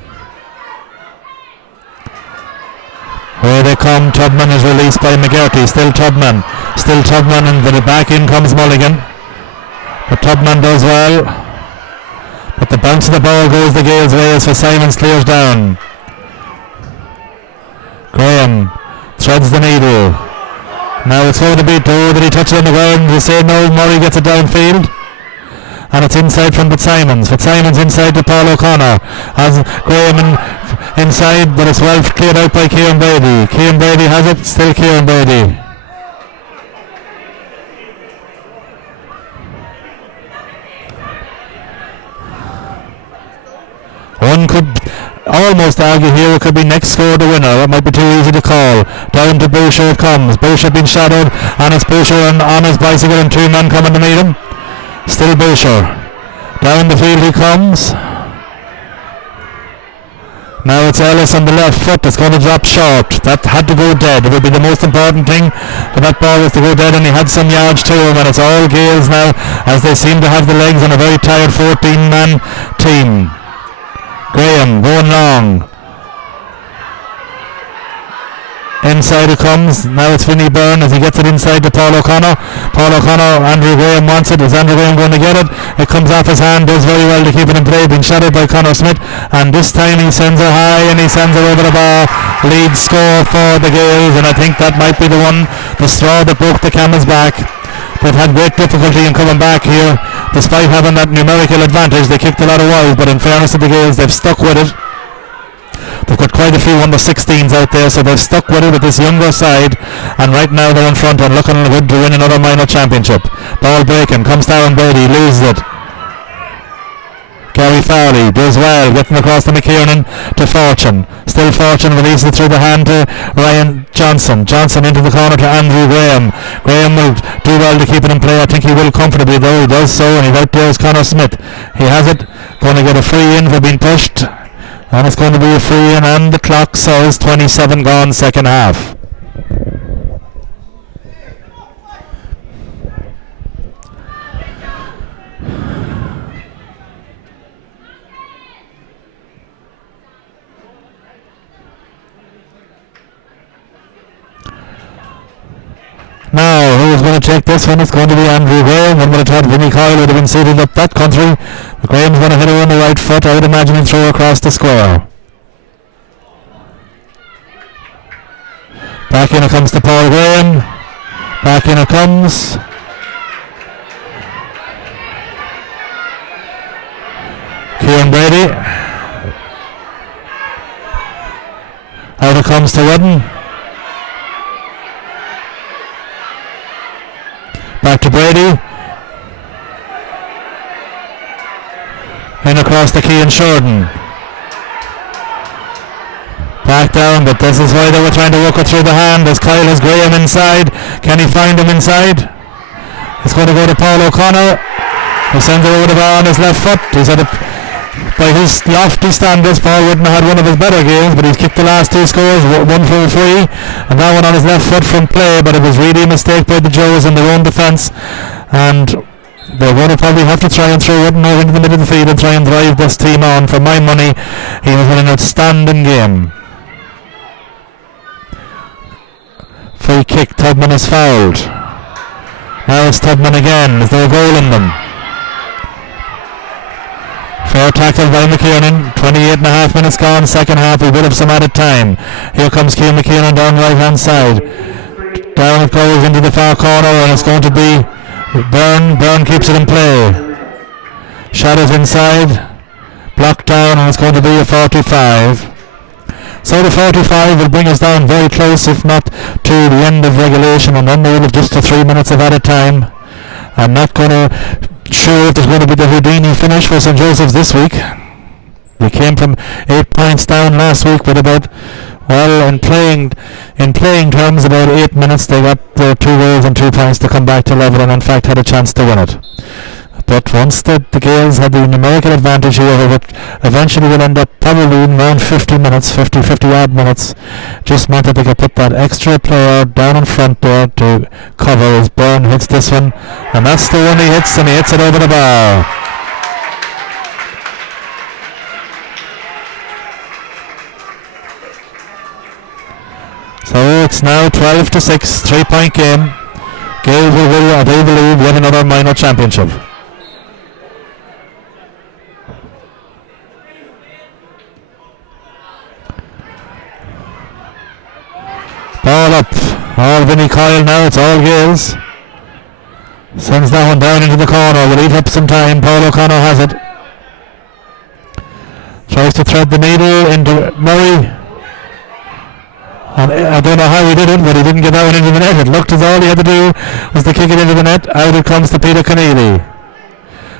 Where they come, Tubman is released by McGarty. Still Tubman, and then back in comes Mulligan. But Tubman does well. But the bounce of the ball goes the Gales' way as for Simons clears down. Graham threads the needle. Now it's going to be told that he touched it on the ground. They say no, Murray gets it downfield. And it's inside from Fitzsimons. Fitzsimons inside to Paul O'Connor. Has Graham inside, but it's well cleared out by Ciaran Brady. Ciaran Brady has it, still Ciaran Brady. one could almost argue here it could be next score the winner. That might be too easy to call. Down to Boucher it comes. Boucher being shadowed, and it's Boucher on his bicycle and two men coming to meet him. Still Boucher. Down the field he comes. Now it's Ellis on the left foot that's going to drop short. That had to go dead. It would be the most important thing for that ball was to go dead, and he had some yards to him, and it's all Gales now as they seem to have the legs on a very tired 14-man team. Graham going long. Inside it comes. Now it's Vinnie Byrne as he gets it inside to Paul O'Connor. Paul O'Connor, Andrew Graham wants it. Is Andrew Graham going to get it? It comes off his hand. Does very well to keep it in play. Being shadowed by Conor Smith. And this time he sends it high and he sends it over the bar. Lead score for the Gales. And I think that might be the straw that broke the camel's back. They've had great difficulty in coming back here. Despite having that numerical advantage, they kicked a lot of wild. But in fairness to the Gales, they've stuck with it. They've got quite a few under 16s out there, so they've stuck with it with this younger side, and right now they're in front and looking good to win another minor championship. Ball breaking, comes Darren Brady, loses it. Gary Farley does well, getting across to McKiernan to Fortune. Still Fortune releases it through the hand to Ryan Johnson. Johnson into the corner to Andrew Graham. Graham will do well to keep it in play. I think he will comfortably though. He does so, and he outplays Conor Smith. He has it, going to get a free in for being pushed. And it's going to be a free in, and the clock says 27 gone second half. Now, who's going to take this one? It's going to be Andrew Graham. One would have thought Vinnie Coyle would have been seated up that country. But Graham's going to hit her on the right foot. I would imagine and throw across the square. Back in it comes to Paul Graham. Back in it comes. Kieran Brady. Out it comes to Rudden. Back to Brady. In across the Keane Shorten. Back down, but this is why they were trying to work it through the hand as Kyle has Graham inside. Can he find him inside? It's going to go to Paul O'Connor. He sends it over the bar on his left foot. He's had by his lofty standards, Paul wouldn't have had one of his better games, but he's kicked the last two scores, one for a free, and that one on his left foot from play, but it was really a mistake by the Joes in their own defence, and they're going to probably have to try and throw Wooden over into the middle of the field and try and drive this team on. For my money, he was in an outstanding game. Free kick, Tubman is fouled. Now it's Tubman again, is there a goal in them? Fair tackle by McKiernan. 28.5 minutes gone, second half. We will have some added time. Here comes Keane McKiernan down right hand side. Down it goes into the far corner, and it's going to be Byrne. Byrne keeps it in play. Shadows inside. Blocked down, and it's going to be a 45. So the 45 will bring us down very close, if not to the end of regulation, and then we will have just the 3 minutes of added time. I'm not going to sure if there's going to be the Houdini finish for St. Joseph's this week. They came from 8 points down last week with about, well, in playing terms, about 8 minutes. They got their 2 goals and 2 points to come back to level, and in fact had a chance to win it. But once the Gales had the numerical advantage here, it eventually will end up probably in around 50 odd minutes. Just meant that they could put that extra player down in front there to cover as Byrne hits this one. And that's the one he hits, and he hits it over the bar. So it's now 12-6, 3-point game. Gales will, they believe, win another minor championship. Ball up. All Vinnie Coyle now. It's all Gales. Sends that one down into the corner. Will eat up some time. Paul O'Connor has it. Tries to thread the needle into Murray. And I don't know how he did it, but he didn't get that one into the net. It looked as all he had to do was to kick it into the net. Out it comes to Peter Keneally.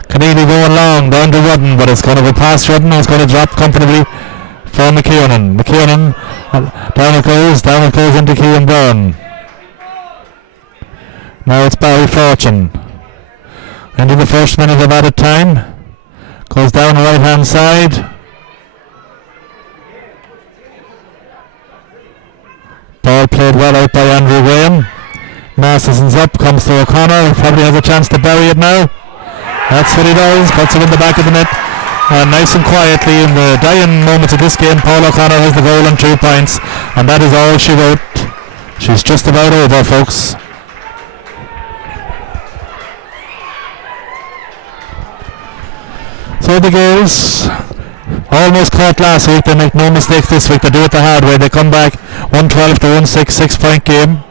Keneally going long, down to Rudden, but it's going to go past Rudden and it's going to drop comfortably for McKiernan. McKiernan, down it goes into Kean Byrne. Now it's Barry Fortune. Into the first minute of added time. Goes down the right hand side. Ball played well out by Andrew Graham. Masterson's up, comes to O'Connor, probably has a chance to bury it now. That's what he does, puts it in the back of the net. And nice and quietly in the dying moments of this game, Paul O'Connor has the goal and 2 points. And that is all she wrote. She's just about over, folks. So the Gales, almost caught last week, they make no mistakes this week, they do it the hard way. They come back 112 to 1-6, 6-point game.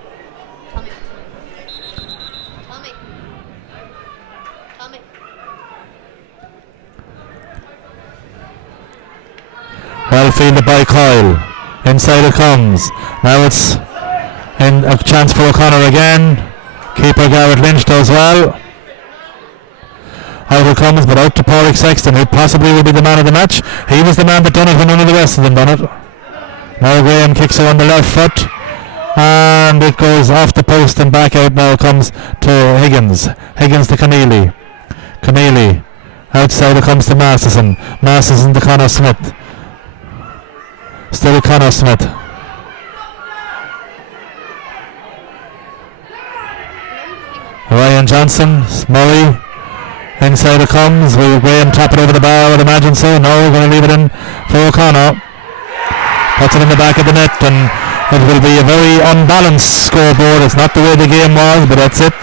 Well fielded by Coyle. Inside it comes. Now it's in a chance for O'Connor again. Keeper Garrett Lynch does well. Out it comes, but out to Pádraig Sexton, who possibly will be the man of the match. He was the man that done it when none of the rest of them done it. Now Graham kicks her on the left foot. And it goes off the post and back out. Now it comes to Higgins. Higgins to Keneally. Keneally. Outside it comes to Masterson. Masterson to Connor Smith. Still Connor Smith. Ryan Johnson, Murray. Inside it comes. Will Graham tap it over the bar? I would imagine so. No, we're going to leave it in for O'Connor. Puts it in the back of the net, and it will be a very unbalanced scoreboard. It's not the way the game was, but that's it.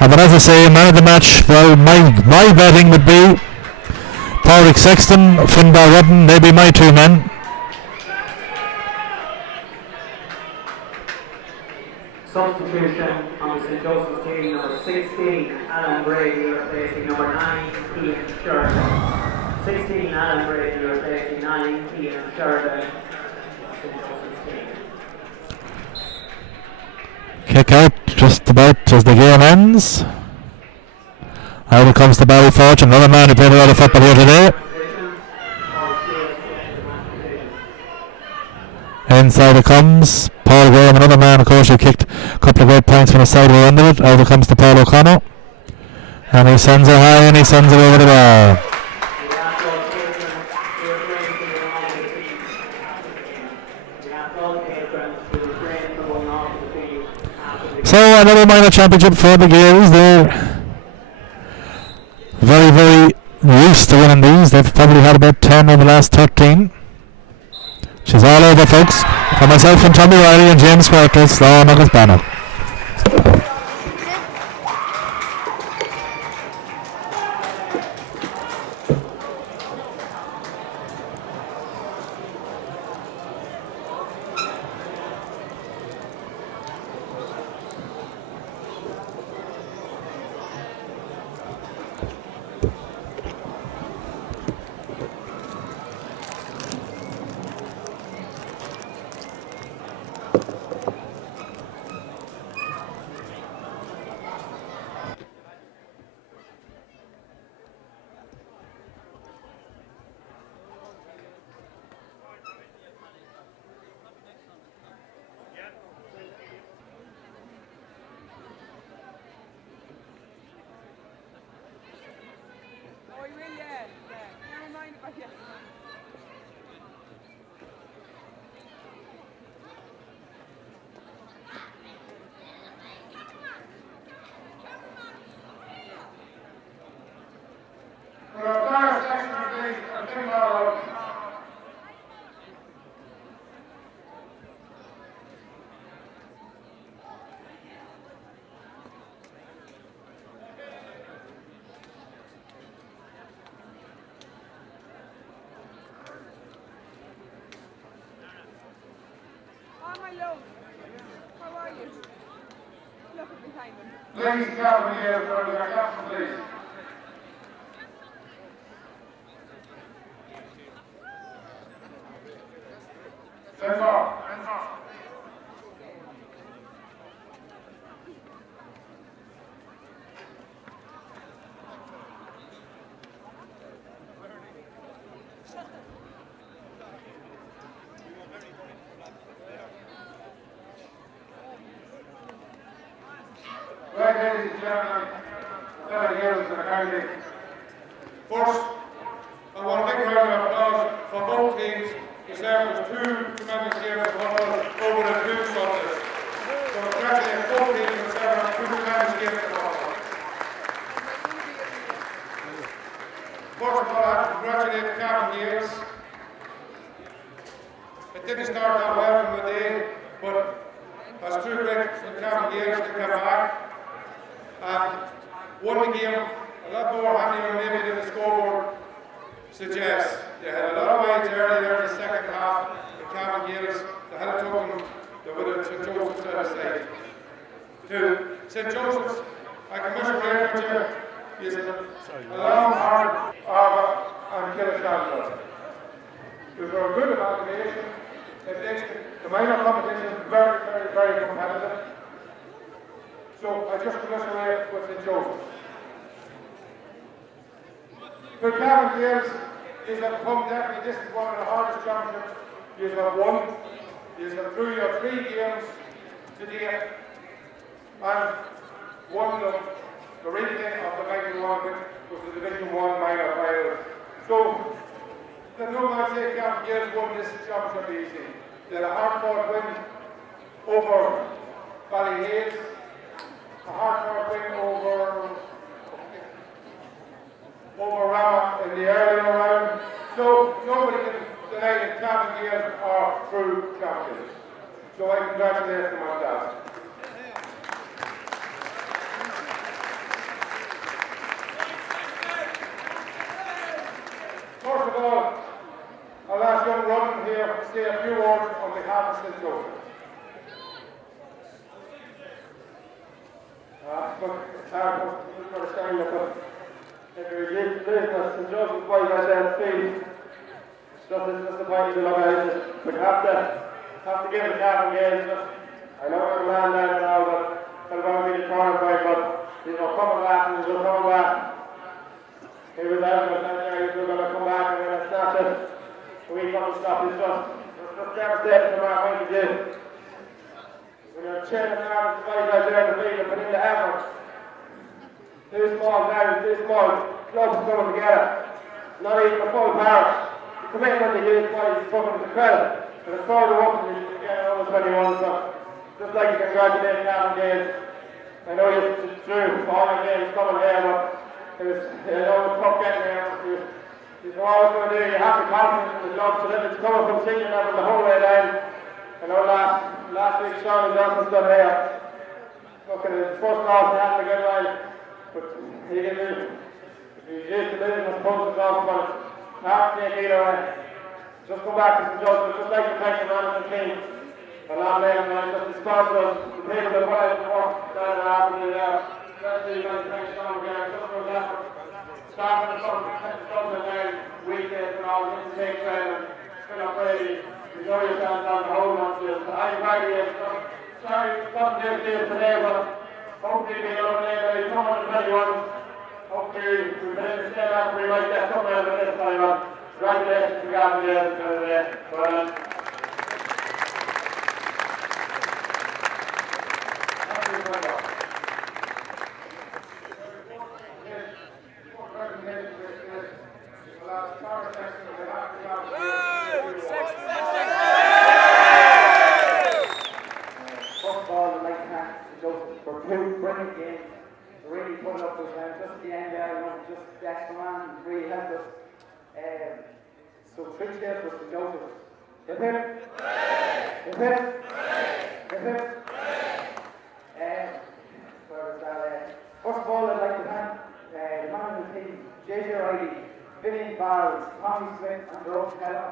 But as I say, man of the match, well, my betting would be Pádraig Sexton, Finbar Rudden. They'd be my two men. Substitution on the St. Joseph's team, number 16, Alan Brady, replacing number 9, Ian Sheridan. 16, Alan Brady, replacing 9, Ian Sheridan. St. Joseph's team. Kick out just about as the game ends. Out it comes to Barry Fortune, another man who played a lot of football here today. Inside it comes Paul Graham, another man, of course, who kicked a couple of great points from the side way under it. Out it comes to Paul O'Connor. And he sends it high and he sends it over the bar. So another minor championship for the Gales. They're very, very used to winning these. They've probably had about 10 in the last 13. She's all over, folks. For myself and Tommy Riley and James Quarters, Lauren Nuggets Banner. Ladies and gentlemen, here for the captain, please. Stand off. ladies and gentlemen, fellow heroes of the county. First, I want to give a round of applause for both teams who served as two tremendous years of football over the two Sundays. So congratulate both teams who served as two tremendous years of football. First of all, I have to congratulate Cavan Gales. It didn't start that well from the day, but as two great Cavan Gales to come back and won the game a lot more handier maybe than the scoreboard suggests. They had a lot of wides early there in the second half. The Cavan Gales, they had a token, they would have St. Joseph's to the side. To St. Joseph's, I commiserate you, is a long, hard Arva and Killashandra. It was a good evaluation. It makes the minor competition very, very, very competitive. So I just commiserate with St. Joseph's. For Cavan Gales, you have come definitely, this is one of the hardest championships you have won. You have through your 3 games today and won the replay of the 91, which was the Division 1 minor final. So, there's no man say Cavan Gales won this championship easy. They had a hard-fought win over Ballyhales, a hard-fought win over Rama in the earlier round. So nobody can deny that Cavan Gales are true champions. So I congratulate them on that. First of all, I'll ask young Rodden here to say a few words on behalf of St. Joseph. It's hard for the starting up. If you're used to business, St. Joseph's boys like that speed. It's just a point to look at it. We have to give it Cavan Gales. I know we're land down now, but they're going to be the corner point, but you know, coming back and he's coming back. He was out of it, he's going to come back and we're going to snatch it. We can't stop. It's just devastating from our point of view. When you're chilling out, the boys out there in the field and put in the effort. Two small guys, two small clubs coming together. Not even a full parish. The commitment they use boys is fucking the credit. And it's further up than you get over 21, so just like to congratulate Cavan Gales. I know it's true, all the games coming here, but it was tough getting here. You know what I was going to do, you have the confidence in the club, so that it's coming from senior level the whole way down. I know last week Sean Johnson stood here. Looking at his first loss and having a good ride. But he used to losing his post off, but it's hard to take either way. Just come back to St. Joseph, just like the thank the management team. And I'm there, man, just the sponsors, the people that put out the work down there after there. Especially like the thank Sean again, just for that. Staff and the Dublin down weekdays and all, just to take training. Fill up Brady, enjoy yourselves on the whole month. I'm glad sorry, something to do today, but hopefully we don't need come on to 21. Hopefully we've been able to stay back we might get something out of this time. Congratulations to Cavan Gales today. Well done. Brilliant game, really put up with just at the end there, just the extra man really helped us. So 3 steps was St. Joseph. Hip hip. Hip hip. Hip hip. First of all, I'd like to thank the man of the team, JJ Riley, Vivian Barnes, Tommy Smith, and Rose Keller.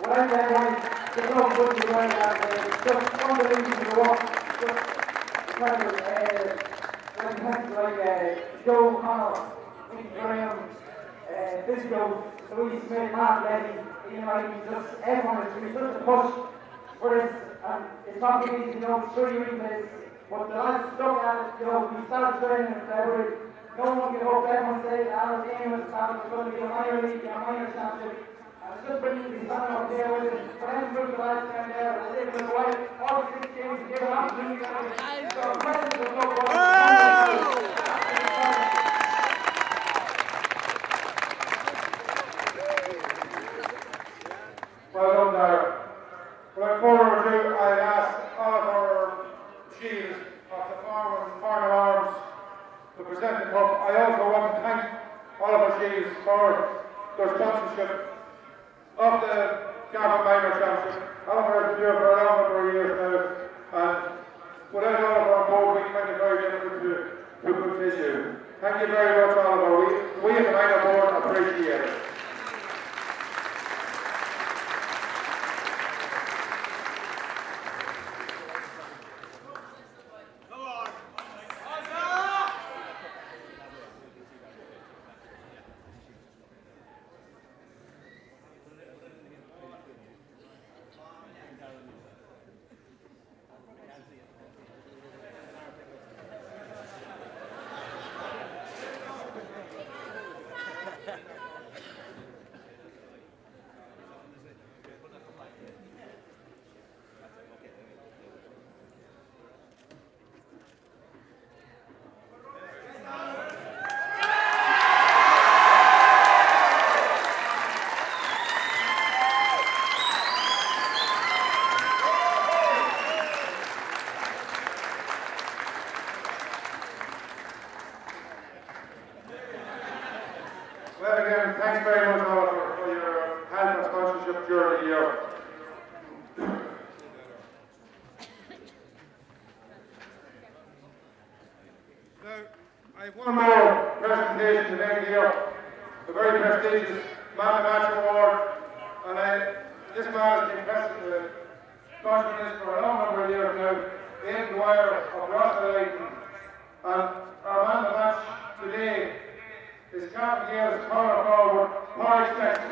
What I said was, the club wouldn't be going that way. It's just unbelievable work. Like Joe O'Connell, Nick Graham, Bisco, Louise Smith, Mark Levy, Ian Riley, just everyone has been such a push for this, and it's not easy, sure you replays, but the lads stuck at it, we started training in February, no one can hope, everyone said, our game was started, it's going to be a minor league, a minor championship, and it's just brilliant to be standing up here with it, for them good the lads down there, Well done, Dara. Going forward, I ask all of our chiefs of the Farnham Arms to present the cup. I also want to thank all of our chiefs for their sponsorship of the Gavin Minor Championship. I've been here for a long number of years now, and without all of our board, we find it very difficult to continue. Thank you very much, Oliver. We at the Minor Board appreciate it. Well, again, thanks very much, Oliver, for your help and sponsorship during the year. Now, I have one more presentation to make here, a very prestigious Man of the Match Award, and this man has been sponsoring this for a long number of years now, Ian Dwyer of Rossalleyton, and our Man of the Match today is Captain Gale's corner forward, Mike Sexton.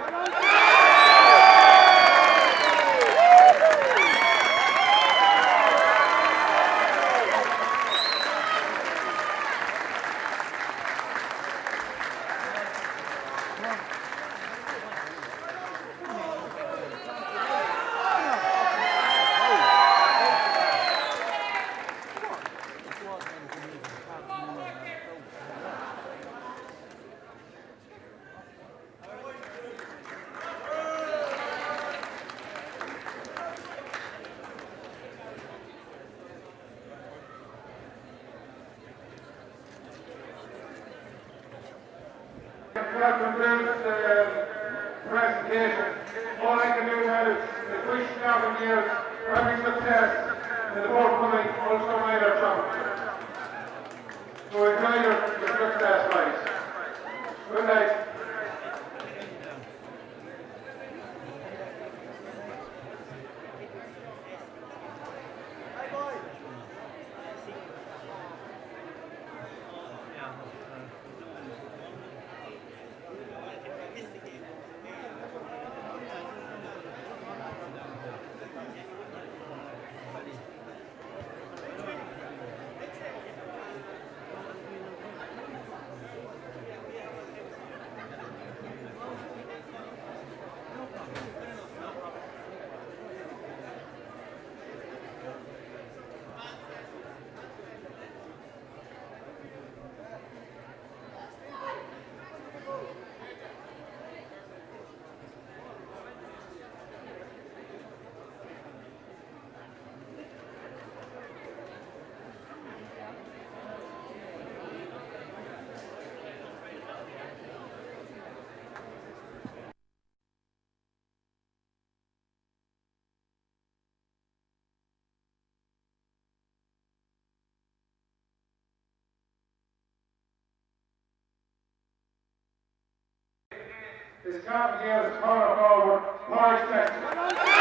That concludes the presentation. All I can do now is wish Gavin Gales every success in the forthcoming Ulster Minor Championship. So enjoy your success, guys. Good night. Is Captain Gale's corner forward, Mike Sexton.